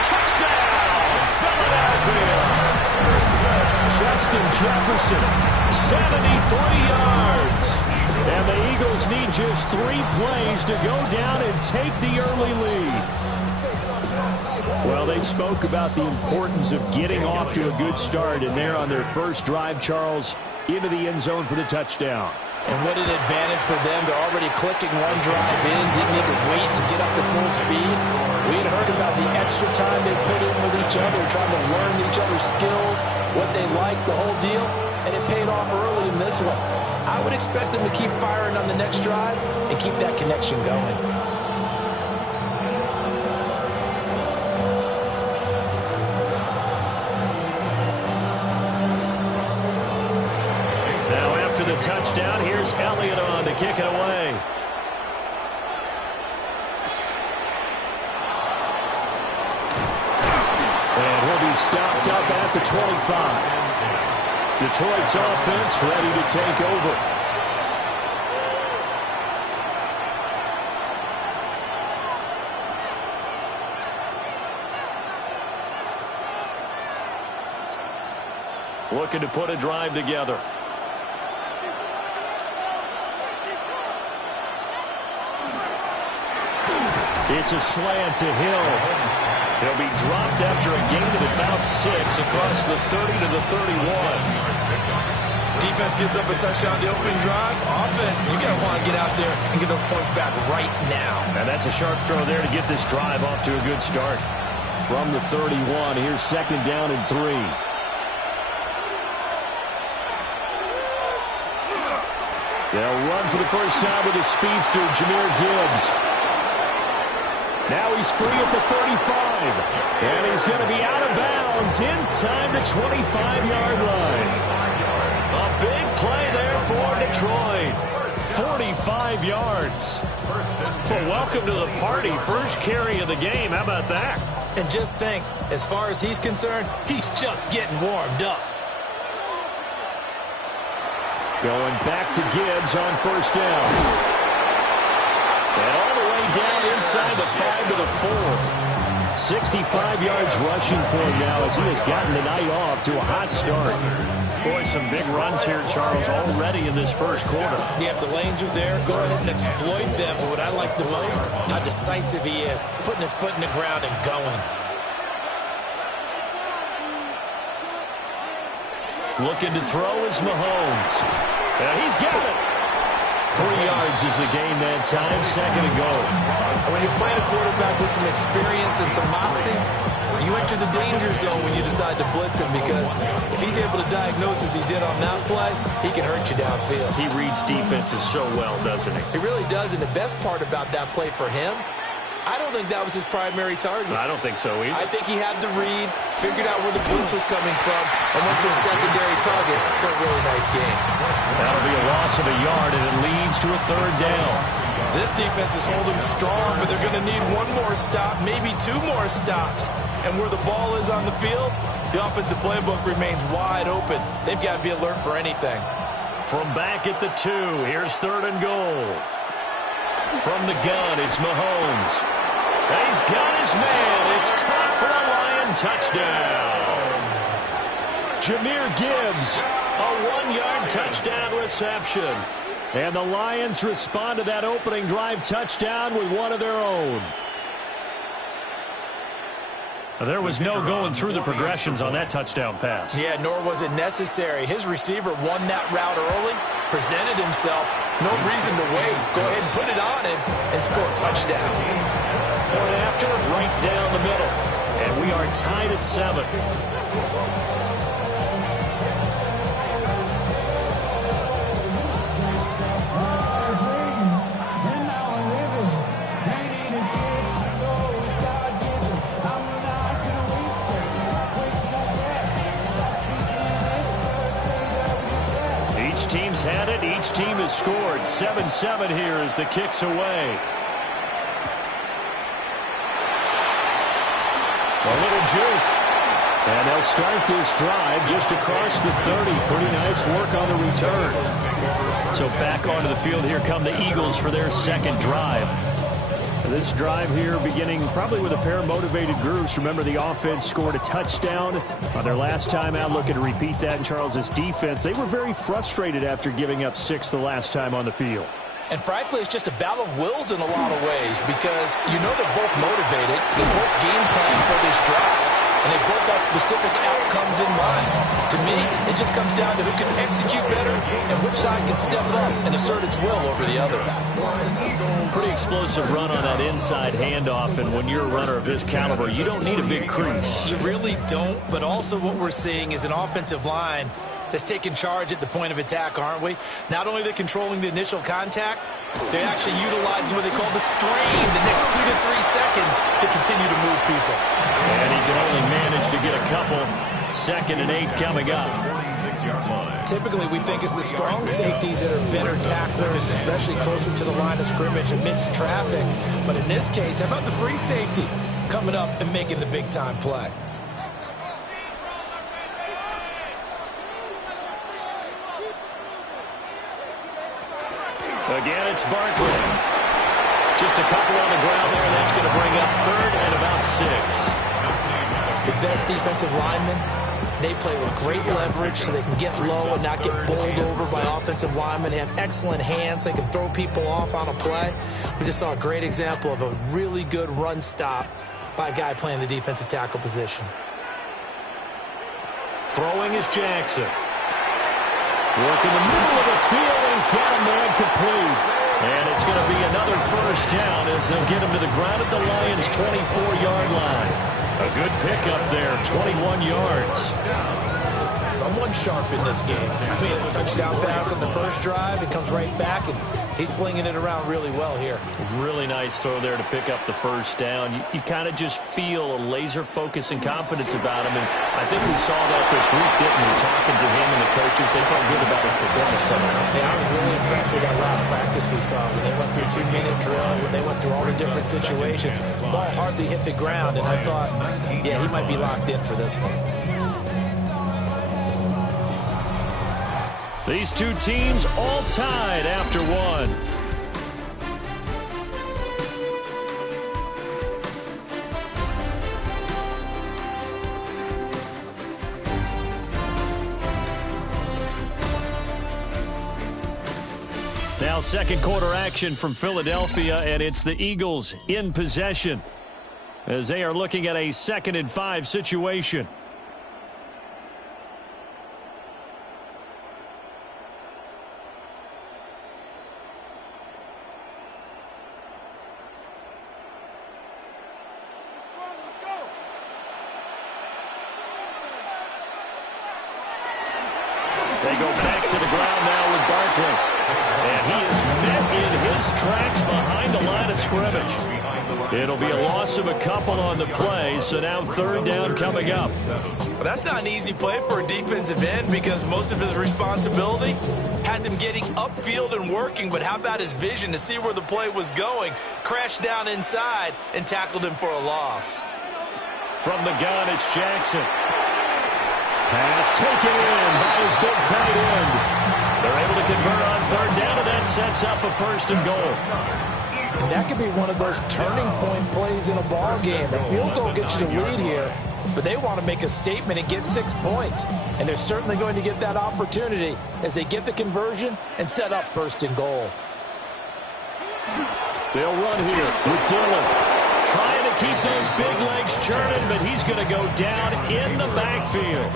Touchdown, Philadelphia. Justin Jefferson, 73 yards. And the Eagles need just 3 plays to go down and take the early lead. Well, they spoke about the importance of getting off to a good start, and they're on their first drive, Charles, into the end zone for the touchdown. And what an advantage for them. They're already clicking one drive in, didn't need to wait to get up to full speed. We had heard about the extra time they put in with each other, trying to learn each other's skills, what they like, the whole deal, and it paid off early in this one. I would expect them to keep firing on the next drive and keep that connection going. After the touchdown, here's Elliott on to kick it away. And he'll be stopped up at the 25. Detroit's offense ready to take over. Looking to put a drive together. It's a slant to Hill. He'll be dropped after a gain of about 6 across the 30 to the 31. Defense gives up a touchdown the opening drive. Offense, you got to want to get out there and get those points back right now. And that's a sharp throw there to get this drive off to a good start. From the 31, here's 2nd down and 3. They'll run for the first time with the speedster, Jahmyr Gibbs. Now he's free at the 35. And he's going to be out of bounds inside the 25-yard line. A big play there for Detroit. 45 yards. Well, welcome to the party. First carry of the game. How about that? And just think, as far as he's concerned, he's just getting warmed up. Going back to Gibbs on 1st down. And all the way down inside the 5 to the 4. 65 yards rushing for him now as he has gotten the night off to a hot start. Boy, some big runs here, Charles, already in this first quarter. Yeah, if the lanes are there, go ahead and exploit them. But what I like the most, how decisive he is, putting his foot in the ground and going. Looking to throw is Mahomes. And he's got it. 3 yards is the gain that time. 2nd and goal. When you're playing a quarterback with some experience and some moxie, you enter the danger zone when you decide to blitz him, because if he's able to diagnose as he did on that play, he can hurt you downfield. He reads defenses so well, doesn't he? He really does, and the best part about that play for him, I don't think that was his primary target. I don't think so either. I think he had the read, figured out where the blitz was coming from, and went to a secondary target for a really nice game. That'll be a loss of a yard, and it leads to a 3rd down. This defense is holding strong, but they're going to need one more stop, maybe two more stops. And where the ball is on the field, the offensive playbook remains wide open. They've got to be alert for anything. From back at the 2, here's 3rd and goal. From the gun, it's Mahomes. He's got his man. It's caught for a Lion touchdown. Jahmyr Gibbs, A 1-yard touchdown reception. and the Lions respond to that opening drive touchdown with one of their own. There was no going through the progressions on that touchdown pass. Yeah, nor was it necessary. His receiver won that route early, presented himself. No reason to wait. Go ahead and put it on him and score a touchdown. Point after, right down the middle. And we are tied at 7. Each team's had it. Each team has scored. 7-7 here as the kick's away. A little juke. And they'll start this drive just across the 30. Pretty nice work on the return. So back onto the field here come the Eagles for their second drive. This drive here beginning probably with a pair of motivated groups. Remember, the offense scored a touchdown on their last time out. Looking to repeat that in Charles's defense. They were very frustrated after giving up 6 the last time on the field. And frankly, it's just a battle of wills in a lot of ways because you know they're both motivated. They both game plan for this drive. And they both have specific outcomes in mind. To me, it just comes down to who can execute better and which side can step up and assert its will over the other. Pretty explosive run on that inside handoff, and when you're a runner of his caliber, you don't need a big crease. You really don't, but also what we're seeing is an offensive line that's taking charge at the point of attack, aren't we? Not only are they controlling the initial contact, they're actually utilizing what they call the strain the next 2 to 3 seconds to continue to move people. And he can only manage to get a couple. 2nd and 8 coming up. Typically, we think it's the strong safeties that are better tacklers, especially closer to the line of scrimmage amidst traffic. But in this case, how about the free safety coming up and making the big-time play? Again, it's Barkley. Just a couple on the ground there, and that's going to bring up 3rd and about 6. The best defensive linemen, they play with great leverage so they can get low and not get bowled over by offensive linemen. They have excellent hands. They can throw people off on a play. We just saw a great example of a really good run stop by a guy playing the defensive tackle position. Throwing is Jackson. Work in the middle of the field, and he's got a man complete. And it's going to be another first down as they'll get him to the ground at the Lions' 24-yard line. A good pickup there, 21 yards. Someone sharp in this game. I mean, a touchdown pass on the first drive. It comes right back, and he's flinging it around really well here. Really nice throw there to pick up the first down. You kind of just feel a laser focus and confidence about him, and I think we saw that this week, didn't we? Talking to him and the coaches, they felt good about his performance coming out. Yeah, I was really impressed with that last practice we saw when they went through 2-minute drill, when they went through all the different situations. Ball hardly hit the ground, and I thought, yeah, he might be locked in for this one. These two teams all tied after one. Now second quarter action from Philadelphia, and it's the Eagles in possession as they are looking at a 2nd and 5 situation. They go back to the ground now with Barkley. And he is met in his tracks behind the line of scrimmage. It'll be a loss of a couple on the play, so now third down coming up. Well, that's not an easy play for a defensive end because most of his responsibility has him getting upfield and working, but how about his vision to see where the play was going, crashed down inside, and tackled him for a loss. From the gun, it's Jackson. Pass taken in by his big tight end. They're able to convert on third down, and that sets up a first and goal. And that could be one of those turning point plays in a ball game. A field goal gets you the lead here, but they want to make a statement and get 6 points. And they're certainly going to get that opportunity as they get the conversion and set up first and goal. They'll run here with Dillon. Trying to keep those big legs churning, but he's going to go down in the backfield.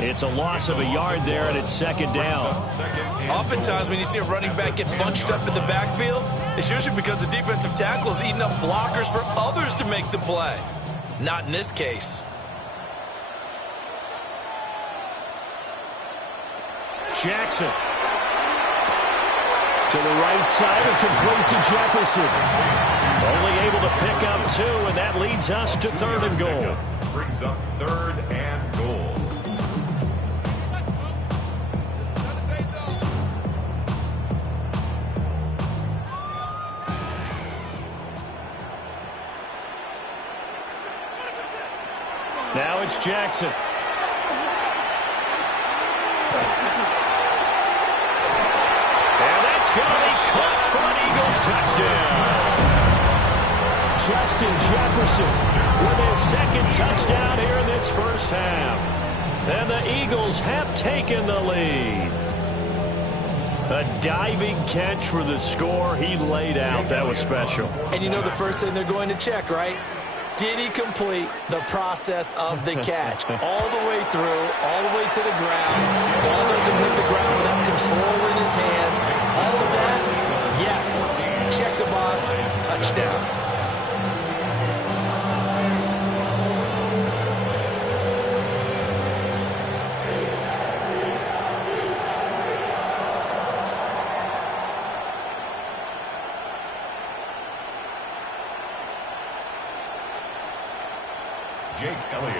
It's a loss of a yard there, and it's second down. Oftentimes when you see a running back get bunched up in the backfield, it's usually because the defensive tackle is eating up blockers for others to make the play. Not in this case. Jackson. To the right side and complete to Jefferson. Only able to pick up 2, and that leads us to third and goal. Brings up third and goal. Now it's Jackson. And that's going to be caught for an Eagles touchdown. Justin Jefferson with his second touchdown here in this first half. And the Eagles have taken the lead. A diving catch for the score. He laid out. That was special. And you know the first thing they're going to check, right? Did he complete the process of the catch? All the way through, all the way to the ground. Ball doesn't hit the ground without control in his hands. All of that, yes. Check the box, touchdown.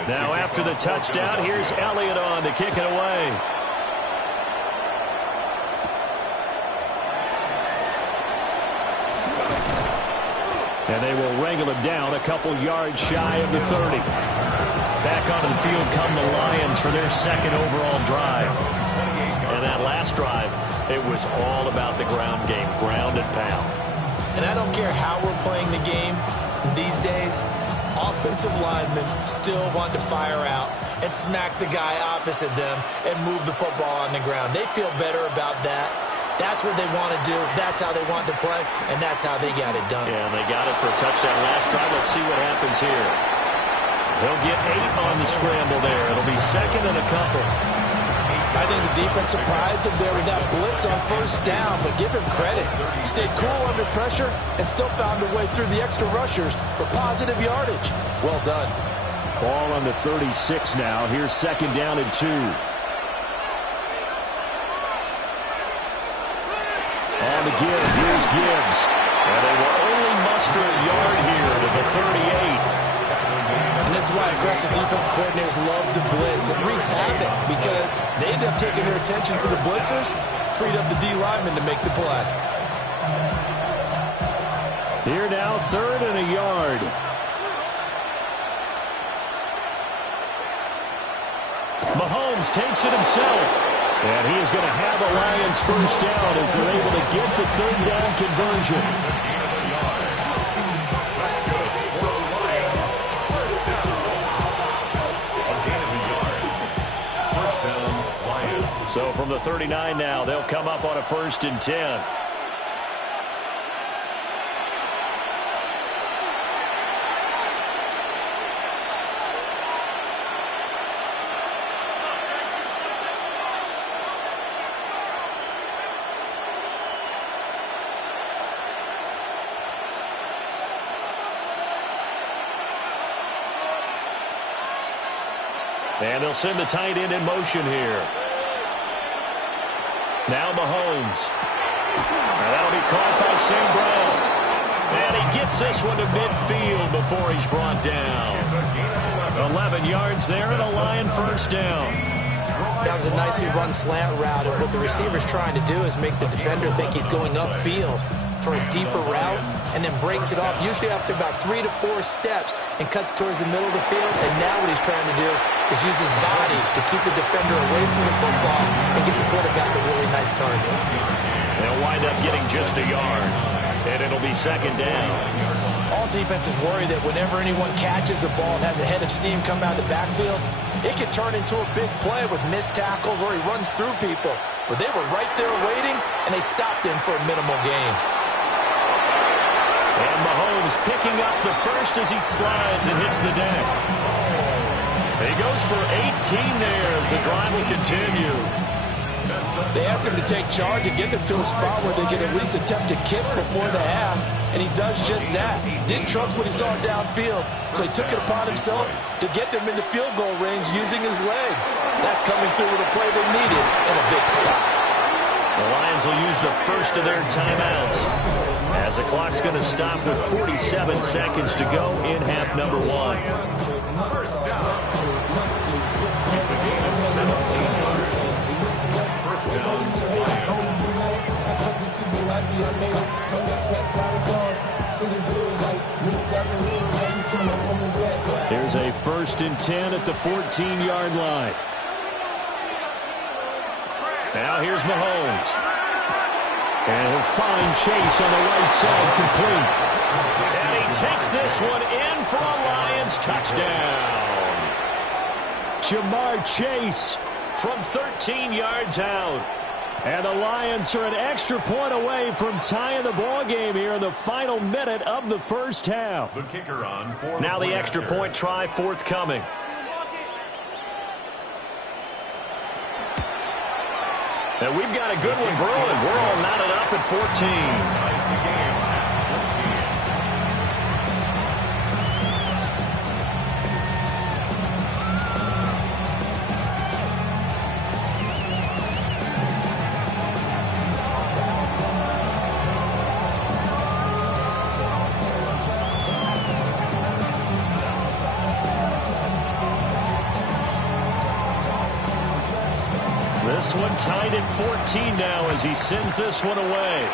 Now after the touchdown, here's Elliott on to kick it away. And they will wrangle him down a couple yards shy of the 30. Back onto the field come the Lions for their second overall drive. And that last drive, it was all about the ground game, ground and pound. And I don't care how we're playing the game these days, offensive linemen still want to fire out and smack the guy opposite them and move the football on the ground. They feel better about that. That's what they want to do. That's how they want to play, and that's how they got it done. Yeah, and they got it for a touchdown last drive. Let's see what happens here. They'll get 8 on the scramble there. It'll be second and a couple. I think the defense surprised him there with that blitz on first down, but give him credit. Stayed cool under pressure and still found a way through the extra rushers for positive yardage. Well done. Ball on the 36 now. Here's second down and 2. On the give, here's Gibbs. And they will only muster a yard here to the 38. And this is why aggressive defense coordinators love to blitz. It wreaks havoc because they end up taking their attention to the blitzers, freed up the D lineman to make the play. Here now, third and a yard. Mahomes takes it himself. And he is going to have a Lions first down as they're able to get the third down conversion. So from the 39 now, they'll come up on a 1st and 10. And they'll send the tight end in motion here. Now Mahomes. And that'll be caught by St. Brown. And he gets this one to midfield before he's brought down. 11 yards there and a Lion first down. That was a nicely run slant route, and what the receiver's trying to do is make the defender think he's going upfield for a deeper route, and then breaks it off, usually after about 3 to 4 steps, and cuts towards the middle of the field. And now what he's trying to do is use his body to keep the defender away from the football and get the quarterback a really nice target. They'll wind up getting just a yard, and it'll be second down. All defenses worry that whenever anyone catches the ball and has a head of steam come out of the backfield, it could turn into a big play with missed tackles or he runs through people. But they were right there waiting, and they stopped him for a minimal gain. And Mahomes picking up the first as he slides and hits the deck. He goes for 18 there as the drive will continue. They asked him to take charge and get them to a spot where they could at least attempt to kick before the half, and he does just that. Didn't trust what he saw downfield, so he took it upon himself to get them into field goal range using his legs. That's coming through with a play they needed in a big spot. The Lions will use the first of their timeouts as the clock's going to stop with 47 seconds to go in half number 1. First down. It's a gain of 17 yards. First down, Lions. There's a 1st and 10 at the 14-yard line. Now here's Mahomes. And he'll find Chase on the right side, complete. And he takes this one in for a Lions touchdown. Jamar Chase from 13 yards out. And the Lions are an extra point away from tying the ball game here in the final minute of the first half. The kicker on for now the extra point try forthcoming. And we've got a good one brewing. We're all knotted up at 14. Ties the game at 14. This one tied at 14 now as he sends this one away.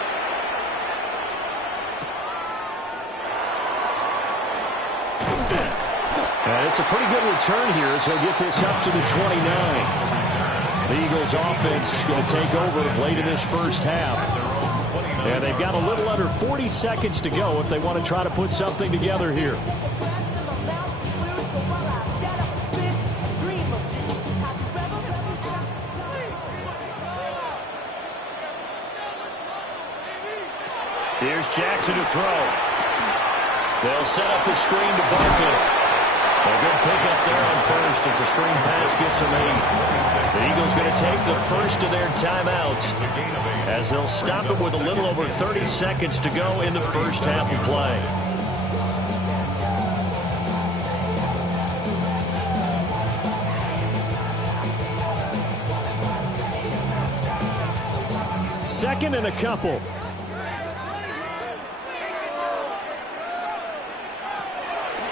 And it's a pretty good return here as he'll get this up to the 29. The Eagles offense going to take over late in this first half. And they've got a little under 40 seconds to go if they want to try to put something together here. Here's Jackson to throw. They'll set up the screen to Barkley. A good pickup there on first as the screen pass gets him 8. The Eagles going to take the first of their timeouts as they'll stop it with a little over 30 seconds to go in the first half of play. Second and a couple.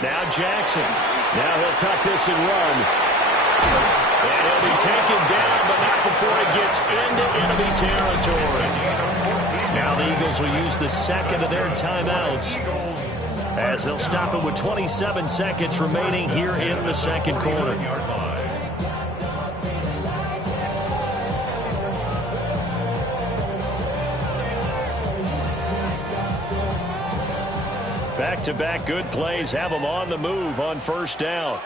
Now Jackson. Now he'll tuck this and run. And he'll be taken down, but not before he gets into enemy territory. Now the Eagles will use the second of their timeouts as they'll stop it with 27 seconds remaining here in the second quarter. Back-to-back good plays have them on the move on first down.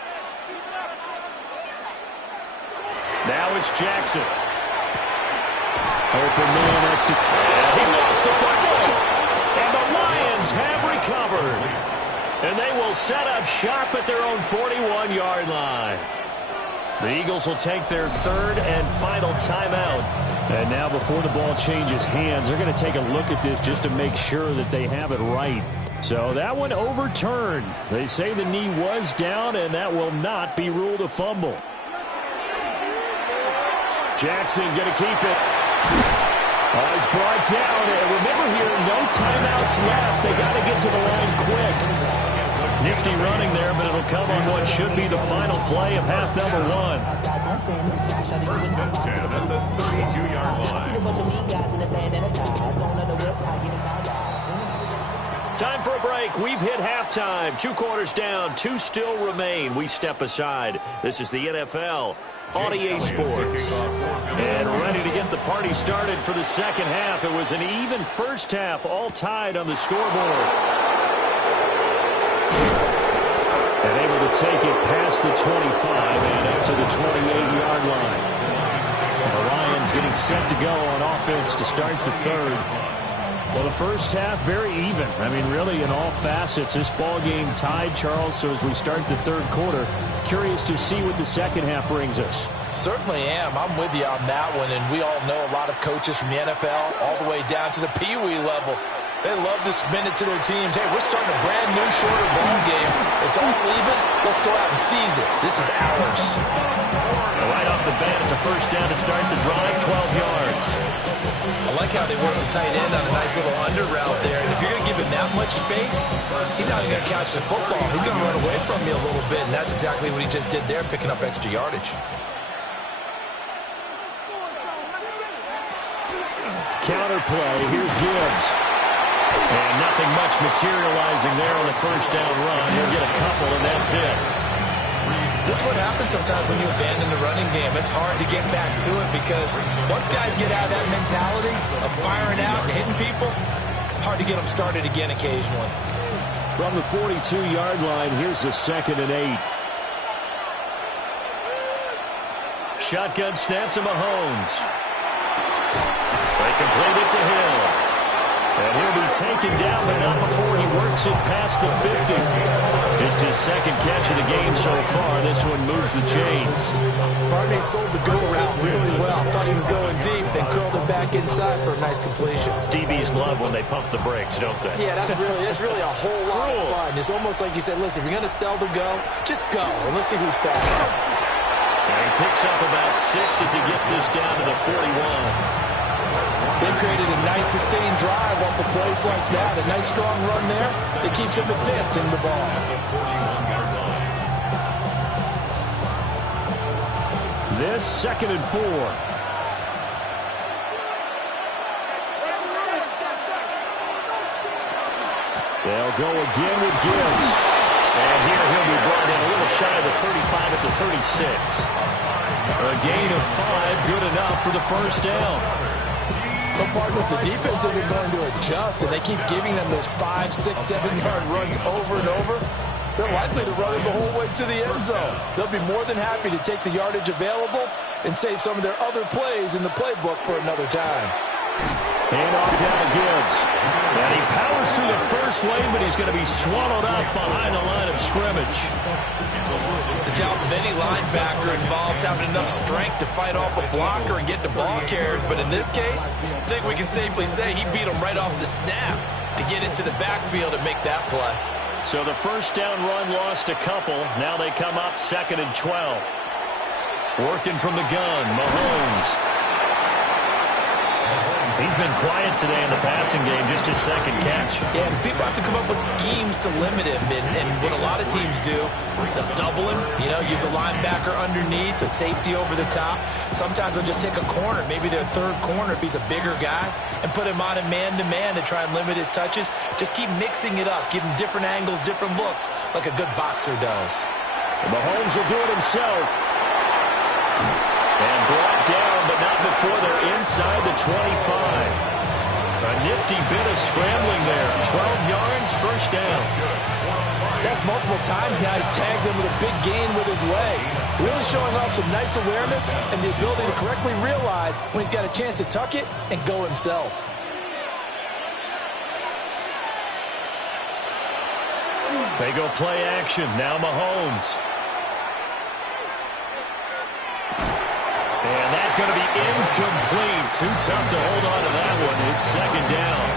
Now it's Jackson. Open man, that's the... He lost the football. And the Lions have recovered. And they will set up shop at their own 41-yard line. The Eagles will take their third and final timeout. And now before the ball changes hands, they're going to take a look at this just to make sure that they have it right. So that one overturned. They say the knee was down, and that will not be ruled a fumble. Jackson going to keep it. Oh, he's brought down. And remember here, no timeouts left. They got to get to the line quick. Nifty running there, but it'll come on what should be the final play of half number 1. First and 10 at the 32-yard line. Time for a break. We've hit halftime. 2 quarters down. 2 still remain. We step aside. This is the NFL on EA Sports. And ready to get the party started for the second half. It was an even first half, all tied on the scoreboard. And able to take it past the 25 and up to the 28-yard line. The Lions getting set to go on offense to start the third. Well, the first half, very even. I mean, really, in all facets, this ball game tied, Charles. So as we start the third quarter, curious to see what the second half brings us. Certainly am. I'm with you on that one. And we all know a lot of coaches from the NFL all the way down to the Pee Wee level. They love to spin it to their teams. Hey, we're starting a brand new, shorter ball game. It's all even. Let's go out and seize it. This is ours. Right off the bat, it's a first down to start the drive, 12 yards. I like how they work the tight end on a nice little under route there. And if you're going to give him that much space, he's not even going to catch the football. He's going to run away from you a little bit, and that's exactly what he just did there, picking up extra yardage. Counter play. Here's Gibbs. And nothing much materializing there on the first down run. He'll get a couple, and that's it. This is what happens sometimes when you abandon the running game. It's hard to get back to it because once guys get out of that mentality of firing out and hitting people, hard to get them started again occasionally. From the 42-yard line, here's the 2nd and 8. Shotgun snap to Mahomes. They complete it to Hill. And he'll be taken down, but not before he works it past the 50. Just his second catch of the game so far. This one moves the chains. Barney sold the go route really well. Thought he was going deep, then curled it back inside for a nice completion. DBs love when they pump the brakes, don't they? Yeah, that's really a whole lot of fun. It's almost like you said, listen, if you're going to sell the go, just go, and let's see who's faster. And he picks up about 6 as he gets this down to the 41. They've created a nice sustained drive off a place like that. A nice strong run there. It keeps them advancing the ball. This 2nd and 4. They'll go again with Gibbs. And here he'll be brought in a little shy of the 35 at the 36. A gain of 5, good enough for the first down. But partner, if the defense isn't going to adjust and they keep giving them those 5, 6, 7-yard runs over and over, they're likely to run it the whole way to the end zone. They'll be more than happy to take the yardage available and save some of their other plays in the playbook for another time. Hand off down to Gibbs. And he powers through the first lane, but he's going to be swallowed up behind the line of scrimmage. The job of any linebacker involves having enough strength to fight off a blocker and get to ball carriers. But in this case, I think we can safely say he beat him right off the snap to get into the backfield and make that play. So the first down run lost a couple. Now they come up 2nd and 12. Working from the gun, Mahomes. He's been quiet today in the passing game, just his second catch. Yeah, and people have to come up with schemes to limit him. And what a lot of teams do, they'll double him, use a linebacker underneath, a safety over the top. Sometimes they'll just take a corner, maybe their third corner if he's a bigger guy, and put him on a man-to-man to try and limit his touches. Just keep mixing it up, give him different angles, different looks, like a good boxer does. Mahomes will do it himself. And brought down, but not before they're inside the 25. A nifty bit of scrambling there. 12 yards, first down. That's multiple times now. He's tagged him with a big gain with his legs. Really showing off some nice awareness and the ability to correctly realize when he's got a chance to tuck it and go himself. They go play action. Now Mahomes. And that's going to be incomplete. Too tough to hold on to that one. It's 2nd down.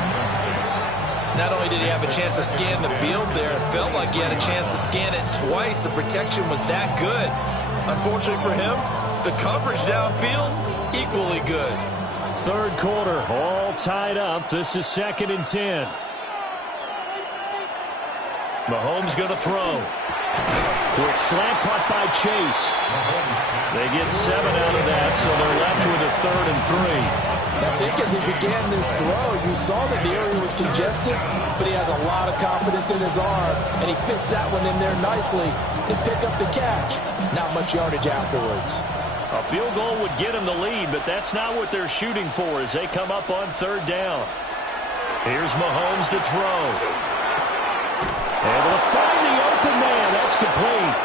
Not only did he have a chance to scan the field there, it felt like he had a chance to scan it twice. The protection was that good. Unfortunately for him, the coverage downfield, equally good. third quarter, all tied up. This is 2nd and 10. Mahomes going to throw. Quick slant caught by Chase. They get 7 out of that, so they're left with a 3rd and 3. I think as he began this throw, you saw that the area was congested, but he has a lot of confidence in his arm, and he fits that one in there nicely to pick up the catch. Not much yardage afterwards. A field goal would get him the lead, but that's not what they're shooting for as they come up on 3rd down. Here's Mahomes to throw. Able to find the open man. That's complete.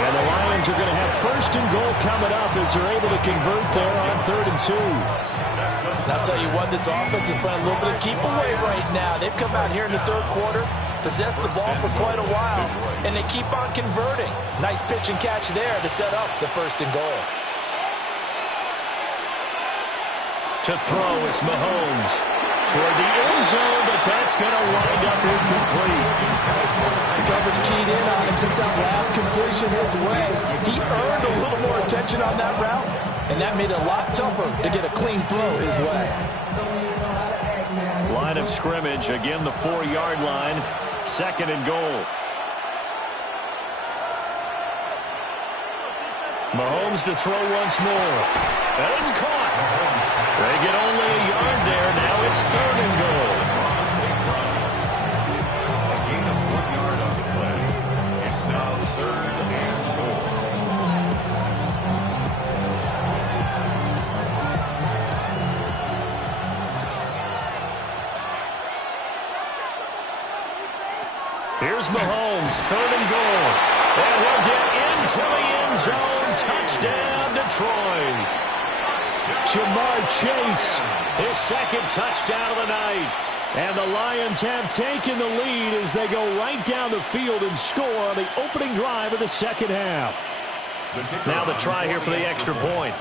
And the Lions are going to have 1st and goal coming up as they're able to convert there on 3rd and 2. And I'll tell you what, this offense is playing a little bit of keep away right now. They've come out here in the 3rd quarter, possessed the ball for quite a while, and they keep on converting. Nice pitch and catch there to set up the 1st and goal. To throw, it's Mahomes. Toward the end zone, but that's going to wind up incomplete. The coverage keyed in on him since that last completion his way. He earned a little more attention on that route, and that made it a lot tougher to get a clean throw his way. Line of scrimmage, again the 4-yard line, 2nd and goal. Mahomes to throw once more. And it's caught. They get only a yard there. Now it's 3rd and goal. A gain of 1 yard on the play. It's now 3rd and goal. Here's Mahomes, 3rd and goal. And he'll get into the end zone. Touchdown, Detroit. Jamar Chase, His 2nd touchdown of the night. and the Lions have taken the lead as they go right down the field and score on the opening drive of the 2nd half. Now the try here for the extra point.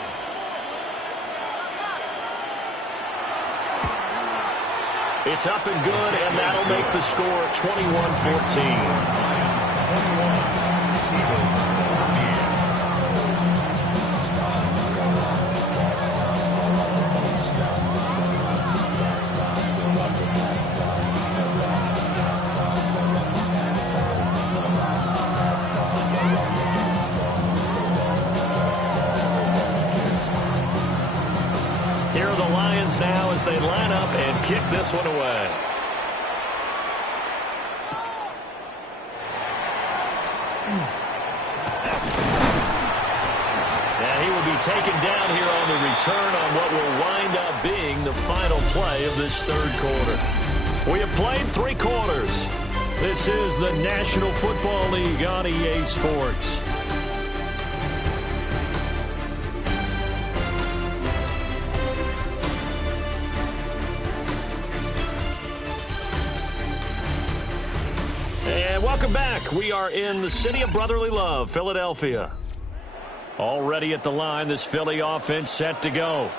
It's up and good, and that'll make the score 21-14. Here are the Lions now as they line up and kick this one away. And he will be taken down here on the return on what will wind up being the final play of this 3rd quarter. We have played 3 quarters. This is the National Football League on EA Sports. Welcome back. We are in the city of brotherly love, Philadelphia. Already at the line, this Philly offense set to go.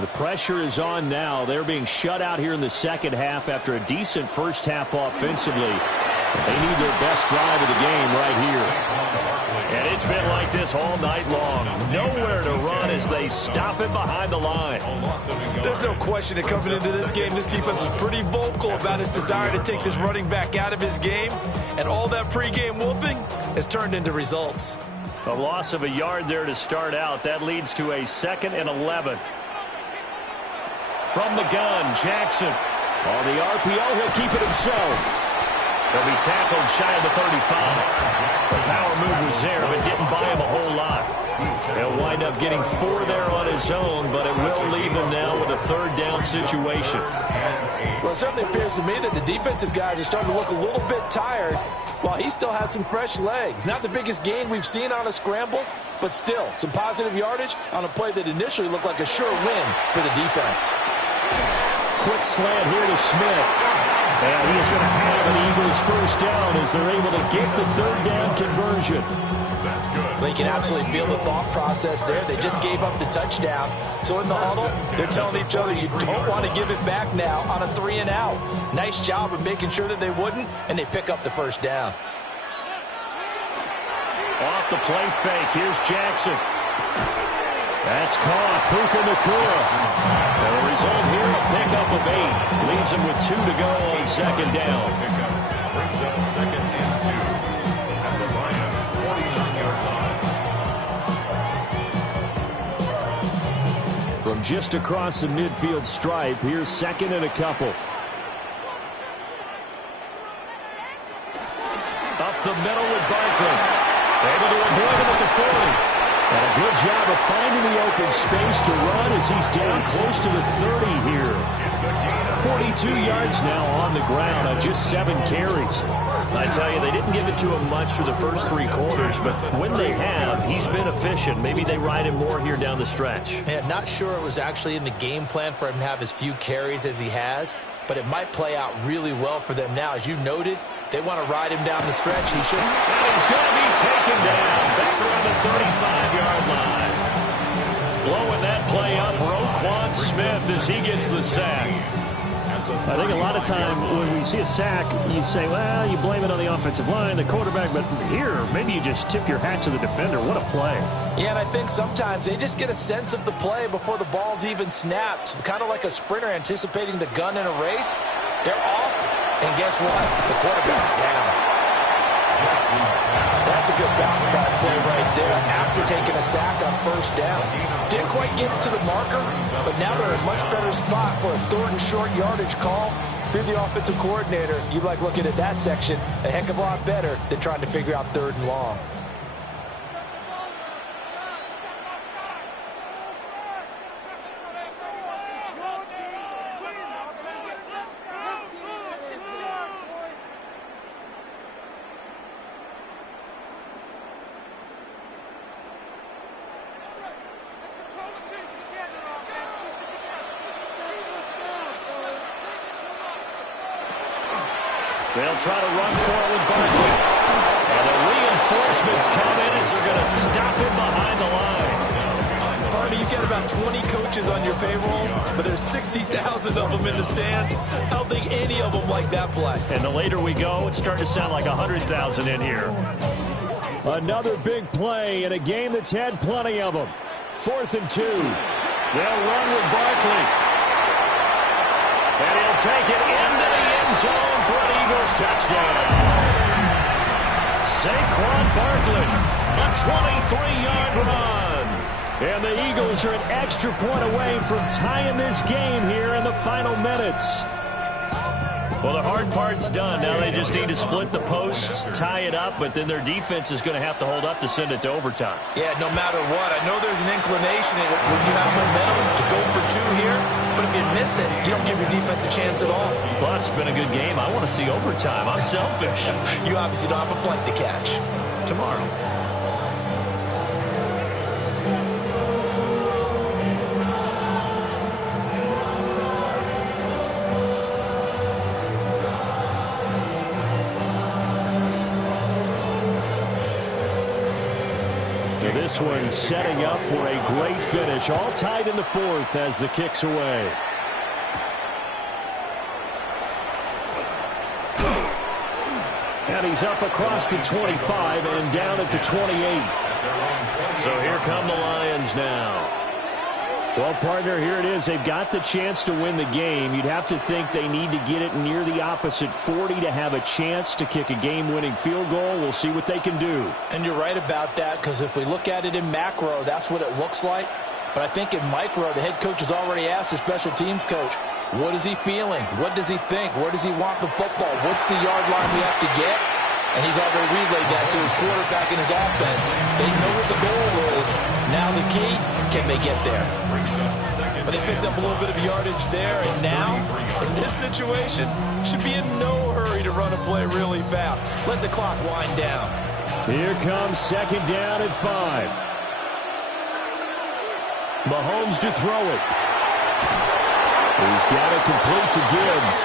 The pressure is on now. They're being shut out here in the 2nd half after a decent 1st half offensively. They need their best drive of the game right here. And it's been like this all night long. Nowhere to run as they stop it behind the line. There's no question that coming into this game, this defense was pretty vocal about its desire to take this running back out of his game. And all that pregame wolfing has turned into results. A loss of a yard there to start out. That leads to a 2nd and 11. From the gun, Jackson. On the RPO, he'll keep it himself. He'll be tackled shy of the 35. The power move was there, but didn't buy him a whole lot. He'll wind up getting 4 there on his own, but it will leave him now with a 3rd down situation. Well, it certainly appears to me that the defensive guys are starting to look a little bit tired while he still has some fresh legs. Not the biggest gain we've seen on a scramble, but still some positive yardage on a play that initially looked like a sure win for the defense. Quick slant here to Smith. And he is going to have an Eagles 1st down as they're able to get the 3rd down conversion. That's good. Well, you can absolutely feel the thought process there. They just gave up the touchdown. So in the huddle, they're telling each other, you don't want to give it back now on a 3-and-out. Nice job of making sure that they wouldn't, and they pick up the 1st down. Off the play fake, here's Jackson. That's caught. Puka Nacua. And the result here, a pickup of 8. Leaves him with 2 to go on second down. Pickup brings up second and 2 at the Lions' 49-yard line. From just across the midfield stripe, here's second and a couple. Up the middle with Barkley. Able to avoid him at the 40. And a good job of finding the open space to run as he's down close to the 30 here. 42 yards now on the ground on just 7 carries. I tell you, they didn't give it to him much for the first 3 quarters, but when they have, he's been efficient. Maybe they ride him more here down the stretch. Yeah, not sure it was actually in the game plan for him to have as few carries as he has, but it might play out really well for them now. As you noted, they want to ride him down the stretch. He should. And he's going to be taken down back around the 35-yard line. Blowing that play up, Roquan Smith as he gets the sack. I think a lot of time when we see a sack, you say, well, you blame it on the offensive line, the quarterback, but here, maybe you just tip your hat to the defender. What a play. Yeah, and I think sometimes they just get a sense of the play before the ball's even snapped. Kind of like a sprinter anticipating the gun in a race. They're off, and guess what? The quarterback's down. That's a good bounce back play right there after taking a sack on first down. Didn't quite get it to the marker, but now they're in a much better spot for a 3rd and short yardage call. If you're the offensive coordinator, you like looking at that section a heck of a lot better than trying to figure out 3rd and long. They'll try to run forward Barkley. And the reinforcements come in as they're going to stop him behind the line. Barney, you've got about 20 coaches on your payroll, but there's 60,000 of them in the stands. I don't think any of them like that play. And the later we go, it's starting to sound like 100,000 in here. Another big play in a game that's had plenty of them. 4th and 2. They'll run with Barkley. And he'll take it into the end zone for an Eagles touchdown. Saquon Barkley, a 23-yard run. And the Eagles are an extra point away from tying this game here in the final minutes. Well, the hard part's done. Now they just need to split the posts, tie it up, but then their defense is going to have to hold up to send it to overtime. Yeah, no matter what. I know there's an inclination when you have momentum to go for 2 here, but if you miss it, you don't give your defense a chance at all. Plus, it's been a good game. I want to see overtime. I'm selfish. You obviously don't have a flight to catch. Tomorrow. This one setting up for a great finish. All tied in the 4th as the kick's away. And he's up across the 25 and down at the 28. So here come the Lions now. Well, partner, here it is. They've got the chance to win the game. You'd have to think they need to get it near the opposite 40 to have a chance to kick a game-winning field goal. We'll see what they can do. And you're right about that, because if we look at it in macro, that's what it looks like. But I think in micro, the head coach has already asked the special teams coach, what is he feeling? What does he think? Where does he want the football? What's the yard line we have to get? And he's already relayed that to his quarterback and his offense. They know what the goal is. Now the key, can they get there? But they picked up a little bit of yardage there, and now, in this situation, should be in no hurry to run a play really fast. Let the clock wind down. Here comes 2nd down and 5. Mahomes to throw it. He's got it complete to Gibbs.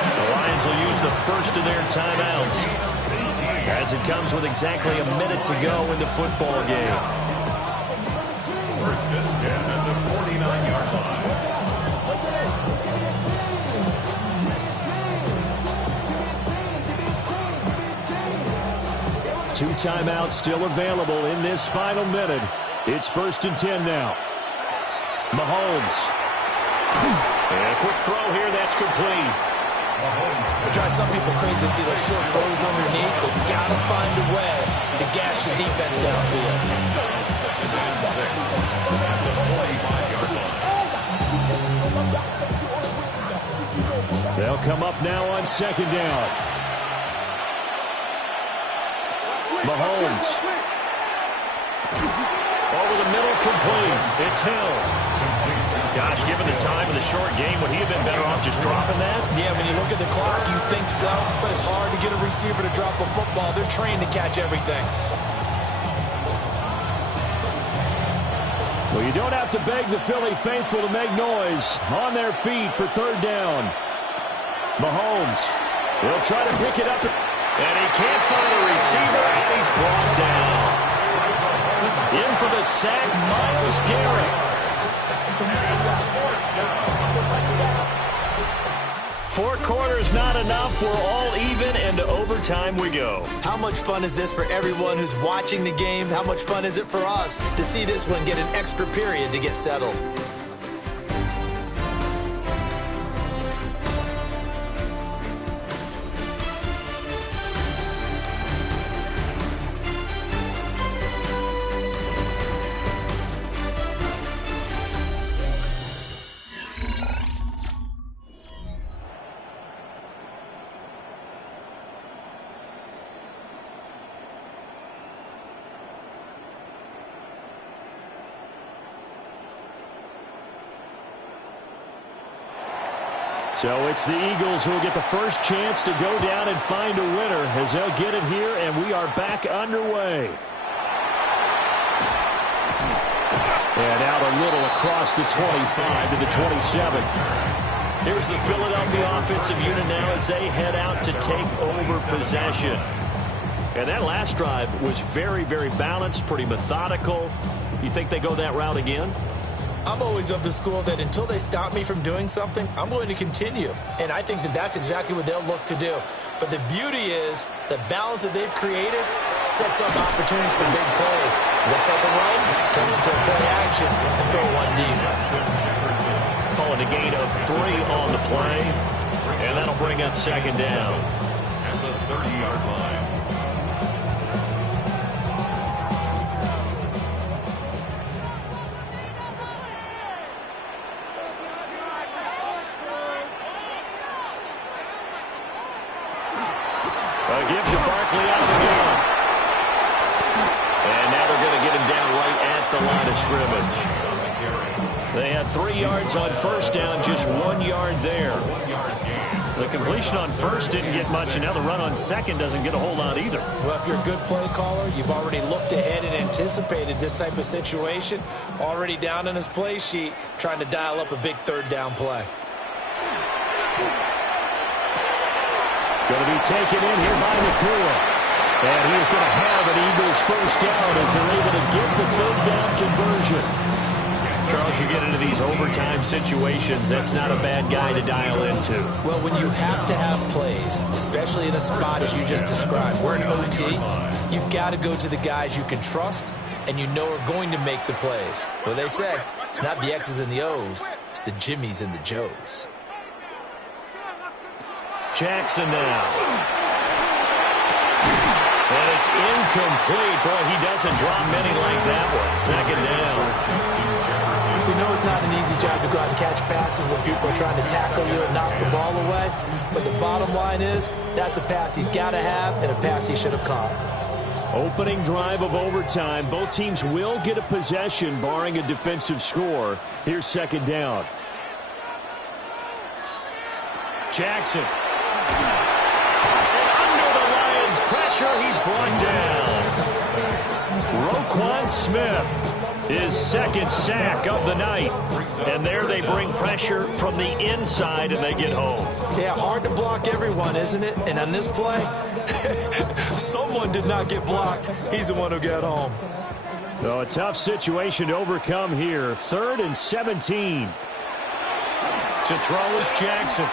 The Lions will use the first of their timeouts as it comes with exactly a minute to go in the football game. 1st and 10 at the 49-yard line. 2 timeouts still available in this final minute. It's 1st and 10 now. Mahomes. And a quick throw here, that's complete. It drives some people crazy to see those short throws underneath, but you got to find a way to gash the defense downfield. They'll come up now on 2nd down. Mahomes. Over the middle, complete. It's Hill. Gosh, given the time of the short game, would he have been better off just dropping that? Yeah, when you look at the clock, you think so, but it's hard to get a receiver to drop a football. They're trained to catch everything. Well, you don't have to beg the Philly faithful to make noise. On their feet for 3rd down. Mahomes. He'll try to pick it up. And he can't find a receiver, and he's brought down. In for the sack, Myles Garrett. 4 quarters not enough. We're all even, and to overtime we go. How much fun is this for everyone who's watching the game? How much fun is it for us to see this one get an extra period to get settled? So it's the Eagles who will get the first chance to go down and find a winner as they'll get it here, and we are back underway. And out a little across the 25 to the 27. Here's the Philadelphia offensive unit now as they head out to take over possession. And that last drive was very, very balanced, pretty methodical. You think they go that route again? I'm always of the school that until they stop me from doing something, I'm going to continue. And I think that that's exactly what they'll look to do. But the beauty is the balance that they've created sets up opportunities for big plays. Looks like a run, turn it into a play action, and throw one deep. Calling a gain of 3 on the play. And that'll bring up 2nd down. At the 30-yard line. A give to Barkley out of the gun. And now they're going to get him down right at the line of scrimmage. They had 3 yards on 1st down, just 1 yard there. The completion on 1st didn't get much, and now the run on 2nd doesn't get a whole lot either. Well, if you're a good play caller, you've already looked ahead and anticipated this type of situation. Already down on his play sheet, trying to dial up a big 3rd down play. Going to be taken in here by Nakua. And he is going to have an Eagles 1st down as they're able to get the 3rd down conversion. Charles, you get into these overtime situations, that's not a bad guy to dial into. Well, when you have to have plays, especially in a spot as you just described, we're in OT, you've got to go to the guys you can trust and you know are going to make the plays. Well, they say it's not the X's and the O's, it's the Jimmies and the Joes. Jackson now. And it's incomplete. Boy, he doesn't drop many like that one. 2nd down. We know it's not an easy job to go out and catch passes when people are trying to tackle you and knock the ball away. But the bottom line is, that's a pass he's got to have and a pass he should have caught. Opening drive of overtime. Both teams will get a possession, barring a defensive score. Here's 2nd down. Jackson. And under the Lions' pressure, he's brought down. Roquan Smith. His 2nd sack of the night. And there they bring pressure from the inside and they get home. Yeah, hard to block everyone, isn't it? And on this play, someone did not get blocked. He's the one who got home. So a tough situation to overcome here. 3rd and 17. To throw is Jackson.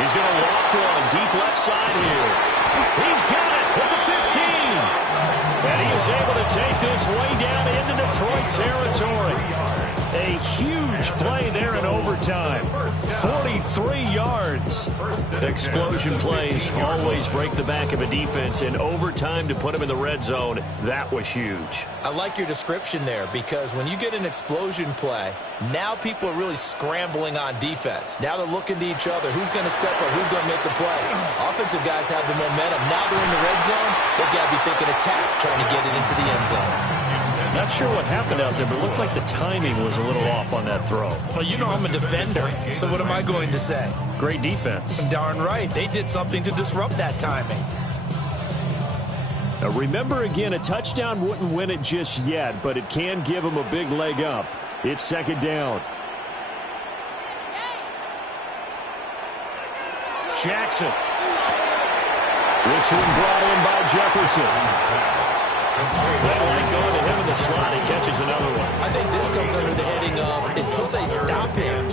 He's going to loft one deep left side here. He's got it at the 15. And he is able to take this way down into Detroit territory. A huge play there in overtime. 43 yards. Explosion plays always break the back of a defense. In overtime to put him in the red zone, that was huge. I like your description there, because when you get an explosion play, now people are really scrambling on defense. Now they're looking to each other. Who's going to step up? Who's going to make the play? Offensive guys have the momentum. Now they're in the red zone. They've got to be thinking attack, trying to get it into the end zone. Not sure what happened out there, but it looked like the timing was a little off on that throw. Well, you know I'm a defender, so what am I going to say? Great defense. Darn right. They did something to disrupt that timing. Now remember, again, a touchdown wouldn't win it just yet, but it can give them a big leg up. It's second down. Jackson. This one brought in by Jefferson. Well, going to him in the slot, he catches another one. I think this comes under the heading of, until they stop him,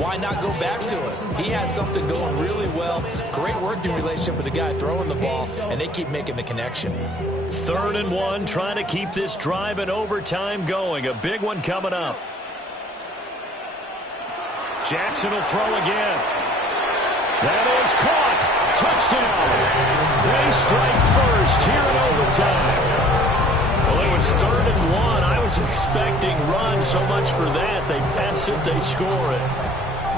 why not go back to it? He has something going really well. Great working relationship with the guy throwing the ball, and they keep making the connection. 3rd and 1, trying to keep this drive in overtime going. A big one coming up. Jackson will throw again. That is caught. Touchdown. They strike first here in overtime. Well, it was 3rd and 1. I was expecting run, so much for that. They pass it, they score it.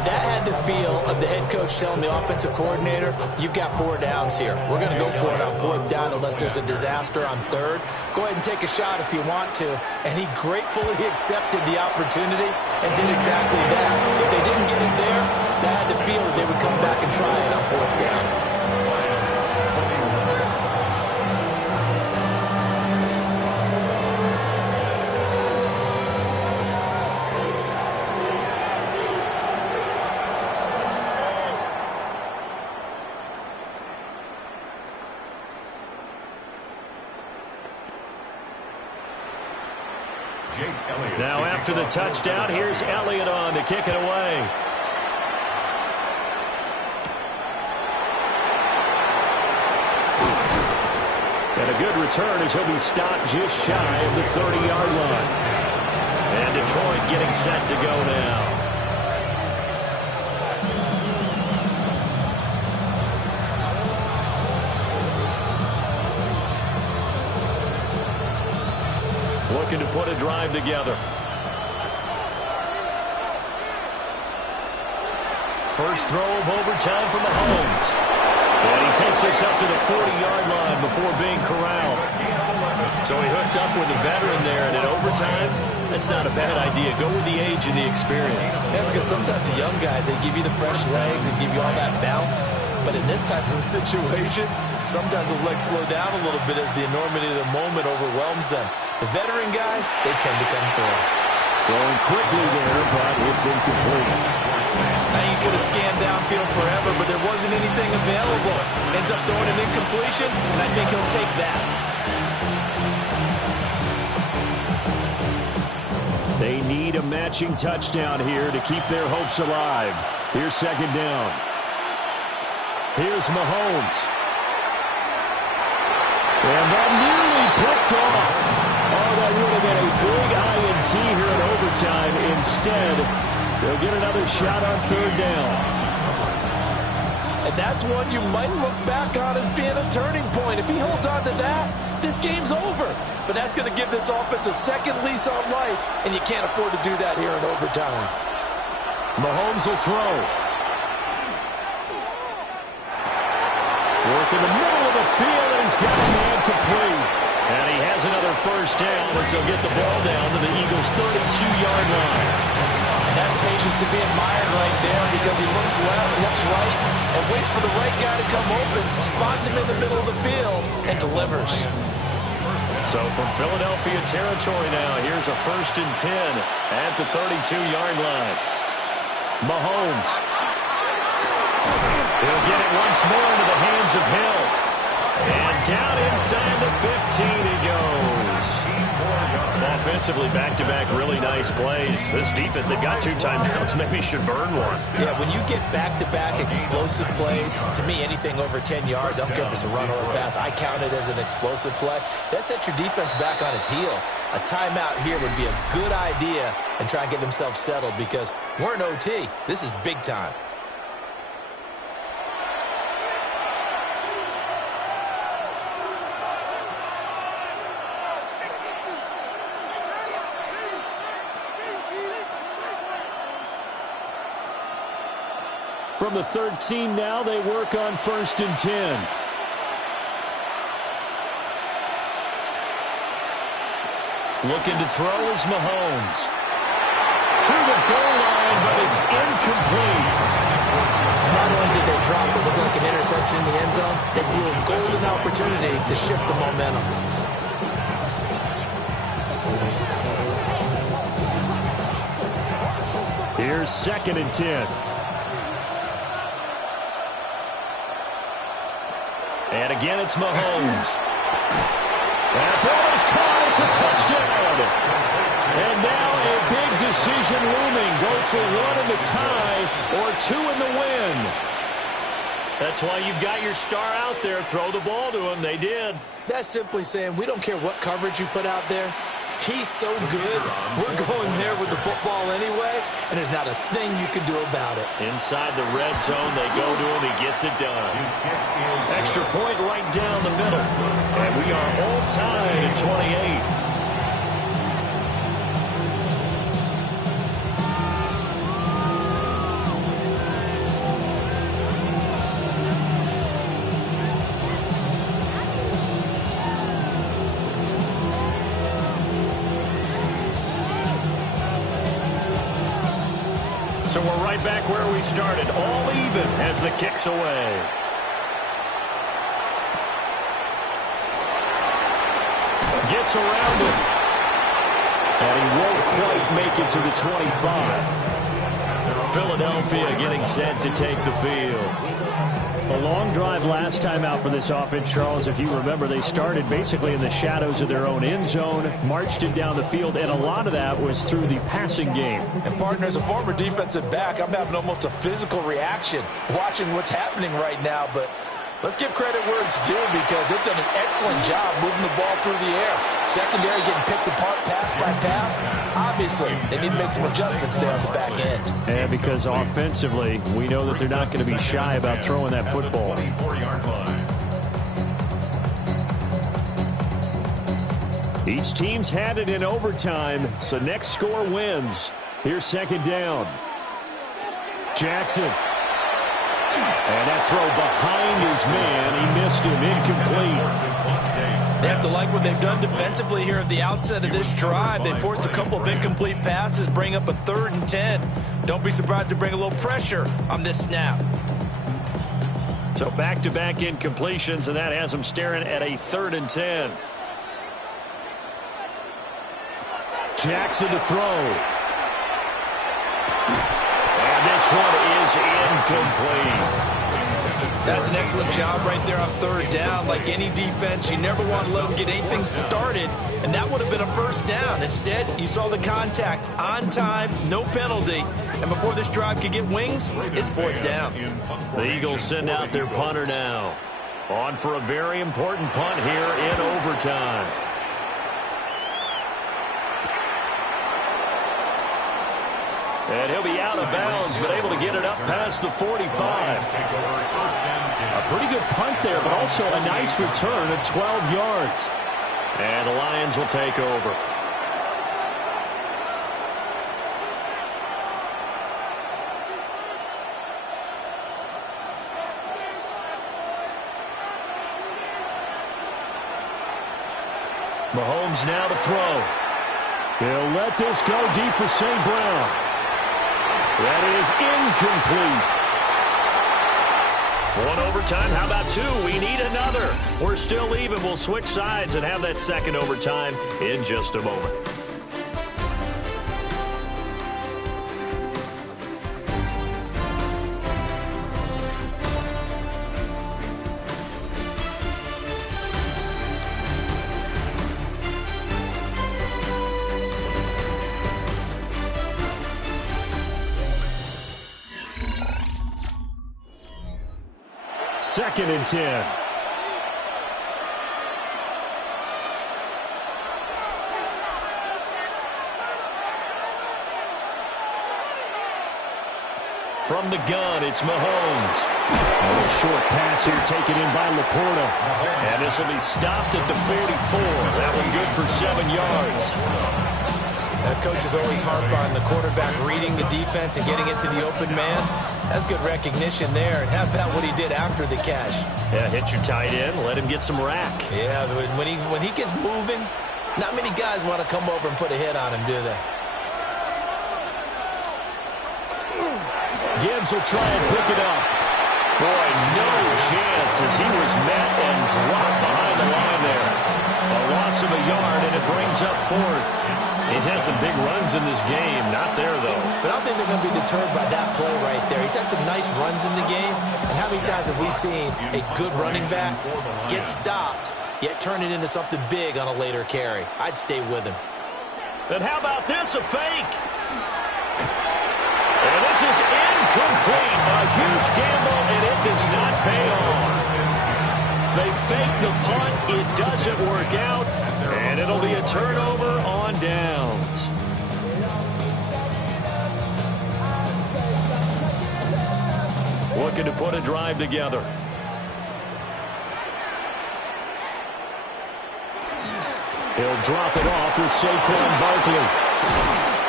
That had the feel of the head coach telling the offensive coordinator, you've got 4 downs here. We're going to go for it on 4th down unless there's a disaster on 3rd. Go ahead and take a shot if you want to. And he gratefully accepted the opportunity and did exactly that. If they didn't get it there, they had the feel that they would come back and try it on 4th down. Now after the touchdown, here's Elliott on to kick it away. And a good return as he'll be stopped just shy of the 30-yard line. And Detroit getting set to go now. Looking to put a drive together. First throw of overtime for Mahomes. And he takes this up to the 40-yard line before being corralled. So he hooked up with a veteran there, and in overtime, that's not a bad idea. Go with the age and the experience. Yeah, because sometimes the young guys, they give you the fresh legs and give you all that bounce. But in this type of a situation, sometimes those legs slow down a little bit as the enormity of the moment overwhelms them. The veteran guys, they tend to come through. Throwing quickly there, but it's incomplete. Now you could have scanned downfield forever, but there wasn't anything available. Ends up throwing an incompletion, and I think he'll take that. They need a matching touchdown here to keep their hopes alive. Here's second down. Here's Mahomes. And that nearly picked off. Oh, that would have been a big INT here in overtime. Instead, they'll get another shot on 3rd down. And that's one you might look back on as being a turning point. If he holds on to that, this game's over. But that's going to give this offense a second lease on life, and you can't afford to do that here in overtime. Mahomes will throw. Work in the middle of the field, and he's got a man complete. And he has another first down as he'll get the ball down to the Eagles' 32-yard line. And that's patience to be admired right there, because he looks left, looks right, and waits for the right guy to come open, spots him in the middle of the field, and delivers. So from Philadelphia territory now, here's a 1st and 10 at the 32-yard line. Mahomes. He'll get it once more into the hands of Hill. And down inside the 15 he goes. offensively, back-to-back really nice plays. This defense, they've got 2 timeouts, maybe should burn one. Yeah, when you get back-to-back explosive plays, to me, anything over 10 yards, I don't care if it's a run or a pass, I count it as an explosive play. That sets your defense back on its heels. A timeout here would be a good idea and try and get themselves settled because we're in OT. This is big time. From the 13 now, they work on 1st and 10. Looking to throw is Mahomes. To the goal line, but it's incomplete. Not only did they drop it looked like an interception in the end zone, they blew a golden opportunity to shift the momentum. Here's 2nd and 10. And again, it's Mahomes. That ball is caught. It's a touchdown. And now a big decision looming. Go for 1 in the tie or 2 in the win. That's why you've got your star out there. Throw the ball to him. They did. That's simply saying we don't care what coverage you put out there. He's so good, we're going there with the football anyway, and there's not a thing you can do about it. Inside the red zone, they go to him. He gets it done. Extra point right down the middle. And we are all tied at 28. So we're right back where we started, all even as the kick's away. Gets around it. And he won't quite make it to the 25. Philadelphia getting set to take the field. A long drive last time out for this offense, Charles. If you remember, they started basically in the shadows of their own end zone, marched it down the field, and a lot of that was through the passing game. And, partner, as a former defensive back, I'm having almost a physical reaction watching what's happening right now. But let's give credit where it's due because they've done an excellent job moving the ball through the air. Secondary getting picked apart pass by pass. Obviously, they need to make some adjustments there on the back end. And because offensively, we know that they're not going to be shy about throwing that football. Each team's had it in overtime, so next score wins. Here's 2nd down. Jackson. And that throw behind his man. He missed him. Incomplete. They have to like what they've done defensively here at the outset of this drive. They forced a couple of incomplete passes, bring up a 3rd and 10. Don't be surprised to bring a little pressure on this snap. So back-to-back incompletions, and that has them staring at a 3rd and 10. Jackson to throw. And this one is incomplete. That's an excellent job right there on 3rd down. Like any defense, you never want to let them get anything started, and that would have been a 1st down. Instead, you saw the contact on time, no penalty, and before this drive could get wings, it's 4th down. The Eagles send out their punter now. On for a very important punt here in overtime. And he'll be out of bounds, but able to get it up past the 45. A pretty good punt there, but also a nice return of 12 yards. And the Lions will take over. Mahomes now to throw. He'll let this go deep for St. Brown. That is incomplete. One overtime. How about 2? We need another. We're still even. We'll switch sides and have that 2nd overtime in just a moment. 2nd and 10. From the gun, it's Mahomes. A little short pass here taken in by Laporta. And this will be stopped at the 44. That one good for 7 yards. Coaches always harp on the quarterback reading the defense and getting it to the open man. That's good recognition there. And how about what he did after the catch? Yeah, hit your tight end, let him get some rack. Yeah, when he gets moving, not many guys want to come over and put a hit on him, do they? Gibbs will try and pick it up. Boy, no chance as he was met and dropped behind the line there. A loss of a yard, and it brings up 4th. He's had some big runs in this game. Not there, though. But I don't think they're going to be deterred by that play right there. He's had some nice runs in the game. And how many times have we seen a good running back get stopped, yet turn it into something big on a later carry? I'd stay with him. And how about this, a fake? And this is incomplete. A huge gamble, and it does not pay off. They fake the punt. It doesn't work out, and it'll be a turnover on downs. Looking to put a drive together. He'll drop it off with Saquon Barkley.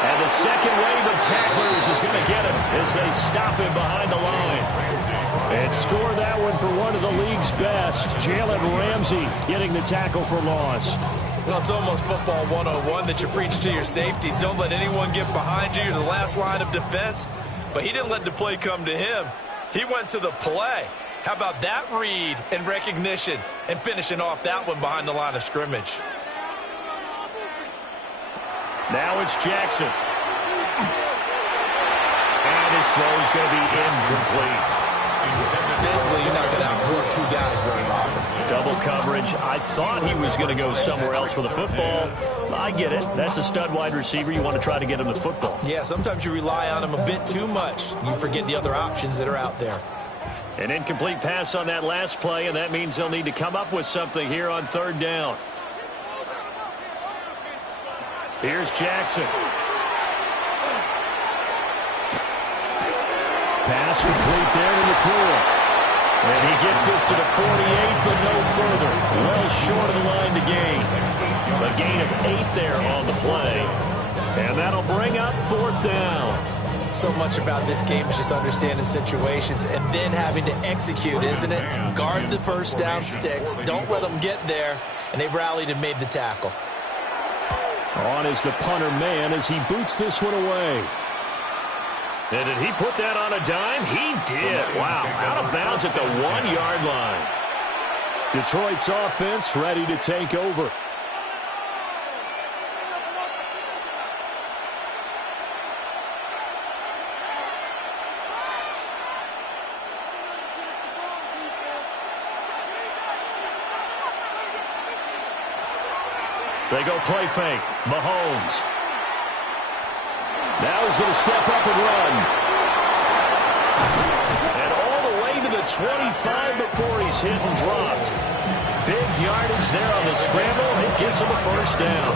And the second wave of tacklers is going to get him as they stop him behind the line. And score that one for one of the league's best. Jalen Ramsey getting the tackle for loss. Well, it's almost football 101 that you preach to your safeties. Don't let anyone get behind you. You're the last line of defense. But he didn't let the play come to him. He went to the play. How about that read and recognition and finishing off that one behind the line of scrimmage? Now it's Jackson. And his throw is going to be incomplete. Basically, you're not going to outgroup 2 guys very often. Double coverage. I thought he was going to go somewhere else for the football. I get it. That's a stud wide receiver. You want to try to get him the football. Yeah, sometimes you rely on him a bit too much. You forget the other options that are out there. An incomplete pass on that last play, and that means they'll need to come up with something here on 3rd down. Here's Jackson. Pass complete there to McCool. And he gets this to the 48, but no further. Well short of the line to gain. A gain of 8 there on the play. And that'll bring up 4th down. So much about this game is just understanding situations and then having to execute, isn't it? Guard the first down sticks. Don't let them get there. And they rallied and made the tackle. On is the punter man as he boots this one away. And did he put that on a dime? He did. Wow, out of bounds at the 1-yard line. Detroit's offense ready to take over. They go play fake. Mahomes. Now he's going to step up and run. And all the way to the 25 before he's hit and dropped. Big yardage there on the scramble. It gets him a first down.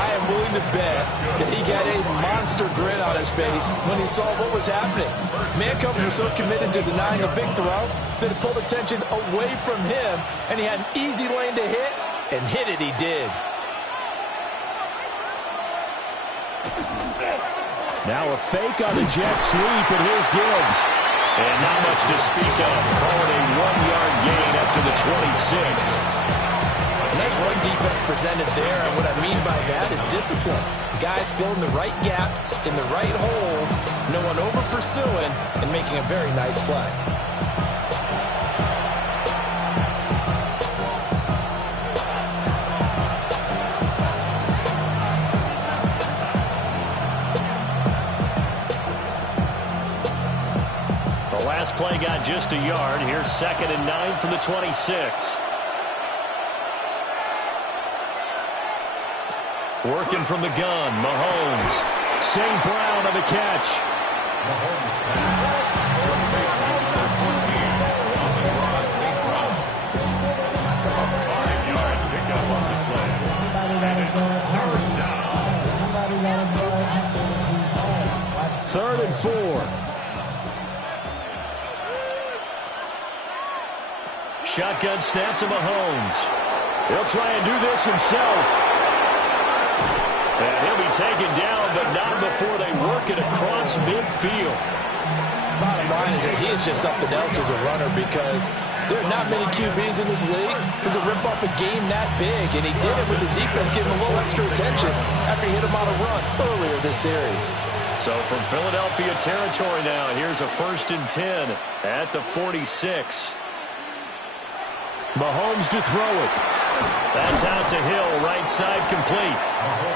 I am willing to bet that he got a monster grin on his face when he saw what was happening. Mancombs were so committed to denying a big throw that it pulled attention away from him, and he had an easy lane to hit, and hit it he did. Now a fake on the jet sweep, and here's Gibbs. And not much to speak of. Calling a 1-yard gain up to the 26. Nice run defense presented there, and what I mean by that is discipline. Guys filling the right gaps in the right holes, no one over-pursuing, and making a very nice play. The last play got just a yard. Here's 2nd and 9 from the 26. Working from the gun, Mahomes. St. Brown on the catch. 3rd and 4. Shotgun snap to Mahomes. He'll try and do this himself. And he'll be taken down, but not before they work it across midfield. Bottom line is that he is just something else as a runner, because there are not many QBs in this league who can rip off a game that big, and he did it with the defense giving him a little extra attention after he hit him on a run earlier this series. So from Philadelphia territory now, here's a 1st and 10 at the 46. Mahomes to throw it. That's out to Hill, right side complete.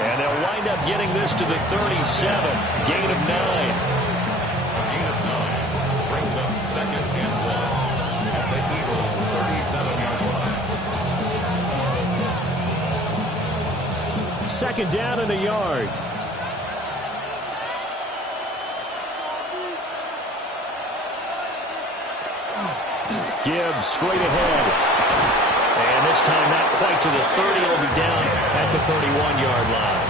And they'll wind up getting this to the 37, gain of 9. Gain of 9 brings up 2nd and 1 at the Eagles' 37-yard line. 2nd down and a yard. Gibbs straight ahead. And this time not quite to the 30. It'll be down at the 31-yard line.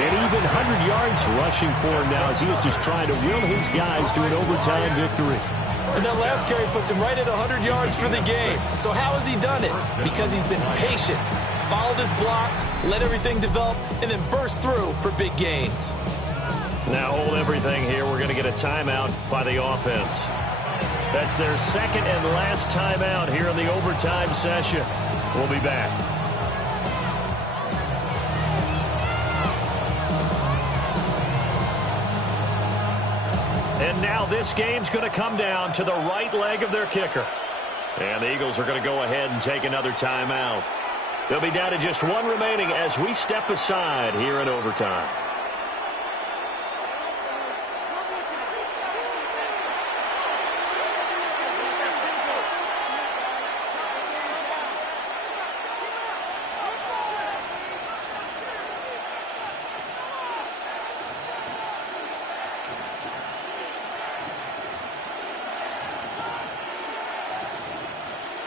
And even 100 yards rushing for him now as he was just trying to will his guys to an overtime victory. And that last carry puts him right at 100 yards for the game. So how has he done it? Because he's been patient, followed his blocks, let everything develop, and then burst through for big gains. Now hold everything here. We're going to get a timeout by the offense. That's their 2nd and last timeout here in the overtime session. We'll be back. And now this game's going to come down to the right leg of their kicker. And the Eagles are going to go ahead and take another timeout. They'll be down to just 1 remaining as we step aside here in overtime.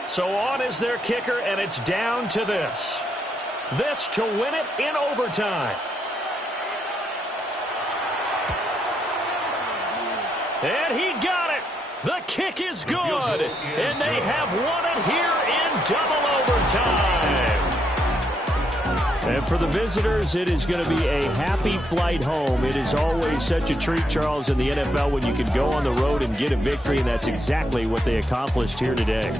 So on is their kicker, and it's down to this. This to win it in overtime. And he got it. The kick is good. And they have won it here in double overtime. And for the visitors, it is going to be a happy flight home. It is always such a treat, Charles, in the NFL when you can go on the road and get a victory, and that's exactly what they accomplished here today.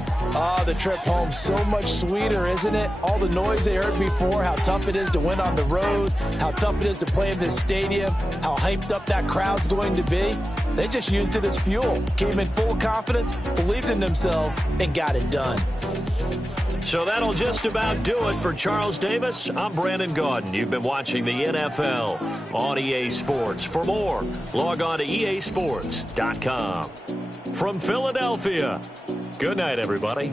The trip home, so much sweeter, isn't it? All the noise they heard before, how tough it is to win on the road, how tough it is to play in this stadium, how hyped up that crowd's going to be. They just used it as fuel, came in full confidence, believed in themselves, and got it done. So that'll just about do it for Charles Davis. I'm Brandon Gaudin. You've been watching the NFL on EA Sports. For more, log on to easports.com. From Philadelphia, good night, everybody.